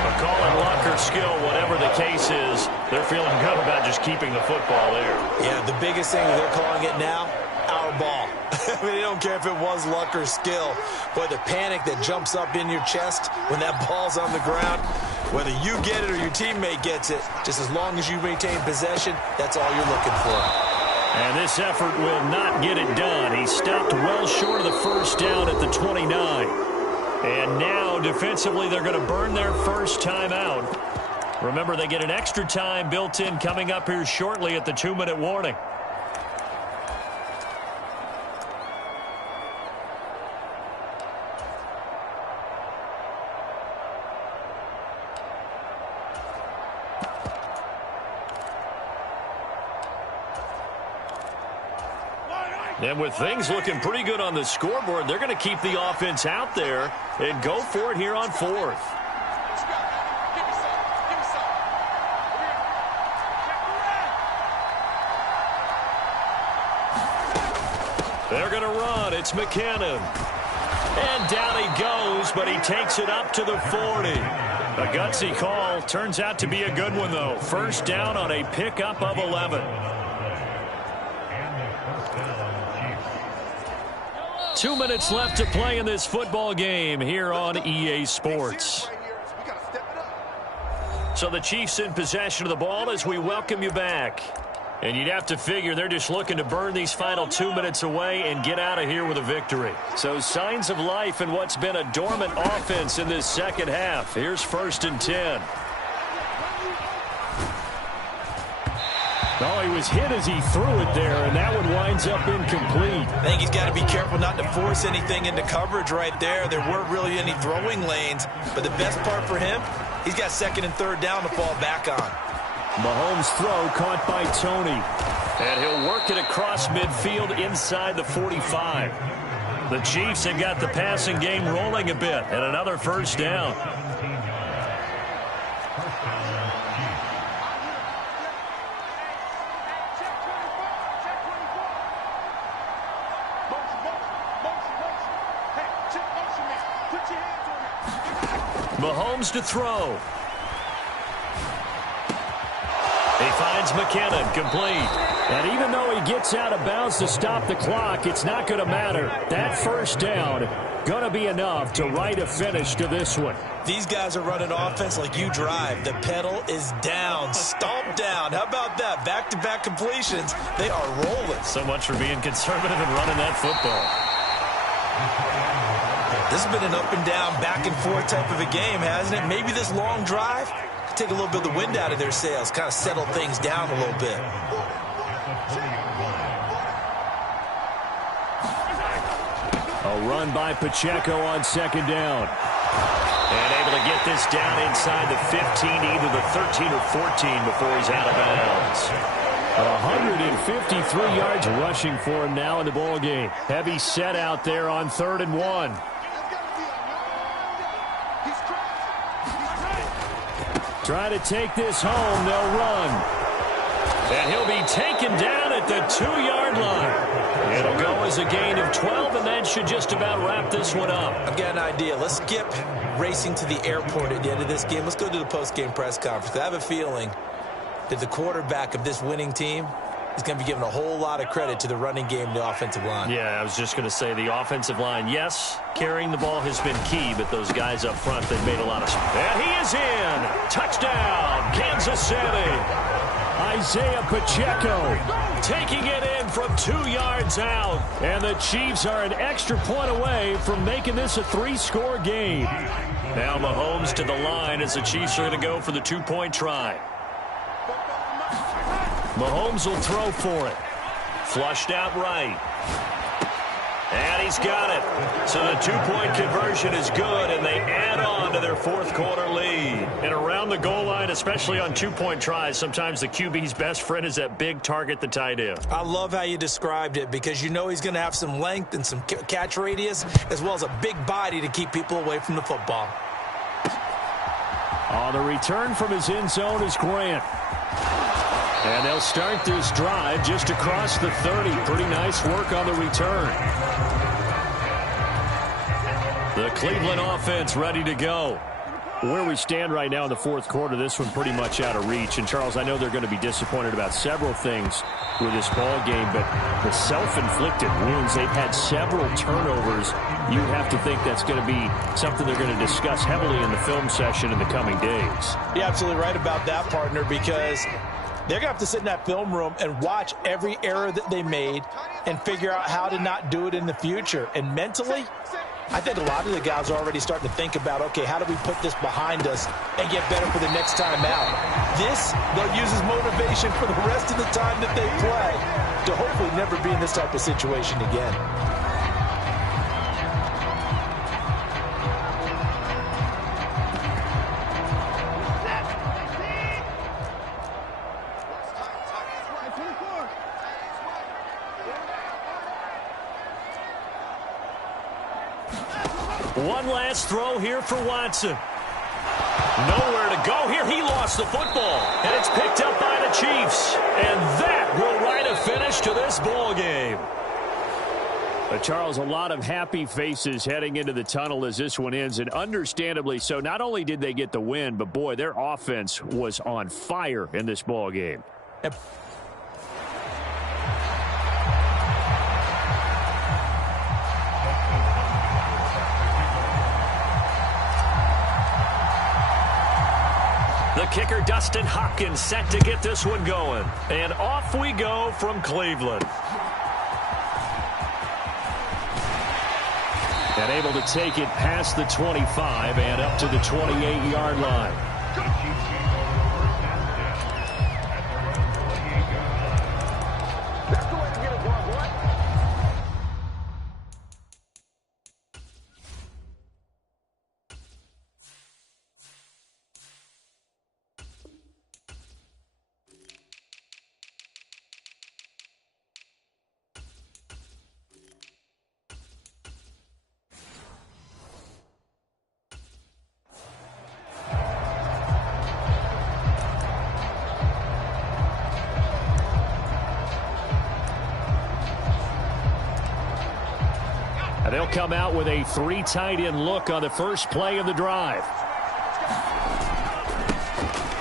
But call it luck or skill, whatever the case is, they're feeling good about just keeping the football there. Yeah, the biggest thing they're calling it now, our ball. I mean, they don't care if it was luck or skill. But the panic that jumps up in your chest when that ball's on the ground, whether you get it or your teammate gets it, just as long as you maintain possession, that's all you're looking for. And this effort will not get it done. He stopped well short of the first down at the 29. And now, defensively, they're going to burn their first time out. Remember, they get an extra time built in coming up here shortly at the 2-minute warning. And with things looking pretty good on the scoreboard, they're going to keep the offense out there and go for it here on 4th. They're going to run. It's McKinnon. And down he goes, but he takes it up to the 40. A gutsy call. Turns out to be a good one, though. First down on a pickup of 11. 2 minutes left to play in this football game here on EA Sports. So the Chiefs in possession of the ball as we welcome you back. And you'd have to figure they're just looking to burn these final 2 minutes away and get out of here with a victory. So signs of life in what's been a dormant offense in this second half. Here's 1st and 10. Oh, he was hit as he threw it there, and that one winds up incomplete. I think he's got to be careful not to force anything into coverage right there. There weren't really any throwing lanes, but the best part for him, he's got 2nd and 3rd down to fall back on. Mahomes' throw caught by Tony. And he'll work it across midfield inside the 45. The Chiefs have got the passing game rolling a bit, and another first down. Mahomes to throw. He finds McKinnon, complete. And even though he gets out of bounds to stop the clock, it's not going to matter. That first down going to be enough to write a finish to this one. These guys are running offense like you drive. The pedal is down, stomp down. How about that? Back-to-back completions. They are rolling. So much for being conservative and running that football. This has been an up and down, back and forth type of a game, hasn't it? Maybe this long drive take a little bit of the wind out of their sails, kind of settle things down a little bit. A run by Pacheco on second down. And able to get this down inside the 15, either the 13 or 14 before he's out of bounds. 153 yards rushing for him now in the ball game. Heavy set out there on 3rd and 1. Try to take this home. They'll run. And he'll be taken down at the 2-yard line. It'll go as a gain of 12, and that should just about wrap this one up. I've got an idea. Let's skip racing to the airport at the end of this game. Let's go to the post-game press conference. I have a feeling that the quarterback of this winning team is going to be given a whole lot of credit to the running game and the offensive line. Yeah, I was just going to say the offensive line, yes, carrying the ball has been key, but those guys up front, they've made a lot of... And he is in! Touchdown, Kansas City! Isaiah Pacheco taking it in from 2 yards out. And the Chiefs are an extra point away from making this a 3-score game. Now Mahomes to the line as the Chiefs are going to go for the 2-point try. Mahomes will throw for it. Flushed out right. And he's got it. So the 2-point conversion is good, and they add on to their 4th quarter lead. And around the goal line, especially on 2-point tries, sometimes the QB's best friend is that big target, the tight end. I love how you described it, because you know he's going to have some length and some catch radius, as well as a big body to keep people away from the football. On the return from his end zone is Grant. And they'll start this drive just across the 30. Pretty nice work on the return. The Cleveland offense ready to go. Where we stand right now in the 4th quarter, this one pretty much out of reach. And, Charles, I know they're going to be disappointed about several things with this ball game, but the self-inflicted wounds, they've had several turnovers. You have to think that's going to be something they're going to discuss heavily in the film session in the coming days. You're absolutely right about that, partner, because they're going to have to sit in that film room and watch every error that they made and figure out how to not do it in the future. And mentally, I think a lot of the guys are already starting to think about, okay, how do we put this behind us and get better for the next time out? This, they'll use as motivation for the rest of the time that they play to hopefully never be in this type of situation again. One last throw here for Watson. Nowhere to go here. He lost the football. And it's picked up by the Chiefs. And that will write a finish to this ball game. Charles, a lot of happy faces heading into the tunnel as this one ends. And understandably so. Not only did they get the win, but boy, their offense was on fire in this ball game. Yep. The kicker, Dustin Hopkins, set to get this one going. And off we go from Cleveland. And able to take it past the 25 and up to the 28-yard line. They'll come out with a 3 tight end look on the first play of the drive.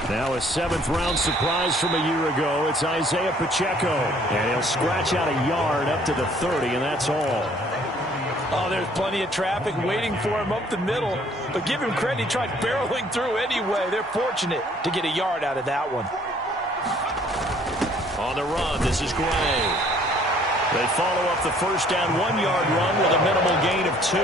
Now a 7th-round surprise from a year ago. It's Isaiah Pacheco. And he'll scratch out a yard up to the 30, and that's all. Oh, there's plenty of traffic waiting for him up the middle. But give him credit, he tried barreling through anyway. They're fortunate to get a yard out of that one. On the run, this is Gray. They follow up the first down 1-yard run with a minimal gain of 2.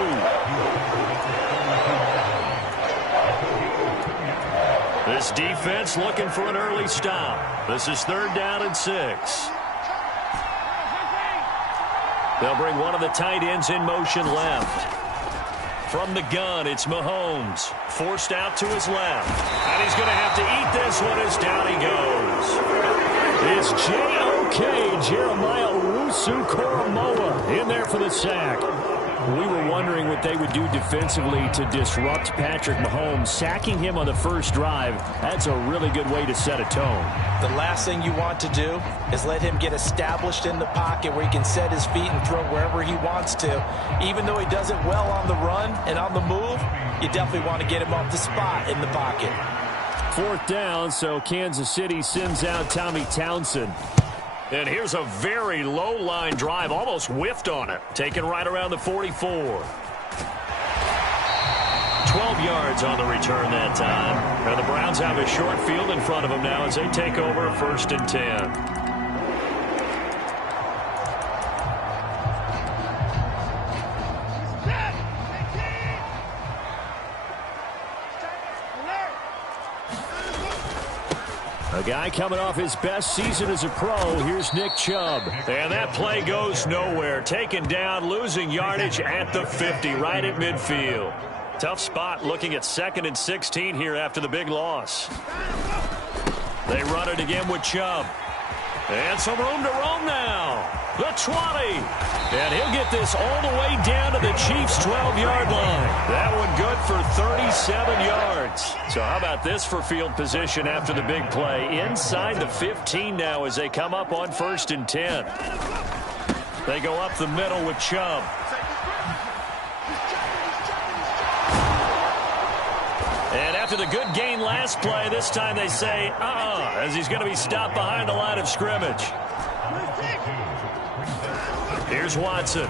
This defense looking for an early stop. This is 3rd down and 6. They'll bring one of the tight ends in motion left. From the gun, it's Mahomes. Forced out to his left. And he's going to have to eat this one as down he goes. It's J.O.K. Jeremiah Owusu-Koramoah in there for the sack. We were wondering what they would do defensively to disrupt Patrick Mahomes. Sacking him on the first drive, that's a really good way to set a tone. The last thing you want to do is let him get established in the pocket where he can set his feet and throw wherever he wants to. Even though he does it well on the run and on the move, you definitely want to get him off the spot in the pocket. 4th down, so Kansas City sends out Tommy Townsend. And here's a very low-line drive, almost whiffed on it. Taken right around the 44. 12 yards on the return that time. And the Browns have a short field in front of them now as they take over 1st and 10. A guy coming off his best season as a pro. Here's Nick Chubb. And that play goes nowhere. Taken down, losing yardage at the 50, right at midfield. Tough spot looking at 2nd and 16 here after the big loss. They run it again with Chubb. And some room to roam now. The 20. And he'll get this all the way down to the Chiefs' 12-yard line. That one good for 37 yards. So how about this for field position after the big play? Inside the 15 now as they come up on 1st and 10. They go up the middle with Chubb. And after the good gain last play, this time they say, as he's going to be stopped behind the line of scrimmage. Here's Watson.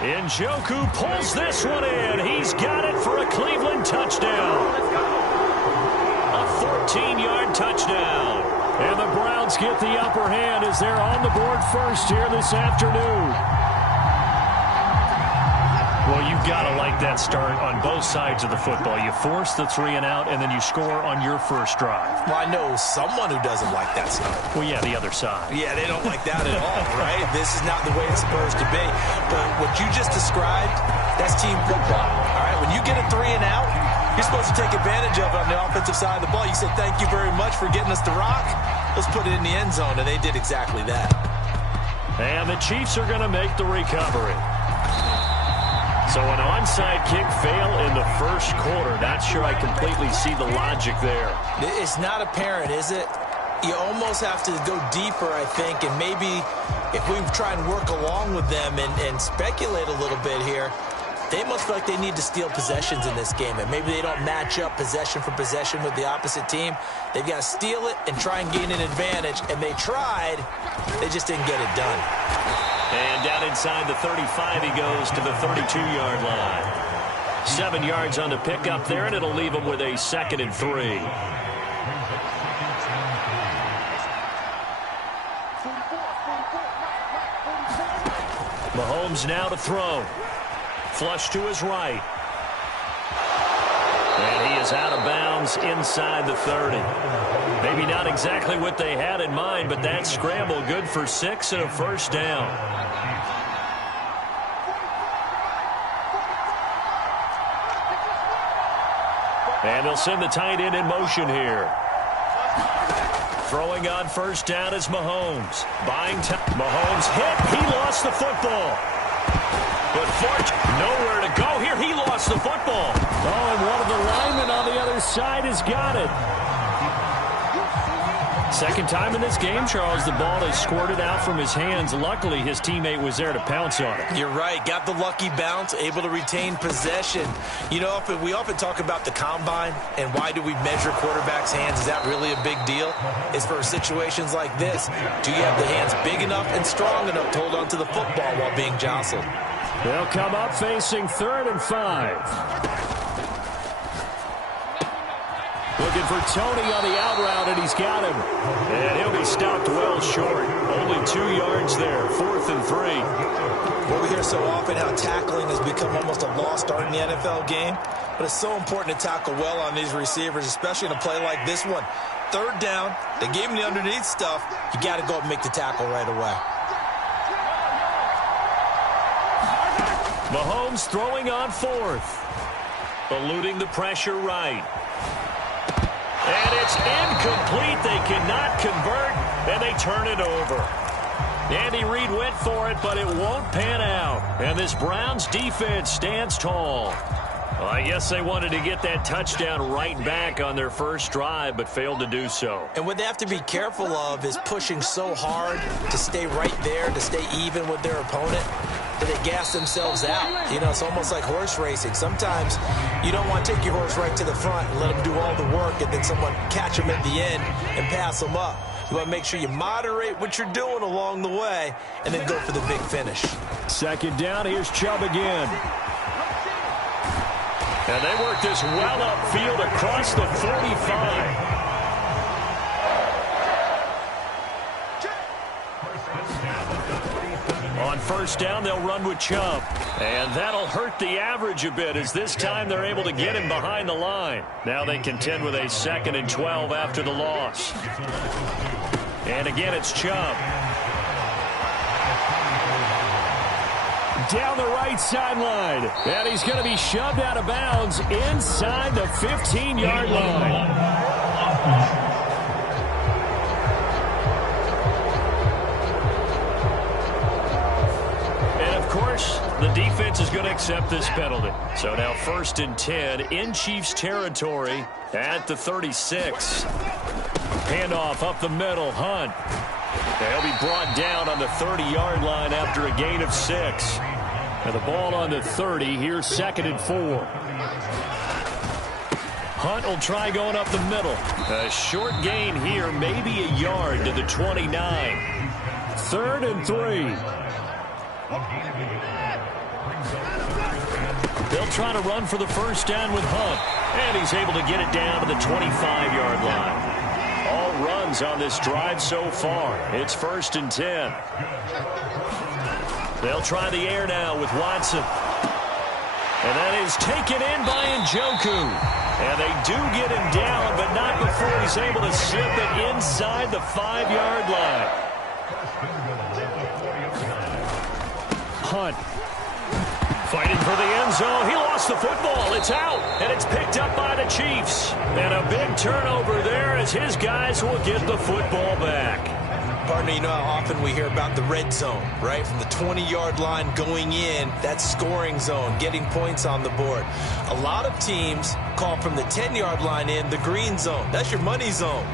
Njoku pulls this one in. He's got it for a Cleveland touchdown. A 14-yard touchdown. And the Browns get the upper hand as they're on the board first here this afternoon. Well, you've got to like that start on both sides of the football. You force the 3 and out, and then you score on your first drive. Well, I know someone who doesn't like that start. Well, yeah, the other side. Yeah, they don't like that at all, right? This is not the way it's supposed to be. But what you just described, that's team football, all right? When you get a 3 and out, you're supposed to take advantage of it on the offensive side of the ball. You say, thank you very much for getting us the rock. Let's put it in the end zone, and they did exactly that. And the Chiefs are going to make the recovery. So an onside kick fail in the first quarter. Not sure I completely see the logic there. It's not apparent, is it? You almost have to go deeper, I think, and maybe if we try and work along with them and speculate a little bit here, they must feel like they need to steal possessions in this game, and maybe they don't match up possession for possession with the opposite team. They've got to steal it and try and gain an advantage, and they tried. They just didn't get it done. And down inside the 35, he goes to the 32-yard line. 7 yards on the pickup there, and it'll leave him with a 2nd and 3. Mahomes now to throw. Flush to his right. And he is out of bounds inside the 30. Maybe not exactly what they had in mind, but that scramble good for 6 and a first down. And they'll send the tight end in motion here. Throwing on first down is Mahomes. Buying time. Mahomes hit. He lost the football. But nowhere to go here. He lost the football. Oh, and one of the linemen on the other side has got it. Second time in this game, Charles, the ball is squirted out from his hands. Luckily, his teammate was there to pounce on it. You're right. Got the lucky bounce, able to retain possession. You know, we often talk about the combine and why do we measure quarterbacks' hands. Is that really a big deal? It's for situations like this. Do you have the hands big enough and strong enough to hold on to the football while being jostled? They'll come up facing 3rd and 5. Looking for Tony on the out route, and he's got him. And he'll be stopped well short. Only 2 yards there. 4th and 3. What we hear so often, how tackling has become almost a lost art in the NFL game. but it's so important to tackle well on these receivers, especially in a play like this one. Third down, they gave him the underneath stuff. You got to go and make the tackle right away. Mahomes throwing on fourth. Eluding the pressure right. And it's incomplete. They cannot convert, and they turn it over. Andy Reid went for it, but it won't pan out. And this Browns defense stands tall. Well, I guess they wanted to get that touchdown right back on their first drive, but failed to do so. And what they have to be careful of is pushing so hard to stay right there, to stay even with their opponent, that they gas themselves out. You know, it's almost like horse racing. Sometimes you don't want to take your horse right to the front and let them do all the work, and then someone catch them at the end and pass them up. You want to make sure you moderate what you're doing along the way and then go for the big finish. Second down, here's Chubb again. And they work this well upfield across the 45. On first down, they'll run with Chubb. And that'll hurt the average a bit, as this time they're able to get him behind the line. Now they contend with a 2nd and 12 after the loss. And again, it's Chubb. Down the right sideline. And he's going to be shoved out of bounds inside the 15-yard line. And, of course, the defense is going to accept this penalty. So now 1st and 10 in Chiefs territory at the 36. Handoff up the middle, Hunt. They'll be brought down on the 30-yard line after a gain of 6. And the ball on the 30, here's 2nd and 4. Hunt will try going up the middle. A short gain here, maybe a yard to the 29. 3rd and 3. They'll try to run for the first down with Hunt. And he's able to get it down to the 25-yard line. All runs on this drive so far. It's 1st and 10. They'll try the air now with Watson. And that is taken in by Njoku. And they do get him down, but not before he's able to slip it inside the 5-yard line. Hunt. Fighting for the end zone. He lost the football. It's out, and it's picked up by the Chiefs. And a big turnover there as his guys will get the football back. Partner, you know how often we hear about the red zone, right? From the 20-yard line going in, that scoring zone, getting points on the board. A lot of teams call from the 10-yard line in the green zone. That's your money zone.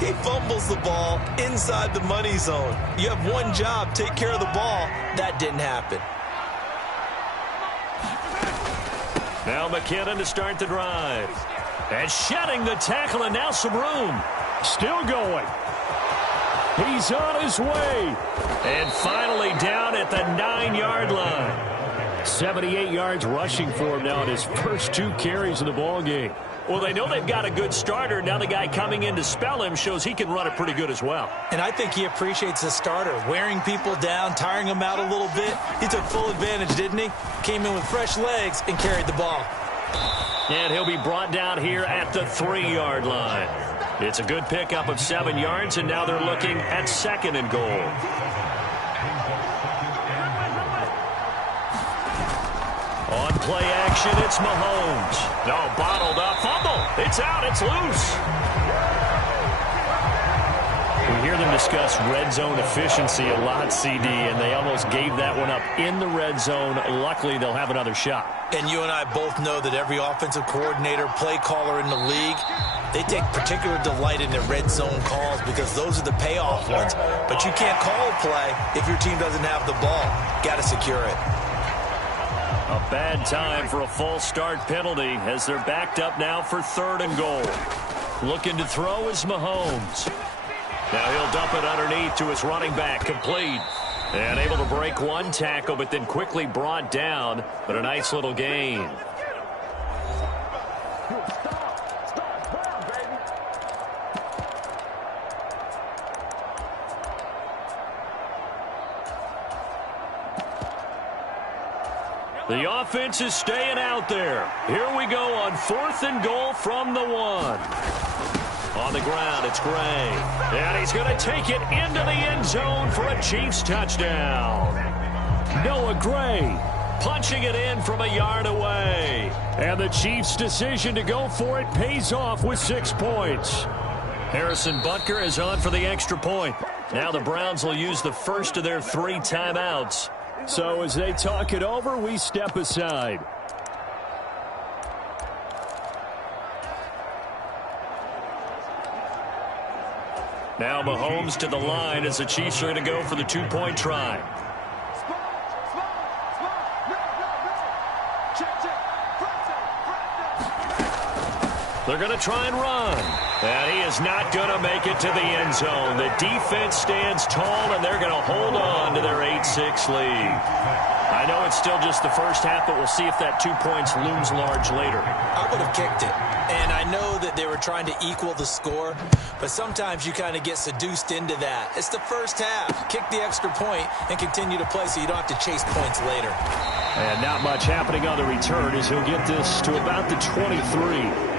He fumbles the ball inside the money zone. You have one job, take care of the ball. That didn't happen. Now McKinnon to start the drive. And shedding the tackle, and now some room. Still going. He's on his way. And finally down at the 9-yard line. 78 yards rushing for him now in his first 2 carries of the ball game. Well, they know they've got a good starter. Now the guy coming in to spell him shows he can run it pretty good as well. And I think he appreciates the starter, wearing people down, tiring them out a little bit. He took full advantage, didn't he? Came in with fresh legs and carried the ball. And he'll be brought down here at the 3-yard line. It's a good pickup of 7 yards, and now they're looking at 2nd and goal. On play action, it's Mahomes. No, bottled up, fumble. It's out, it's loose. We hear them discuss red zone efficiency a lot, CD, and they almost gave that one up in the red zone. Luckily, they'll have another shot. And you and I both know that every offensive coordinator, play caller in the league, they take particular delight in their red zone calls because those are the payoff ones. But you can't call a play if your team doesn't have the ball. Got to secure it. A bad time for a false start penalty as they're backed up now for 3rd and goal. Looking to throw is Mahomes. Now he'll dump it underneath to his running back, complete. And able to break one tackle, but then quickly brought down. But a nice little gain. The offense is staying out there. Here we go on 4th and goal from the 1. On the ground, it's Gray. And he's going to take it into the end zone for a Chiefs touchdown. Noah Gray punching it in from a yard away. And the Chiefs' decision to go for it pays off with 6 points. Harrison Butker is on for the extra point. Now the Browns will use the first of their 3 timeouts. So as they talk it over, we step aside. Now Mahomes to the line as the Chiefs are going to go for the 2-point try. They're going to try and run. And he is not going to make it to the end zone. The defense stands tall, and they're going to hold on to their 8-6 lead. I know it's still just the first half, but we'll see if that 2 points looms large later. I would have kicked it. And I know that they were trying to equal the score, but sometimes you kind of get seduced into that. It's the first half. Kick the extra point and continue to play so you don't have to chase points later. And not much happening on the return as he'll get this to about the 23.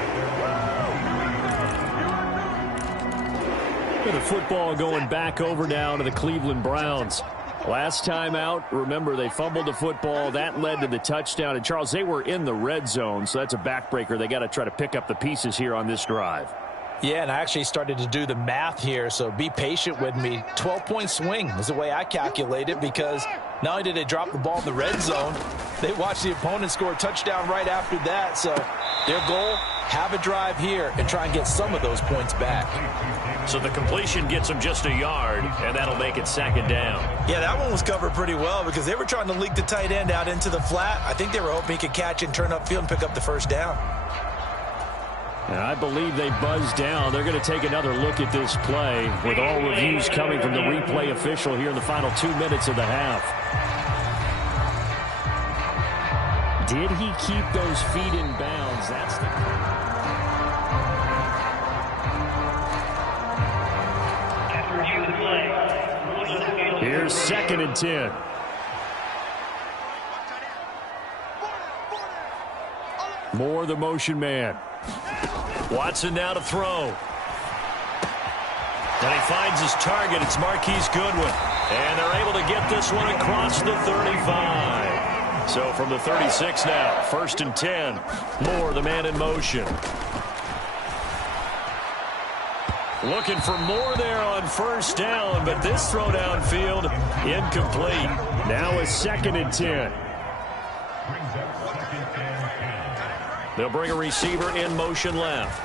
The football going back over now to the Cleveland Browns. Last time out, remember, they fumbled the football. That led to the touchdown. And, Charles, they were in the red zone, so that's a backbreaker. They got to try to pick up the pieces here on this drive. Yeah, and I actually started to do the math here, so be patient with me. 12-point swing is the way I calculate it, because not only did they drop the ball in the red zone, they watched the opponent score a touchdown right after that. So their goal, have a drive here and try and get some of those points back. So the completion gets them just a yard, and that'll make it 2nd down. Yeah, that one was covered pretty well because they were trying to leak the tight end out into the flat. I think they were hoping he could catch and turn upfield and pick up the first down. And I believe they buzzed down. They're going to take another look at this play with all reviews coming from the replay official here in the final 2 minutes of the half. Did he keep those feet in bounds? That's the... Here's 2nd and 10. Moore, the motion man. Watson now to throw. And he finds his target. It's Marquise Goodwin. And they're able to get this one across the 35. So from the 36 now, 1st and 10. Moore, the man in motion. Looking for more there on 1st down, but this throw downfield incomplete. Now a 2nd and 10. They'll bring a receiver in motion left.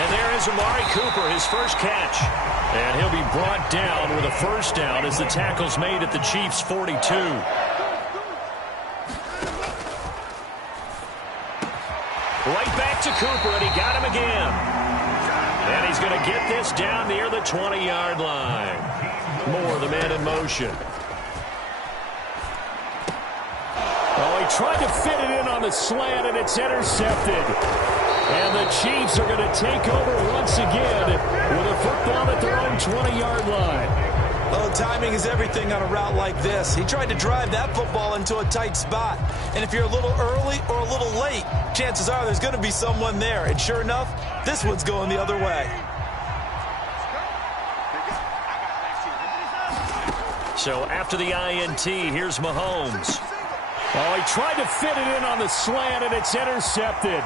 And there is Amari Cooper, his first catch. And he'll be brought down with a 1st down as the tackle's made at the Chiefs' 42. Right back to Cooper, and he got him again. And he's going to get this down near the 20-yard line. Moore, the man in motion. Oh, he tried to fit it in on the slant, and it's intercepted. And the Chiefs are going to take over once again with a football at their own 20-yard line. Oh, timing is everything on a route like this. He tried to drive that football into a tight spot. And if you're a little early or a little late, chances are there's going to be someone there. And sure enough, this one's going the other way. So after the INT, here's Mahomes. Oh, he tried to fit it in on the slant, and it's intercepted.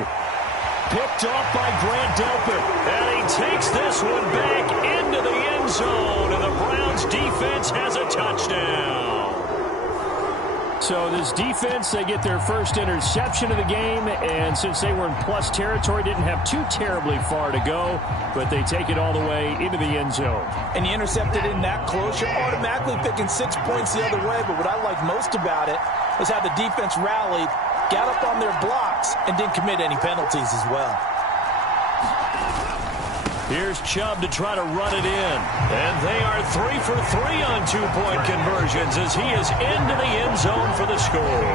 Picked off by Grant Delpit. And he takes this one back into the end zone, and the Browns defense has a touchdown. So this defense, they get their first interception of the game, and since they were in plus territory, didn't have too terribly far to go, but they take it all the way into the end zone. And you intercepted in that close, you're automatically picking 6 points the other way, but what I like most about it was how the defense rallied, got up on their blocks, and didn't commit any penalties as well. Here's Chubb to try to run it in. And they are 3 for 3 on 2-point conversions as he is into the end zone for the score.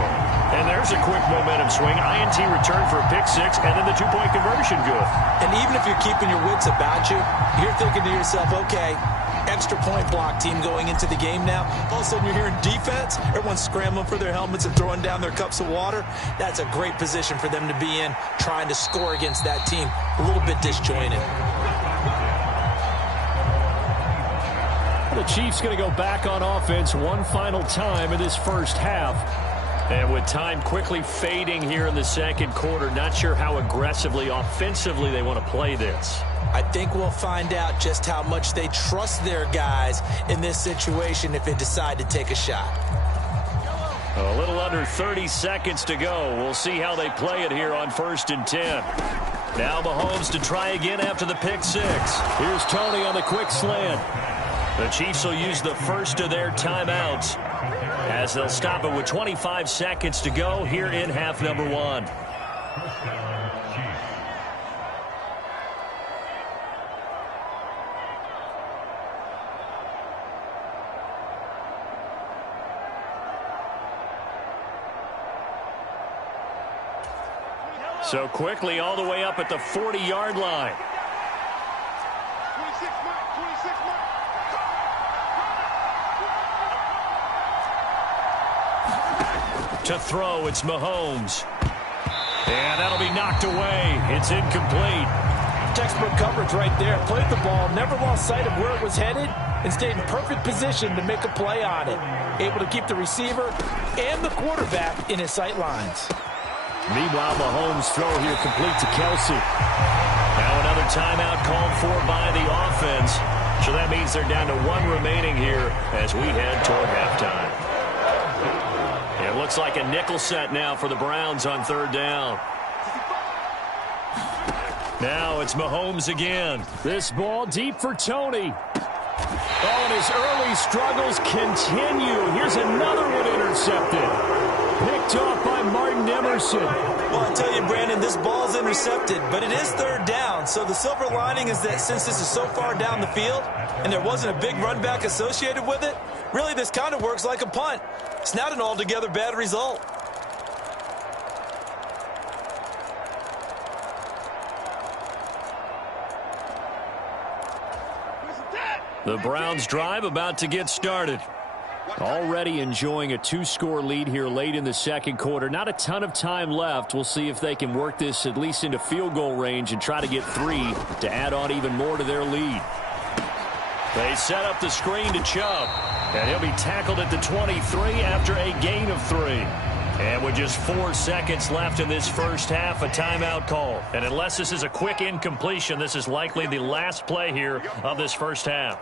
And there's a quick momentum swing. INT return for a pick 6, and then the 2-point conversion good. And even if you're keeping your wits about you, you're thinking to yourself, okay, extra point block team going into the game now. All of a sudden you're hearing defense. Everyone's scrambling for their helmets and throwing down their cups of water. That's a great position for them to be in, trying to score against that team. A little bit disjointed. The Chiefs going to go back on offense one final time in this first half. And with time quickly fading here in the second quarter, not sure how aggressively, offensively they want to play this. I think we'll find out just how much they trust their guys in this situation if they decide to take a shot. A little under 30 seconds to go. We'll see how they play it here on 1st and 10. Now Mahomes to try again after the pick six. Here's Tony on the quick slant. The Chiefs will use the first of their timeouts as they'll stop it with 25 seconds to go here in half number one. So quickly all the way up at the 40-yard line. To throw, it's Mahomes. And that'll be knocked away. It's incomplete. Textbook coverage right there. Played the ball, never lost sight of where it was headed, and stayed in perfect position to make a play on it. Able to keep the receiver and the quarterback in his sight lines. Meanwhile, Mahomes' throw here complete to Kelsey. Now another timeout called for by the offense. So that means they're down to one remaining here as we head toward halftime. It looks like a nickel set now for the Browns on 3rd down. Now it's Mahomes again. This ball deep for Tony. Oh, and his early struggles continue. Here's another one intercepted. Picked off by Martin Emerson. Well, I tell you, Brandon, this ball's intercepted, but it is 3rd down. So the silver lining is that since this is so far down the field and there wasn't a big run back associated with it, really this kind of works like a punt. It's not an altogether bad result. The Browns drive about to get started. Already enjoying a 2-score lead here late in the second quarter. Not a ton of time left. We'll see if they can work this at least into field goal range and try to get 3 to add on even more to their lead. They set up the screen to Chubb. And he'll be tackled at the 23 after a gain of 3. And with just 4 seconds left in this first half, a timeout call. And unless this is a quick incompletion, this is likely the last play here of this first half.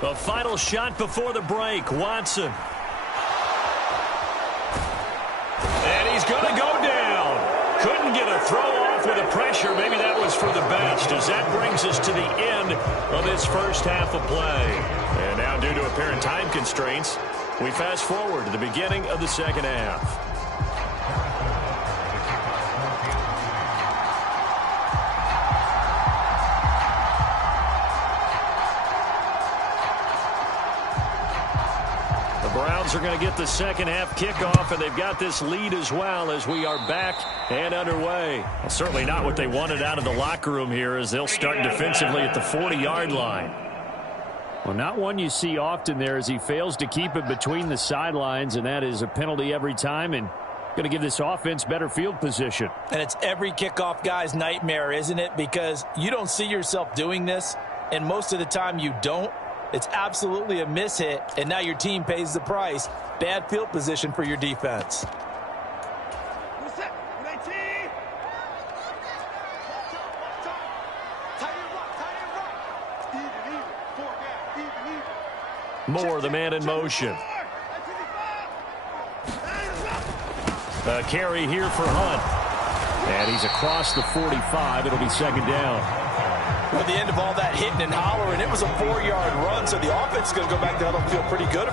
The final shot before the break, Watson. And he's going to go down. Couldn't get a throw off with the pressure. Maybe that was for the best, as that brings us to the end of this first half of play. And now, due to apparent time constraints, we fast forward to the beginning of the second half. Browns are going to get the second half kickoff, and they've got this lead as well as we are back and underway. Well, certainly not what they wanted out of the locker room here, as they'll start defensively at the 40-yard line. Well, not one you see often there, as he fails to keep it between the sidelines, and that is a penalty every time, and going to give this offense better field position. And it's every kickoff guy's nightmare, isn't it? Because you don't see yourself doing this, and most of the time you don't. It's absolutely a mishit, and now your team pays the price. Bad field position for your defense. Moore, the man in motion. A carry here for Hunt. And he's across the 45. It'll be second down. At the end of all that hitting and hollering, it was a 4-yard run, so the offense is going to go back there and feel pretty good.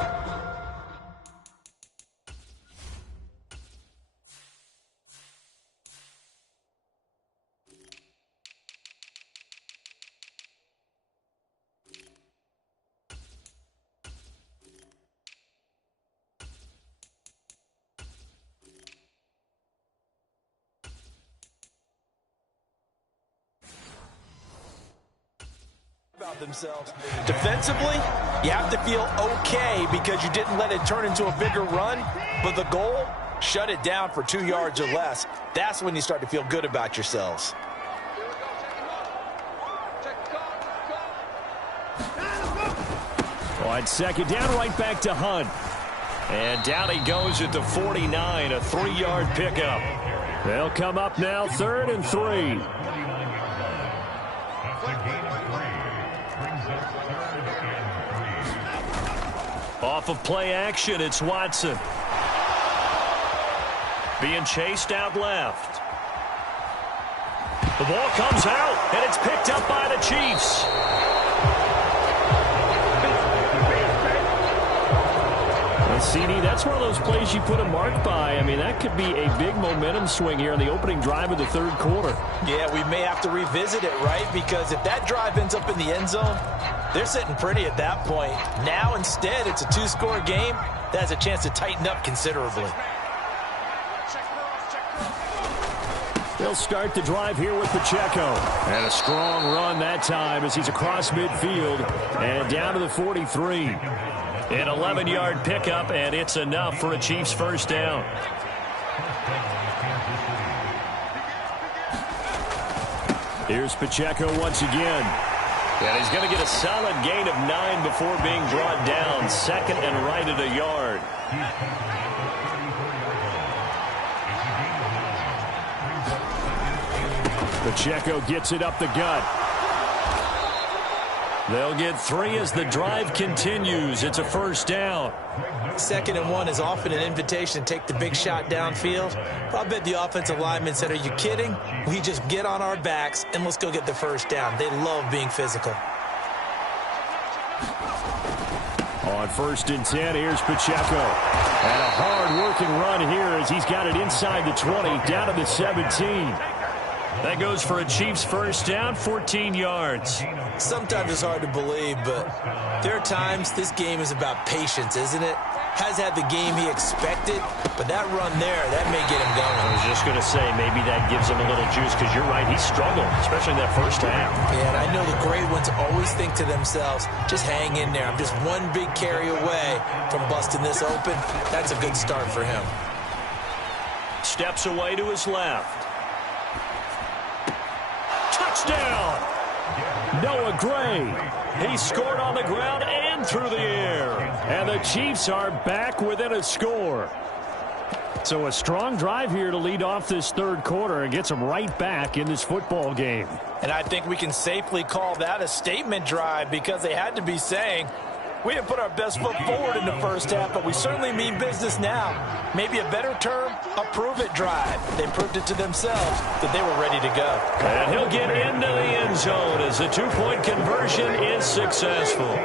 themselves. Defensively, you have to feel okay because you didn't let it turn into a bigger run, but the goal, shut it down for 2 yards or less. That's when you start to feel good about yourselves. On second down, right back to Hunt. And down he goes at the 49, a 3-yard pickup. They'll come up now, 3rd and 3. Off of play action, it's Watson. Being chased out left. The ball comes out, and it's picked up by the Chiefs. CD, that's one of those plays you put a mark by. I mean, that could be a big momentum swing here on the opening drive of the 3rd quarter. Yeah, we may have to revisit it, right? Because if that drive ends up in the end zone, they're sitting pretty at that point. Now, instead, it's a 2-score game that has a chance to tighten up considerably. They'll start the drive here with Pacheco. And a strong run that time as he's across midfield and down to the 43. An 11-yard pickup, and it's enough for a Chiefs first down. Here's Pacheco once again. And he's going to get a solid gain of 9 before being brought down. 2nd and right at a yard. Pacheco gets it up the gut. They'll get 3 as the drive continues. It's a first down. 2nd and 1 is often an invitation to take the big shot downfield. I bet the offensive lineman said, are you kidding? We just get on our backs and let's go get the first down. They love being physical. On 1st and 10, here's Pacheco. And a hard-working run here as he's got it inside the 20, down to the 17. That goes for a Chiefs first down, 14 yards. Sometimes it's hard to believe, but there are times this game is about patience, isn't it? Has had the game he expected, but that run there, that may get him going. I was just going to say, maybe that gives him a little juice, because you're right, he struggled, especially in that first half. Yeah, and I know the great ones always think to themselves, just hang in there. I'm just one big carry away from busting this open. That's a good start for him. Steps away to his left. Touchdown! Noah Gray. He scored on the ground and through the air. And the Chiefs are back within a score. So a strong drive here to lead off this 3rd quarter and gets them right back in this football game. And I think we can safely call that a statement drive because they had to be saying, we didn't put our best foot forward in the first half, but we certainly mean business now. Maybe a better term, a prove-it drive. They proved it to themselves that they were ready to go. And he'll get into the end zone as the 2-point conversion is successful.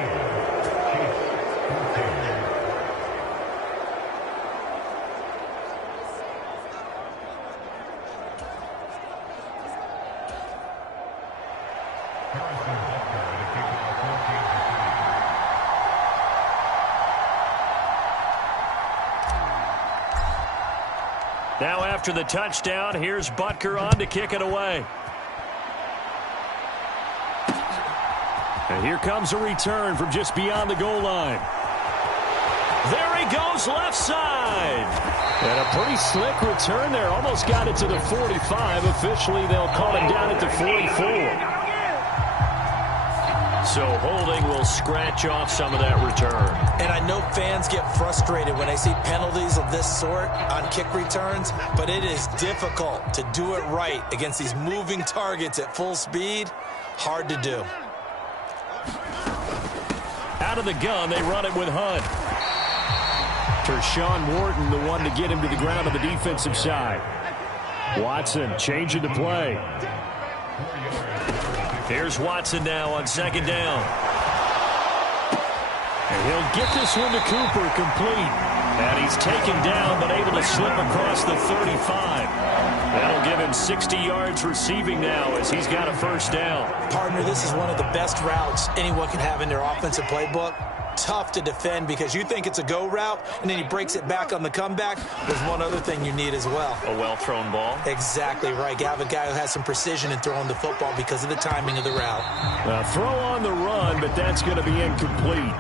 Now after the touchdown, here's Butker on to kick it away. And here comes a return from just beyond the goal line. There he goes left side. And a pretty slick return there. Almost got it to the 45. Officially, they'll call it down at the 44. So holding will scratch off some of that return. And I know fans get frustrated when they see penalties of this sort on kick returns, but it is difficult to do it right against these moving targets at full speed. Hard to do. Out of the gun, they run it with Hunt. Tershawn Wharton, the one to get him to the ground on the defensive side. Watson changing the play. Here's Watson now on 2nd down. And he'll get this one to Cooper complete. And he's taken down but able to slip across the 35. That'll give him 60 yards receiving now as he's got a first down. Partner, this is one of the best routes anyone can have in their offensive playbook. tough to defend because you think it's a go route, and then he breaks it back on the comeback. There's one other thing you need as well. A well-thrown ball? Exactly right. You have a guy who has some precision in throwing the football because of the timing of the route. Throw on the run, but that's going to be incomplete.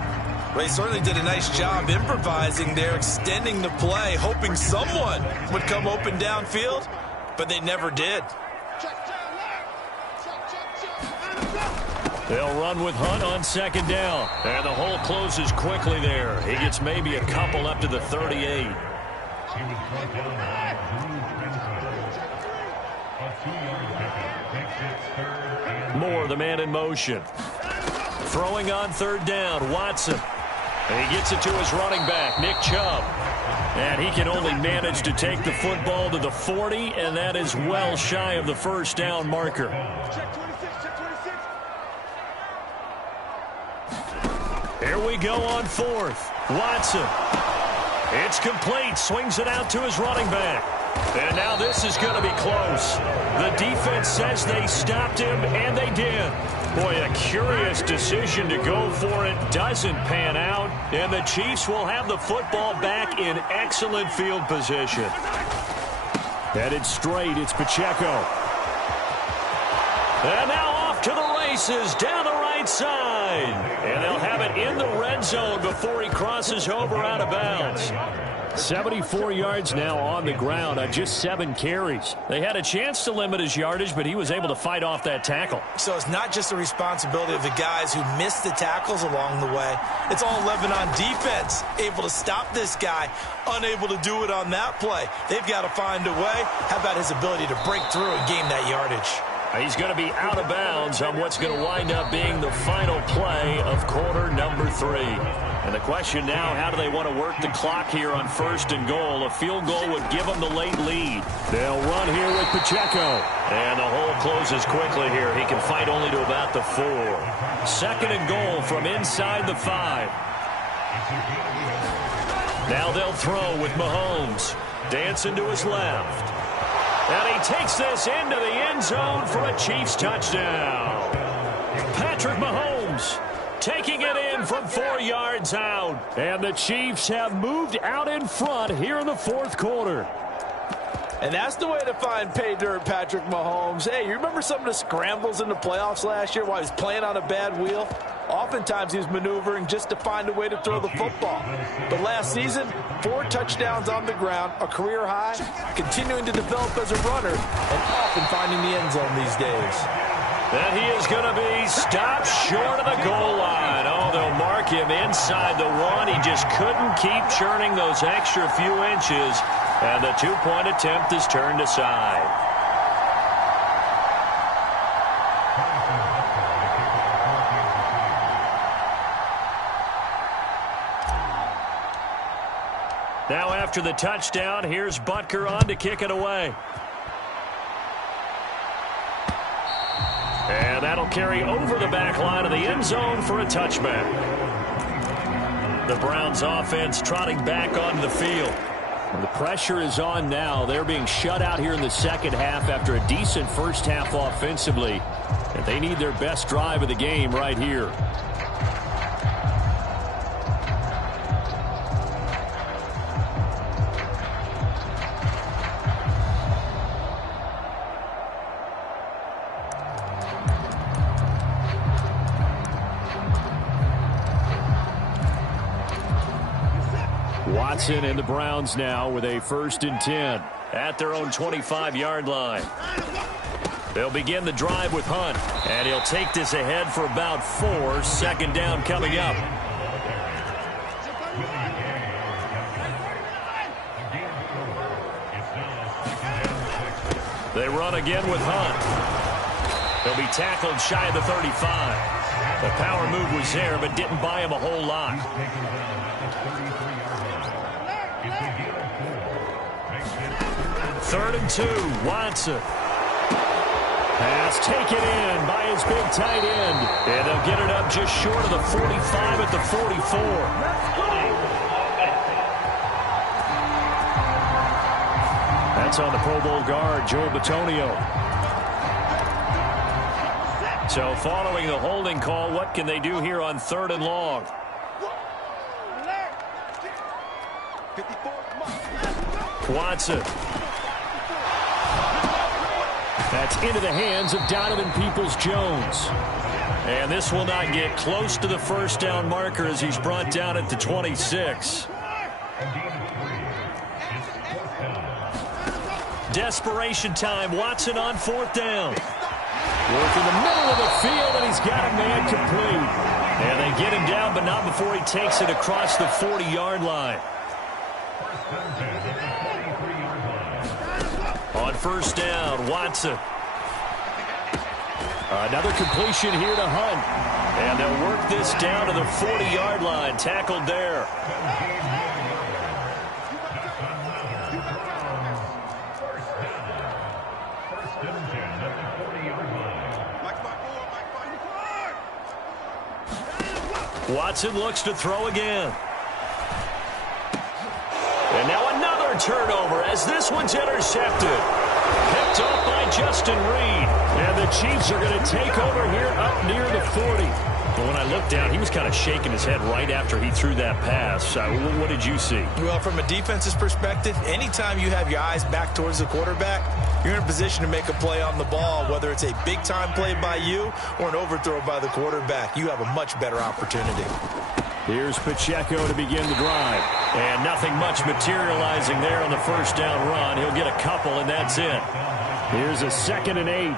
Well, he certainly did a nice job improvising there, extending the play, hoping someone would come open downfield, but they never did. They'll run with Hunt on second down. And the hole closes quickly there. He gets maybe a couple up to the 38. Moore, the man in motion. Throwing on third down, Watson. And he gets it to his running back, Nick Chubb. And he can only manage to take the football to the 40, and that is well shy of the first down marker. Here we go on fourth. Watson. It's complete. Swings it out to his running back. And now this is going to be close. The defense says they stopped him, and they did. Boy, a curious decision to go for it. Doesn't pan out. And the Chiefs will have the football back in excellent field position. Headed straight. It's Pacheco. And now off to the races down the right side. And they'll have it in the red zone before he crosses over out of bounds. 74 yards now on the ground on just 7 carries. They had a chance to limit his yardage, but he was able to fight off that tackle. So it's not just the responsibility of the guys who missed the tackles along the way. It's all Lebanon defense, able to stop this guy, unable to do it on that play. They've got to find a way. How about his ability to break through and gain that yardage? He's going to be out of bounds on what's going to wind up being the final play of quarter number 3. And the question now, how do they want to work the clock here on first and goal? A field goal would give them the late lead. They'll run here with Pacheco. And the hole closes quickly here. He can fight only to about the 4. Second and goal from inside the 5. Now they'll throw with Mahomes. Dancing to his left. And he takes this into the end zone for a Chiefs touchdown. Patrick Mahomes taking it in from 4 yards out. And the Chiefs have moved out in front here in the fourth quarter. And that's the way to find pay dirt, Patrick Mahomes. Hey, you remember some of the scrambles in the playoffs last year while he was playing on a bad wheel? Oftentimes he was maneuvering just to find a way to throw the football. But last season, 4 touchdowns on the ground, a career high, continuing to develop as a runner, and often finding the end zone these days. Then he is going to be stopped short of the goal line. Oh, they'll mark him inside the 1. He just couldn't keep churning those extra few inches. And the 2-point attempt is turned aside. Now after the touchdown, here's Butker on to kick it away. And that'll carry over the back line of the end zone for a touchback. The Browns offense trotting back onto the field. And the pressure is on now. They're being shut out here in the second half after a decent first half offensively. And they need their best drive of the game right here. Watson and the Browns now with a 1st and 10 at their own 25-yard line. They'll begin the drive with Hunt, and he'll take this ahead for about 4. Second down coming up. They run again with Hunt. He'll be tackled shy of the 35. The power move was there, but didn't buy him a whole lot. 3rd and 2, Watson. Pass taken in by his big tight end. And they'll get it up just short of the 45 at the 44. That's on the Pro Bowl guard, Joe Bitonio. So following the holding call, what can they do here on 3rd and long? Watson. That's into the hands of Donovan Peoples-Jones. And this will not get close to the first down marker as he's brought down at the 26. Desperation time. Watson on 4th down. Work in the middle of the field, and he's got a man complete. And they get him down, but not before he takes it across the 40-yard line. On 1st down, Watson. Another completion here to Hunt. And they'll work this down to the 40-yard line. Tackled there. Watson looks to throw again. And now another turnover as this one's intercepted. Picked up by Justin Reed. And the Chiefs are going to take over here up near the 40. But when I looked down, he was kind of shaking his head right after he threw that pass. What did you see? Well, from a defense's perspective, anytime you have your eyes back towards the quarterback, you're in a position to make a play on the ball, whether it's a big-time play by you or an overthrow by the quarterback. You have a much better opportunity. Here's Pacheco to begin the drive. And nothing much materializing there on the first down run. He'll get a couple, and that's it. Here's a 2nd and 8.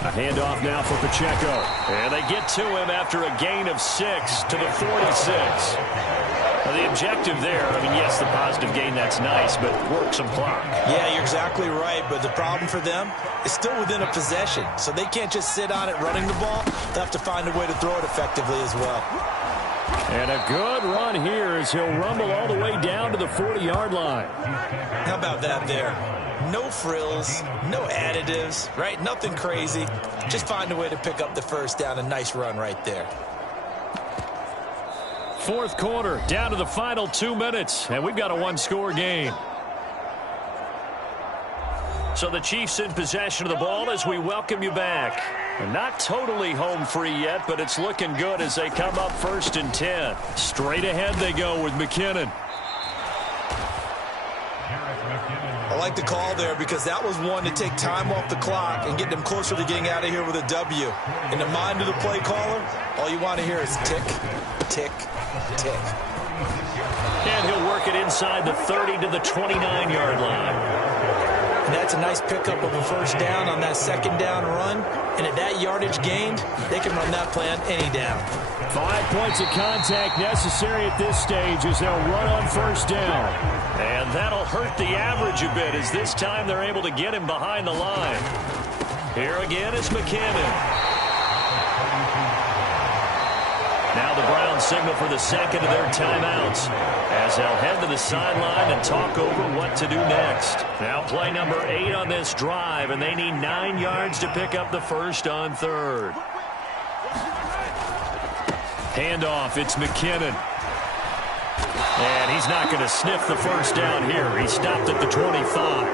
A handoff now for Pacheco. And they get to him after a gain of 6 to the 46. Now the objective there, yes, the positive gain, that's nice, but work some clock. Yeah, you're exactly right, but the problem for them is still within a possession, so they can't just sit on it running the ball. They'll have to find a way to throw it effectively as well. And a good run here as he'll rumble all the way down to the 40-yard line. How about that there? No frills, no additives, right? Nothing crazy. Just find a way to pick up the first down. A nice run right there. 4th quarter, down to the final 2 minutes, and we've got a one-score game. So the Chiefs in possession of the ball as we welcome you back. And not totally home free yet, but it's looking good as they come up 1st and 10. Straight ahead they go with McKinnon. I like the call there because that was one to take time off the clock and get them closer to getting out of here with a W. In the mind of the play caller, all you want to hear is tick, tick, tick. And he'll work it inside the 30 to the 29-yard line. And that's a nice pickup of a first down on that 2nd down run. And at that yardage gained, they can run that play on any down. 5 points of contact necessary at this stage as they'll run on 1st down. And that'll hurt the average a bit as this time they're able to get him behind the line. Here again is McKinnon. Now the Browns signal for the 2nd of their timeouts as they'll head to the sideline and talk over what to do next. Now play number 8 on this drive, and they need 9 yards to pick up the first on 3rd. Handoff, it's McKinnon. And he's not going to sniff the first down here. He stopped at the 25.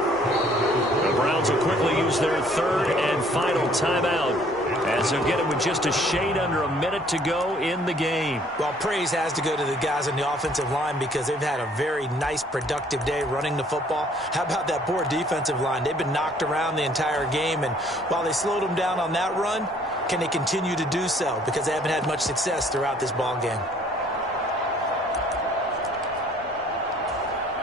The Browns will quickly use their 3rd and final timeout as they'll get it with just a shade under a minute to go in the game. Well, praise has to go to the guys on the offensive line because they've had a very nice, productive day running the football. How about that poor defensive line? They've been knocked around the entire game, and while they slowed them down on that run, can they continue to do so? Because they haven't had much success throughout this ball game.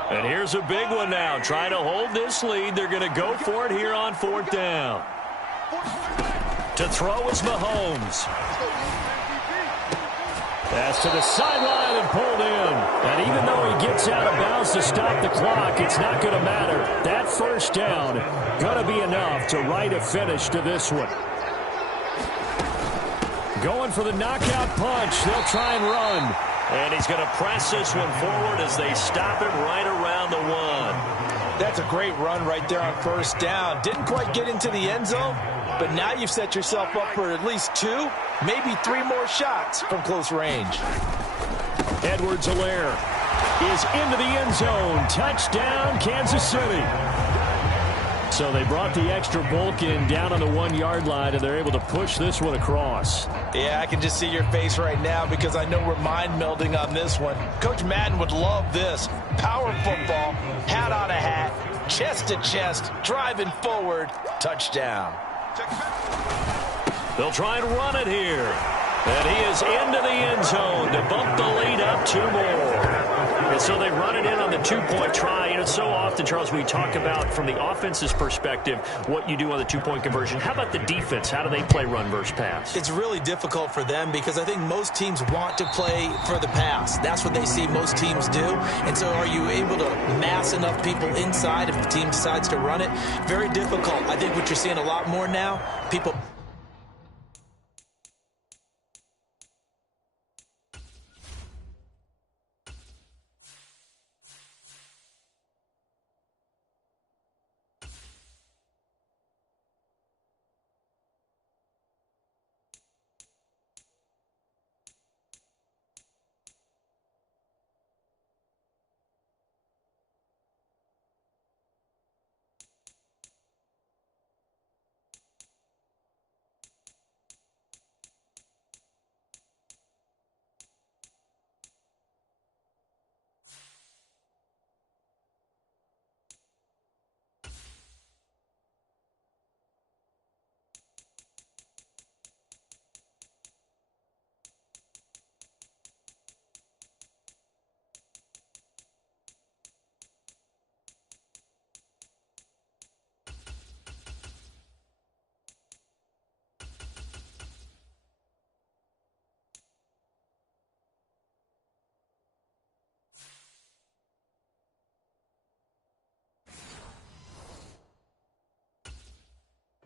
And here's a big one now. Trying to hold this lead. They're going to go for it here on 4th down. To throw is Mahomes. Pass to the sideline and pulled in. And even though he gets out of bounds to stop the clock, it's not going to matter. That first down going to be enough to write a finish to this one. Going for the knockout punch. They'll try and run. And he's going to press this one forward as they stop him right around the 1. That's a great run right there on 1st down. Didn't quite get into the end zone, but now you've set yourself up for at least 2, maybe 3 more shots from close range. Edwards-Helaire is into the end zone. Touchdown, Kansas City. So they brought the extra bulk in down on the 1-yard line, and they're able to push this one across. Yeah, I can just see your face right now because I know we're mind melding on this one. Coach Madden would love this. Power football, hat on a hat, chest to chest, driving forward, touchdown. They'll try and run it here. And he is into the end zone to bump the lead up 2 more. And so they run it in on the 2-point try. You know, so often, Charles, we talk about from the offense's perspective what you do on the 2-point conversion. How about the defense? How do they play run versus pass? It's really difficult for them because I think most teams want to play for the pass. That's what they see most teams do. And so are you able to mass enough people inside if the team decides to run it? Very difficult. I think what you're seeing a lot more now, people...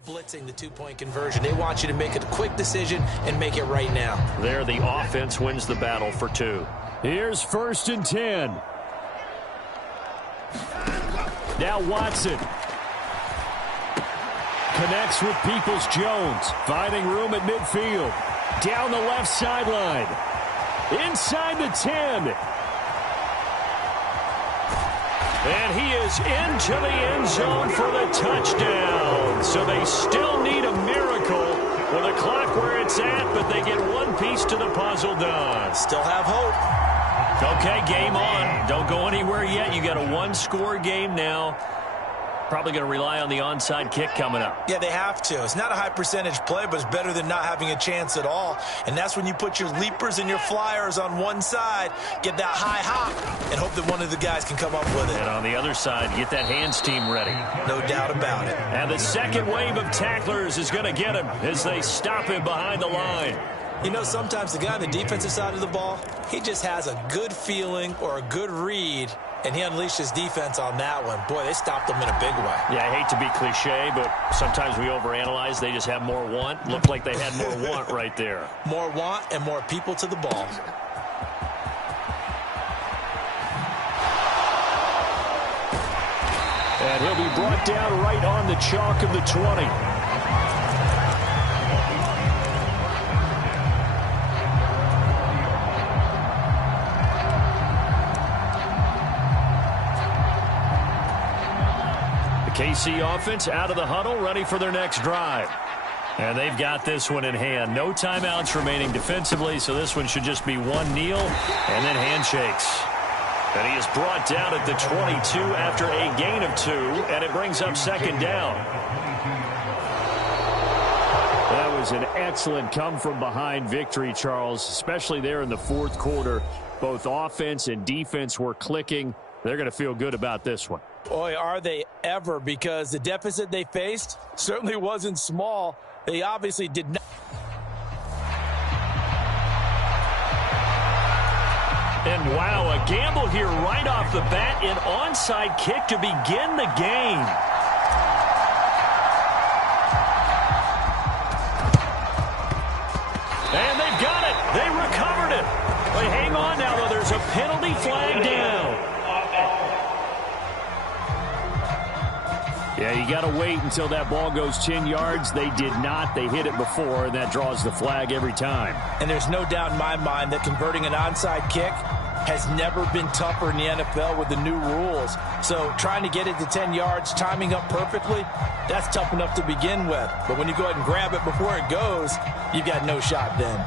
blitzing the 2-point conversion. They want you to make a quick decision and make it right now. There, the offense wins the battle for 2. Here's 1st and 10. Now Watson connects with Peoples-Jones, finding room at midfield. Down the left sideline. Inside the 10. And he is into the end zone for the touchdown. So they still need a miracle with the clock where it's at, but they get one piece to the puzzle done. Still have hope. Okay, game on. Don't go anywhere yet. You got a 1-score game now. Probably going to rely on the onside kick coming up. Yeah, they have to. It's not a high percentage play, but it's better than not having a chance at all. And that's when you put your leapers and your flyers on one side, get that high hop, and hope that one of the guys can come up with it. And on the other side, get that hands team ready. No doubt about it. And the second wave of tacklers is going to get him as they stop him behind the line. You know, sometimes the guy on the defensive side of the ball, he just has a good feeling or a good read, and he unleashed his defense on that one. Boy, they stopped him in a big way. Yeah, I hate to be cliche, but sometimes we overanalyze. They just have more want. Looked like they had more want right there. More want and more people to the ball. And he'll be brought down right on the chalk of the 20. KC offense out of the huddle, ready for their next drive. And they've got this one in hand. No timeouts remaining defensively, so this one should just be one kneel and then handshakes. And he is brought down at the 22 after a gain of 2, and it brings up second down. That was an excellent come-from-behind victory, Charles, especially there in the fourth quarter. Both offense and defense were clicking. They're going to feel good about this one. Boy, are they ever, because the deficit they faced certainly wasn't small. They obviously did not. And wow, a gamble here right off the bat, an onside kick to begin the game. And they've got it. They recovered it. But hang on now, though. There's a penalty flag down. Yeah, you got to wait until that ball goes 10 yards. They did not. They hit it before, and that draws the flag every time. And there's no doubt in my mind that converting an onside kick has never been tougher in the NFL with the new rules. So trying to get it to 10 yards, timing up perfectly, that's tough enough to begin with. But when you go ahead and grab it before it goes, you've got no shot then.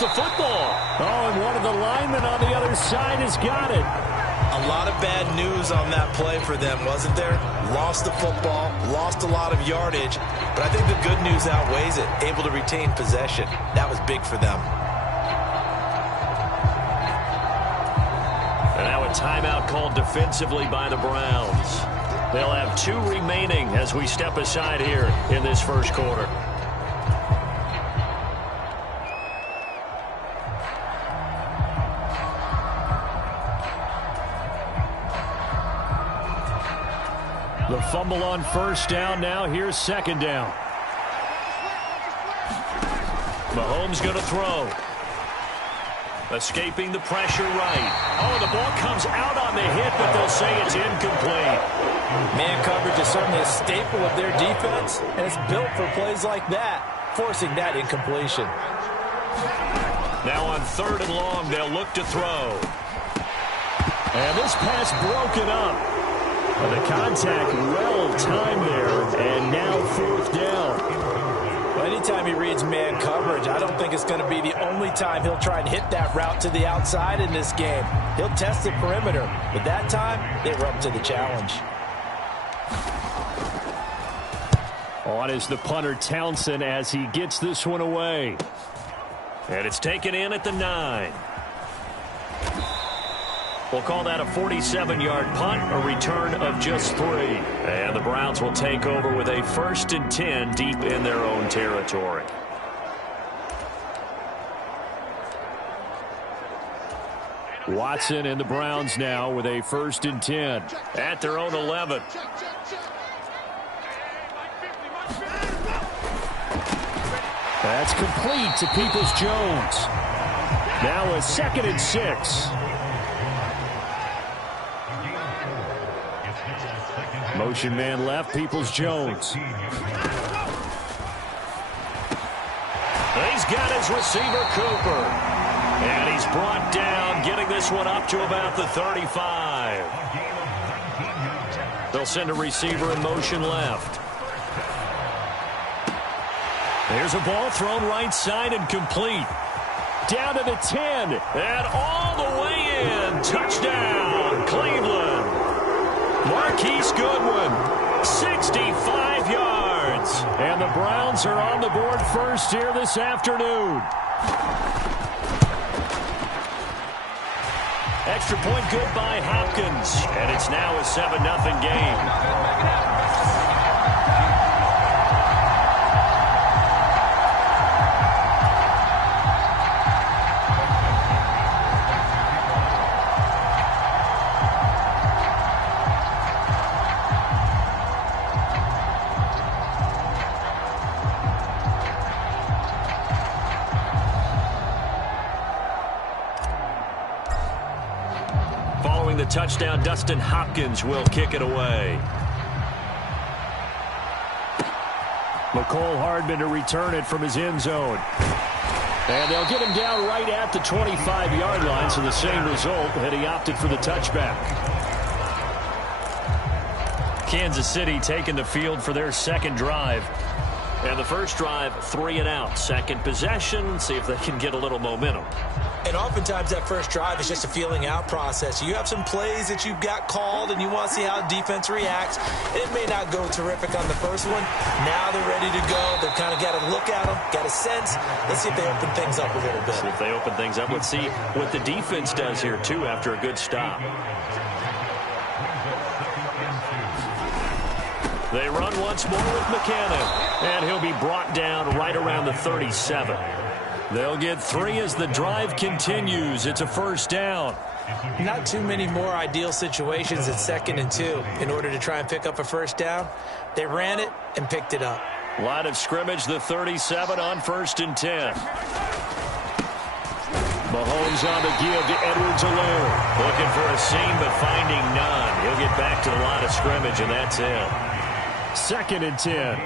The football. Oh, and one of the linemen on the other side has got it. A lot of bad news on that play for them, wasn't there? Lost the football, lost a lot of yardage, but I think the good news outweighs it. Able to retain possession. That was big for them. And now a timeout called defensively by the Browns. They'll have 2 remaining as we step aside here in this first quarter. The fumble on first down. Now here's second down. Mahomes going to throw. Escaping the pressure right. Oh, the ball comes out on the hit, but they'll say it's incomplete. Man coverage is certainly a staple of their defense, and it's built for plays like that, forcing that incompletion. Now on 3rd and long, they'll look to throw. And this pass broken up. The contact well timed there, and now 4th down. Well, anytime he reads man coverage, I don't think it's going to be the only time he'll try and hit that route to the outside in this game. He'll test the perimeter, but that time they were up to the challenge. On is the punter Townsend as he gets this one away. And it's taken in at the 9. We'll call that a 47-yard punt, a return of just 3. And the Browns will take over with a 1st and 10 deep in their own territory. Watson and the Browns now with a 1st and 10 at their own 11. That's complete to Peoples-Jones. Now a 2nd and 6. Motion man left, Peoples-Jones. He's got his receiver, Cooper. And he's brought down, getting this one up to about the 35. They'll send a receiver in motion left. There's a ball thrown right side and complete. Down to the 10. And all the way in. Touchdown, Cleveland. Marquise Goodwin, 65 yards. And the Browns are on the board first here this afternoon. Extra point good by Hopkins. And it's now a 7-0 game. The touchdown, Dustin Hopkins will kick it away. McCole Hardman to return it from his end zone. And they'll get him down right at the 25-yard line, so the same result had he opted for the touchback. Kansas City taking the field for their second drive. And the first drive, 3 and out. Second possession, see if they can get a little momentum. And oftentimes that first drive is just a feeling out process. You have some plays that you've got called and you want to see how the defense reacts. It may not go terrific on the first one. Now they're ready to go. They've kind of got to look at them, got a sense. Let's see if they open things up a little bit. See if they open things up. Let's see what the defense does here, too, after a good stop. They run once more with McCannon, and he'll be brought down right around the 37. They'll get 3 as the drive continues. It's a first down. Not too many more ideal situations at 2nd and 2 in order to try and pick up a first down. They ran it and picked it up. Line of scrimmage, the 37 on 1st and 10. Mahomes on the give to Edwards-Helaire. Looking for a seam, but finding none. He'll get back to the line of scrimmage, and that's it. 2nd and 10.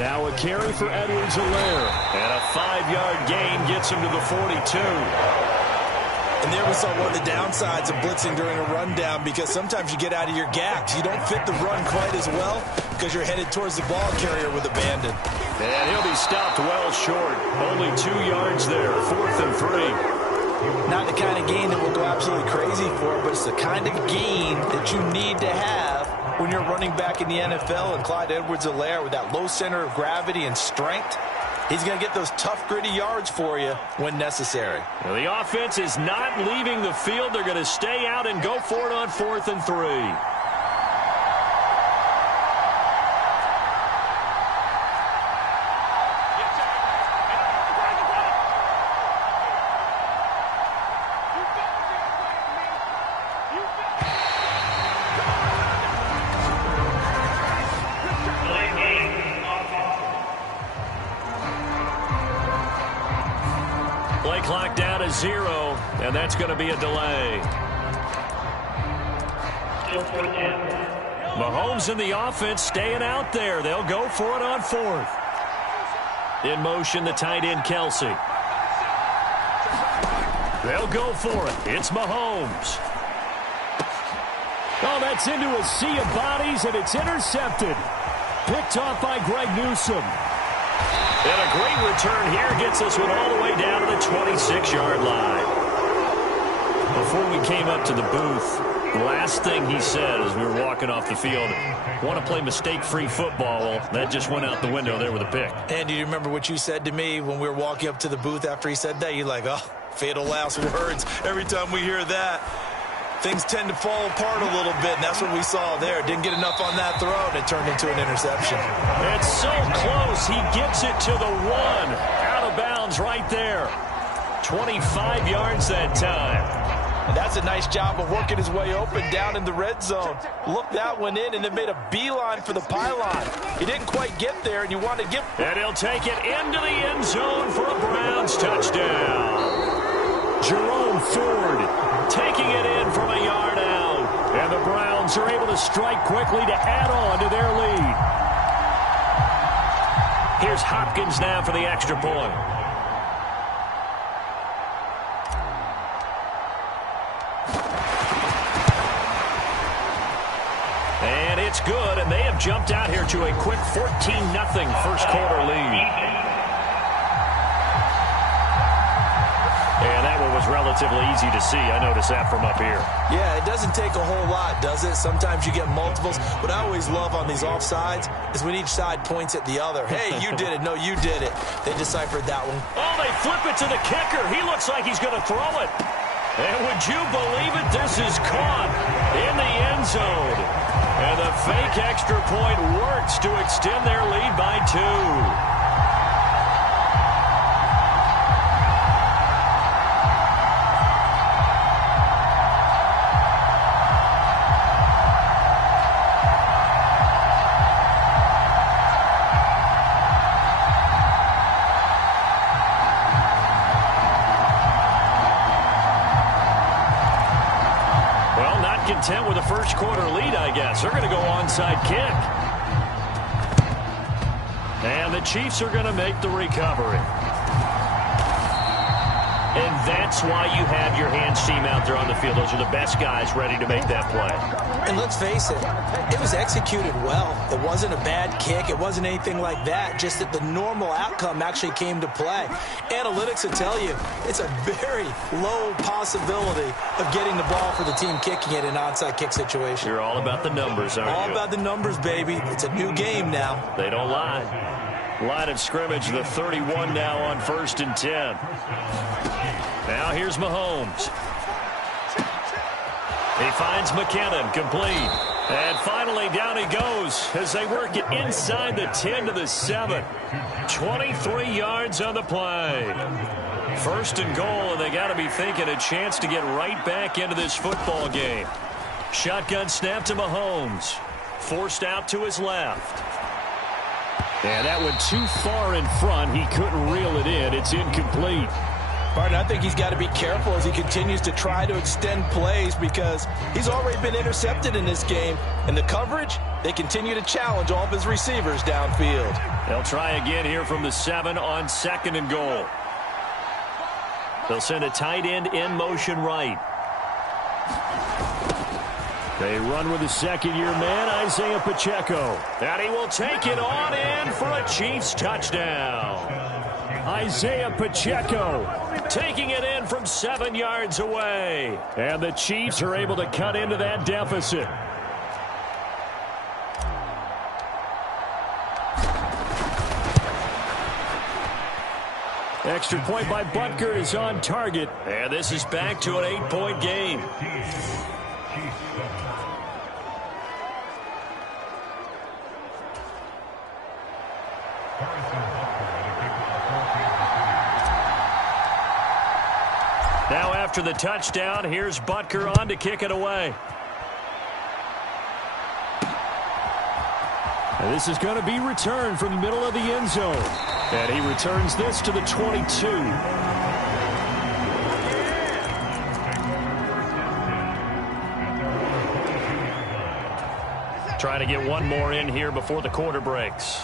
Now a carry for Edwards-Helaire. And a 5-yard gain gets him to the 42. And there we saw one of the downsides of blitzing during a rundown, because sometimes you get out of your gaps. You don't fit the run quite as well because you're headed towards the ball carrier with abandon. And he'll be stopped well short. Only 2 yards there. 4th and 3. Not the kind of gain that we'll go absolutely crazy for, but it's the kind of gain that you need to have when you're running back in the NFL. And Clyde Edwards-Helaire, with that low center of gravity and strength, he's going to get those tough, gritty yards for you when necessary. Well, the offense is not leaving the field. They're going to stay out and go for it on 4th and 3. Play clock down to 0, and that's going to be a delay. Mahomes and the offense staying out there. They'll go for it on 4th. In motion, the tight end, Kelsey. They'll go for it. It's Mahomes. Oh, that's into a sea of bodies, and it's intercepted. Picked off by Greg Newsome. And a great return here gets this one all the way down to the 26-yard line. Before we came up to the booth, the last thing he said as we were walking off the field, want to play mistake-free football. Well, that just went out the window there with a pick. And do you remember what you said to me when we were walking up to the booth after he said that? You're like, oh, fatal last words. Every time we hear that, things tend to fall apart a little bit, and that's what we saw there. Didn't get enough on that throw, and it turned into an interception. It's so close. He gets it to the 1. Out of bounds right there. 25 yards that time. And that's a nice job of working his way open down in the red zone. Looked that one in and then made a beeline for the pylon. He didn't quite get there, and you want to get... And he'll take it into the end zone for a Browns touchdown. Jerome Ford taking it in from a yard out. And the Browns are able to strike quickly to add on to their lead. Here's Hopkins now for the extra point. And it's good, and they have jumped out here to a quick 14-0 first quarter lead. And that one was relatively easy to see. I noticed that from up here. Yeah, it doesn't take a whole lot, does it? Sometimes you get multiples. What I always love on these offsides is when each side points at the other. Hey, you did it. No, you did it. They deciphered that one. Oh, they flip it to the kicker. He looks like he's going to throw it. And would you believe it? This is caught in the end zone. And the fake extra point works to extend their lead by 2. Content with a first quarter lead, I guess. They're going to go onside kick. And the Chiefs are going to make the recovery. And that's why you have your hands team out there on the field. Those are the best guys ready to make that play. And let's face it, it was executed well. It wasn't a bad kick. It wasn't anything like that. Just that the normal outcome actually came to play. Analytics will tell you it's a very low possibility of getting the ball for the team kicking it in an onside kick situation. You're all about the numbers, aren't you? All about the numbers, baby. It's a new game now. They don't lie. Line of scrimmage, the 31 now on 1st and 10. Now here's Mahomes. He finds McKinnon, complete. And finally down he goes as they work it inside the 10 to the 7. 23 yards on the play. 1st and goal, and they got to be thinking a chance to get right back into this football game. Shotgun snap to Mahomes. Forced out to his left. And that went too far in front. He couldn't reel it in. It's incomplete. Partner, I think he's got to be careful as he continues to try to extend plays because he's already been intercepted in this game. And the coverage, they continue to challenge all of his receivers downfield. They'll try again here from the 7 on 2nd and goal. They'll send a tight end in motion right. They run with the second-year man, Isaiah Pacheco. And he will take it on in for a Chiefs touchdown. Isaiah Pacheco taking it in from 7 yards away. And the Chiefs are able to cut into that deficit. Extra point by Butker is on target. And this is back to an 8-point game. Now after the touchdown, here's Butker on to kick it away. And this is going to be returned from the middle of the end zone. And he returns this to the 22. Trying to get one more in here before the quarter breaks.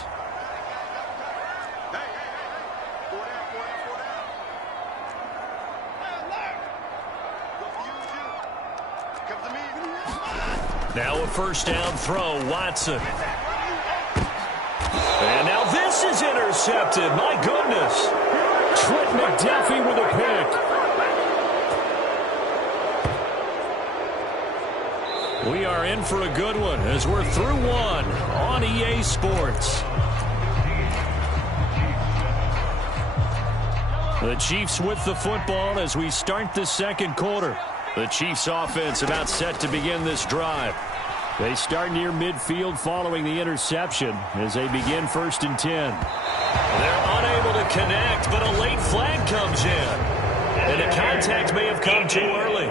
Now a first down throw, Watson. And now this is intercepted. My goodness. Trent McDuffie with a pick. We are in for a good one as we're through one on EA Sports. The Chiefs with the football as we start the second quarter. The Chiefs offense about set to begin this drive. They start near midfield following the interception as they begin 1st and 10. They're unable to connect, but a late flag comes in. And the contact may have come too early.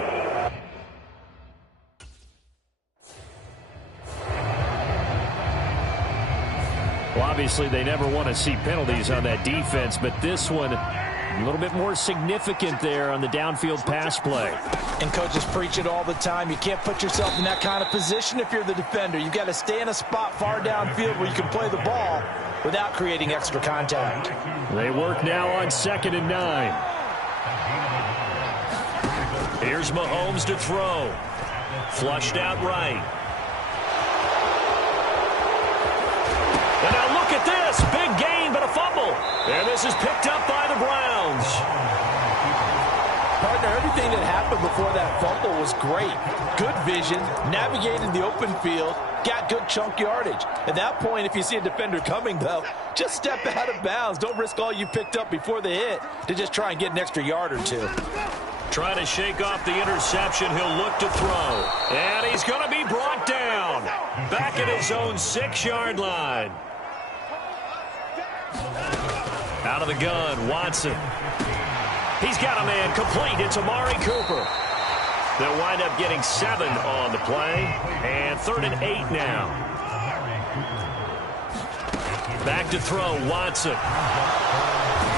Well, obviously they never want to see penalties on that defense, but this one a little bit more significant there on the downfield pass play. And coaches preach it all the time. You can't put yourself in that kind of position if you're the defender. You've got to stay in a spot far downfield where you can play the ball without creating extra contact. They work now on 2nd and 9. Here's Mahomes to throw. Flushed out right. And now look at this. Big gain, but a fumble. And this is picked up by the Browns. Partner, everything that happened before that fumble was great. Good vision, navigated the open field, got good chunk yardage. At that point, if you see a defender coming, though, just step out of bounds. Don't risk all you picked up before the hit to just try and get an extra yard or two. Trying to shake off the interception. He'll look to throw. And he's going to be brought down. Back at his own 6-yard line. Out of the gun, Watson. He's got a man complete. It's Amari Cooper. They'll wind up getting 7 on the play. And 3rd and 8 now. Back to throw, Watson.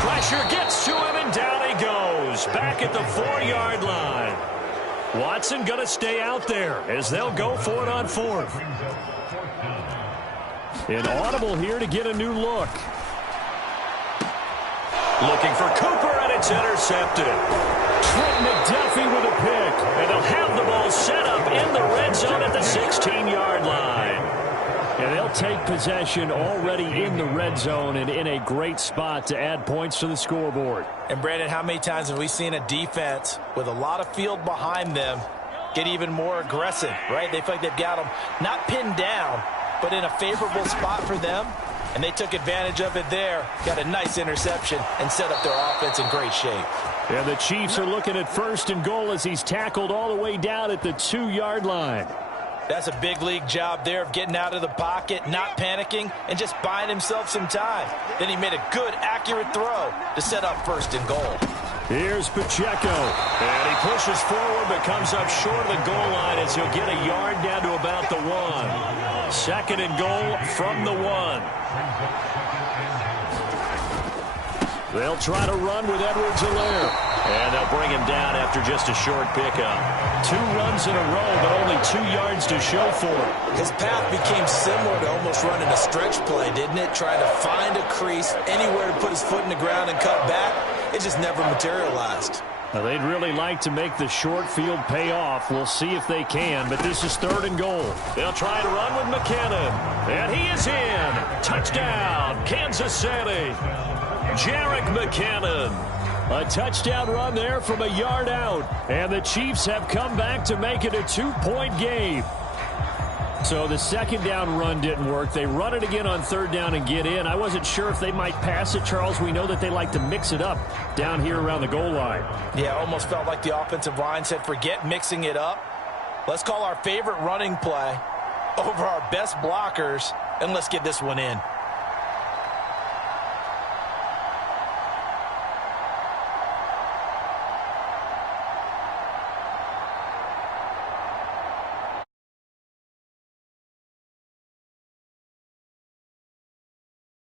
Pressure gets to him, and down he goes. Back at the 4-yard line. Watson going to stay out there as they'll go for it on 4th. An audible here to get a new look. Looking for Cooper, and it's intercepted. Trent McDuffie with a pick. And they'll have the ball set up in the red zone at the 16-yard line. And they'll take possession already in the red zone and in a great spot to add points to the scoreboard. And, Brandon, how many times have we seen a defense with a lot of field behind them get even more aggressive, right? They feel like they've got them not pinned down, but in a favorable spot for them. And they took advantage of it there, got a nice interception, and set up their offense in great shape. And the Chiefs are looking at 1st and goal as he's tackled all the way down at the 2-yard line. That's a big league job there of getting out of the pocket, not panicking, and just buying himself some time. Then he made a good, accurate throw to set up 1st and goal. Here's Pacheco. And he pushes forward but comes up short of the goal line as he'll get a yard down to about the 1. 2nd and goal from the 1. They'll try to run with Edwards-Helaire. And they'll bring him down after just a short pickup. 2 runs in a row, but only 2 yards to show for it. His path became similar to almost running a stretch play, didn't it? Trying to find a crease, anywhere to put his foot in the ground and cut back. It just never materialized. Now, they'd really like to make the short field pay off. We'll see if they can, but this is 3rd and goal. They'll try to run with McKinnon. And he is in. Touchdown, Kansas City. Jerick McKinnon. A touchdown run there from a yard out. And the Chiefs have come back to make it a 2-point game. So the 2nd down run didn't work. They run it again on 3rd down and get in. I wasn't sure if they might pass it, Charles. We know that they like to mix it up down here around the goal line. Yeah, almost felt like the offensive line said, forget mixing it up. Let's call our favorite running play over our best blockers, and let's get this one in.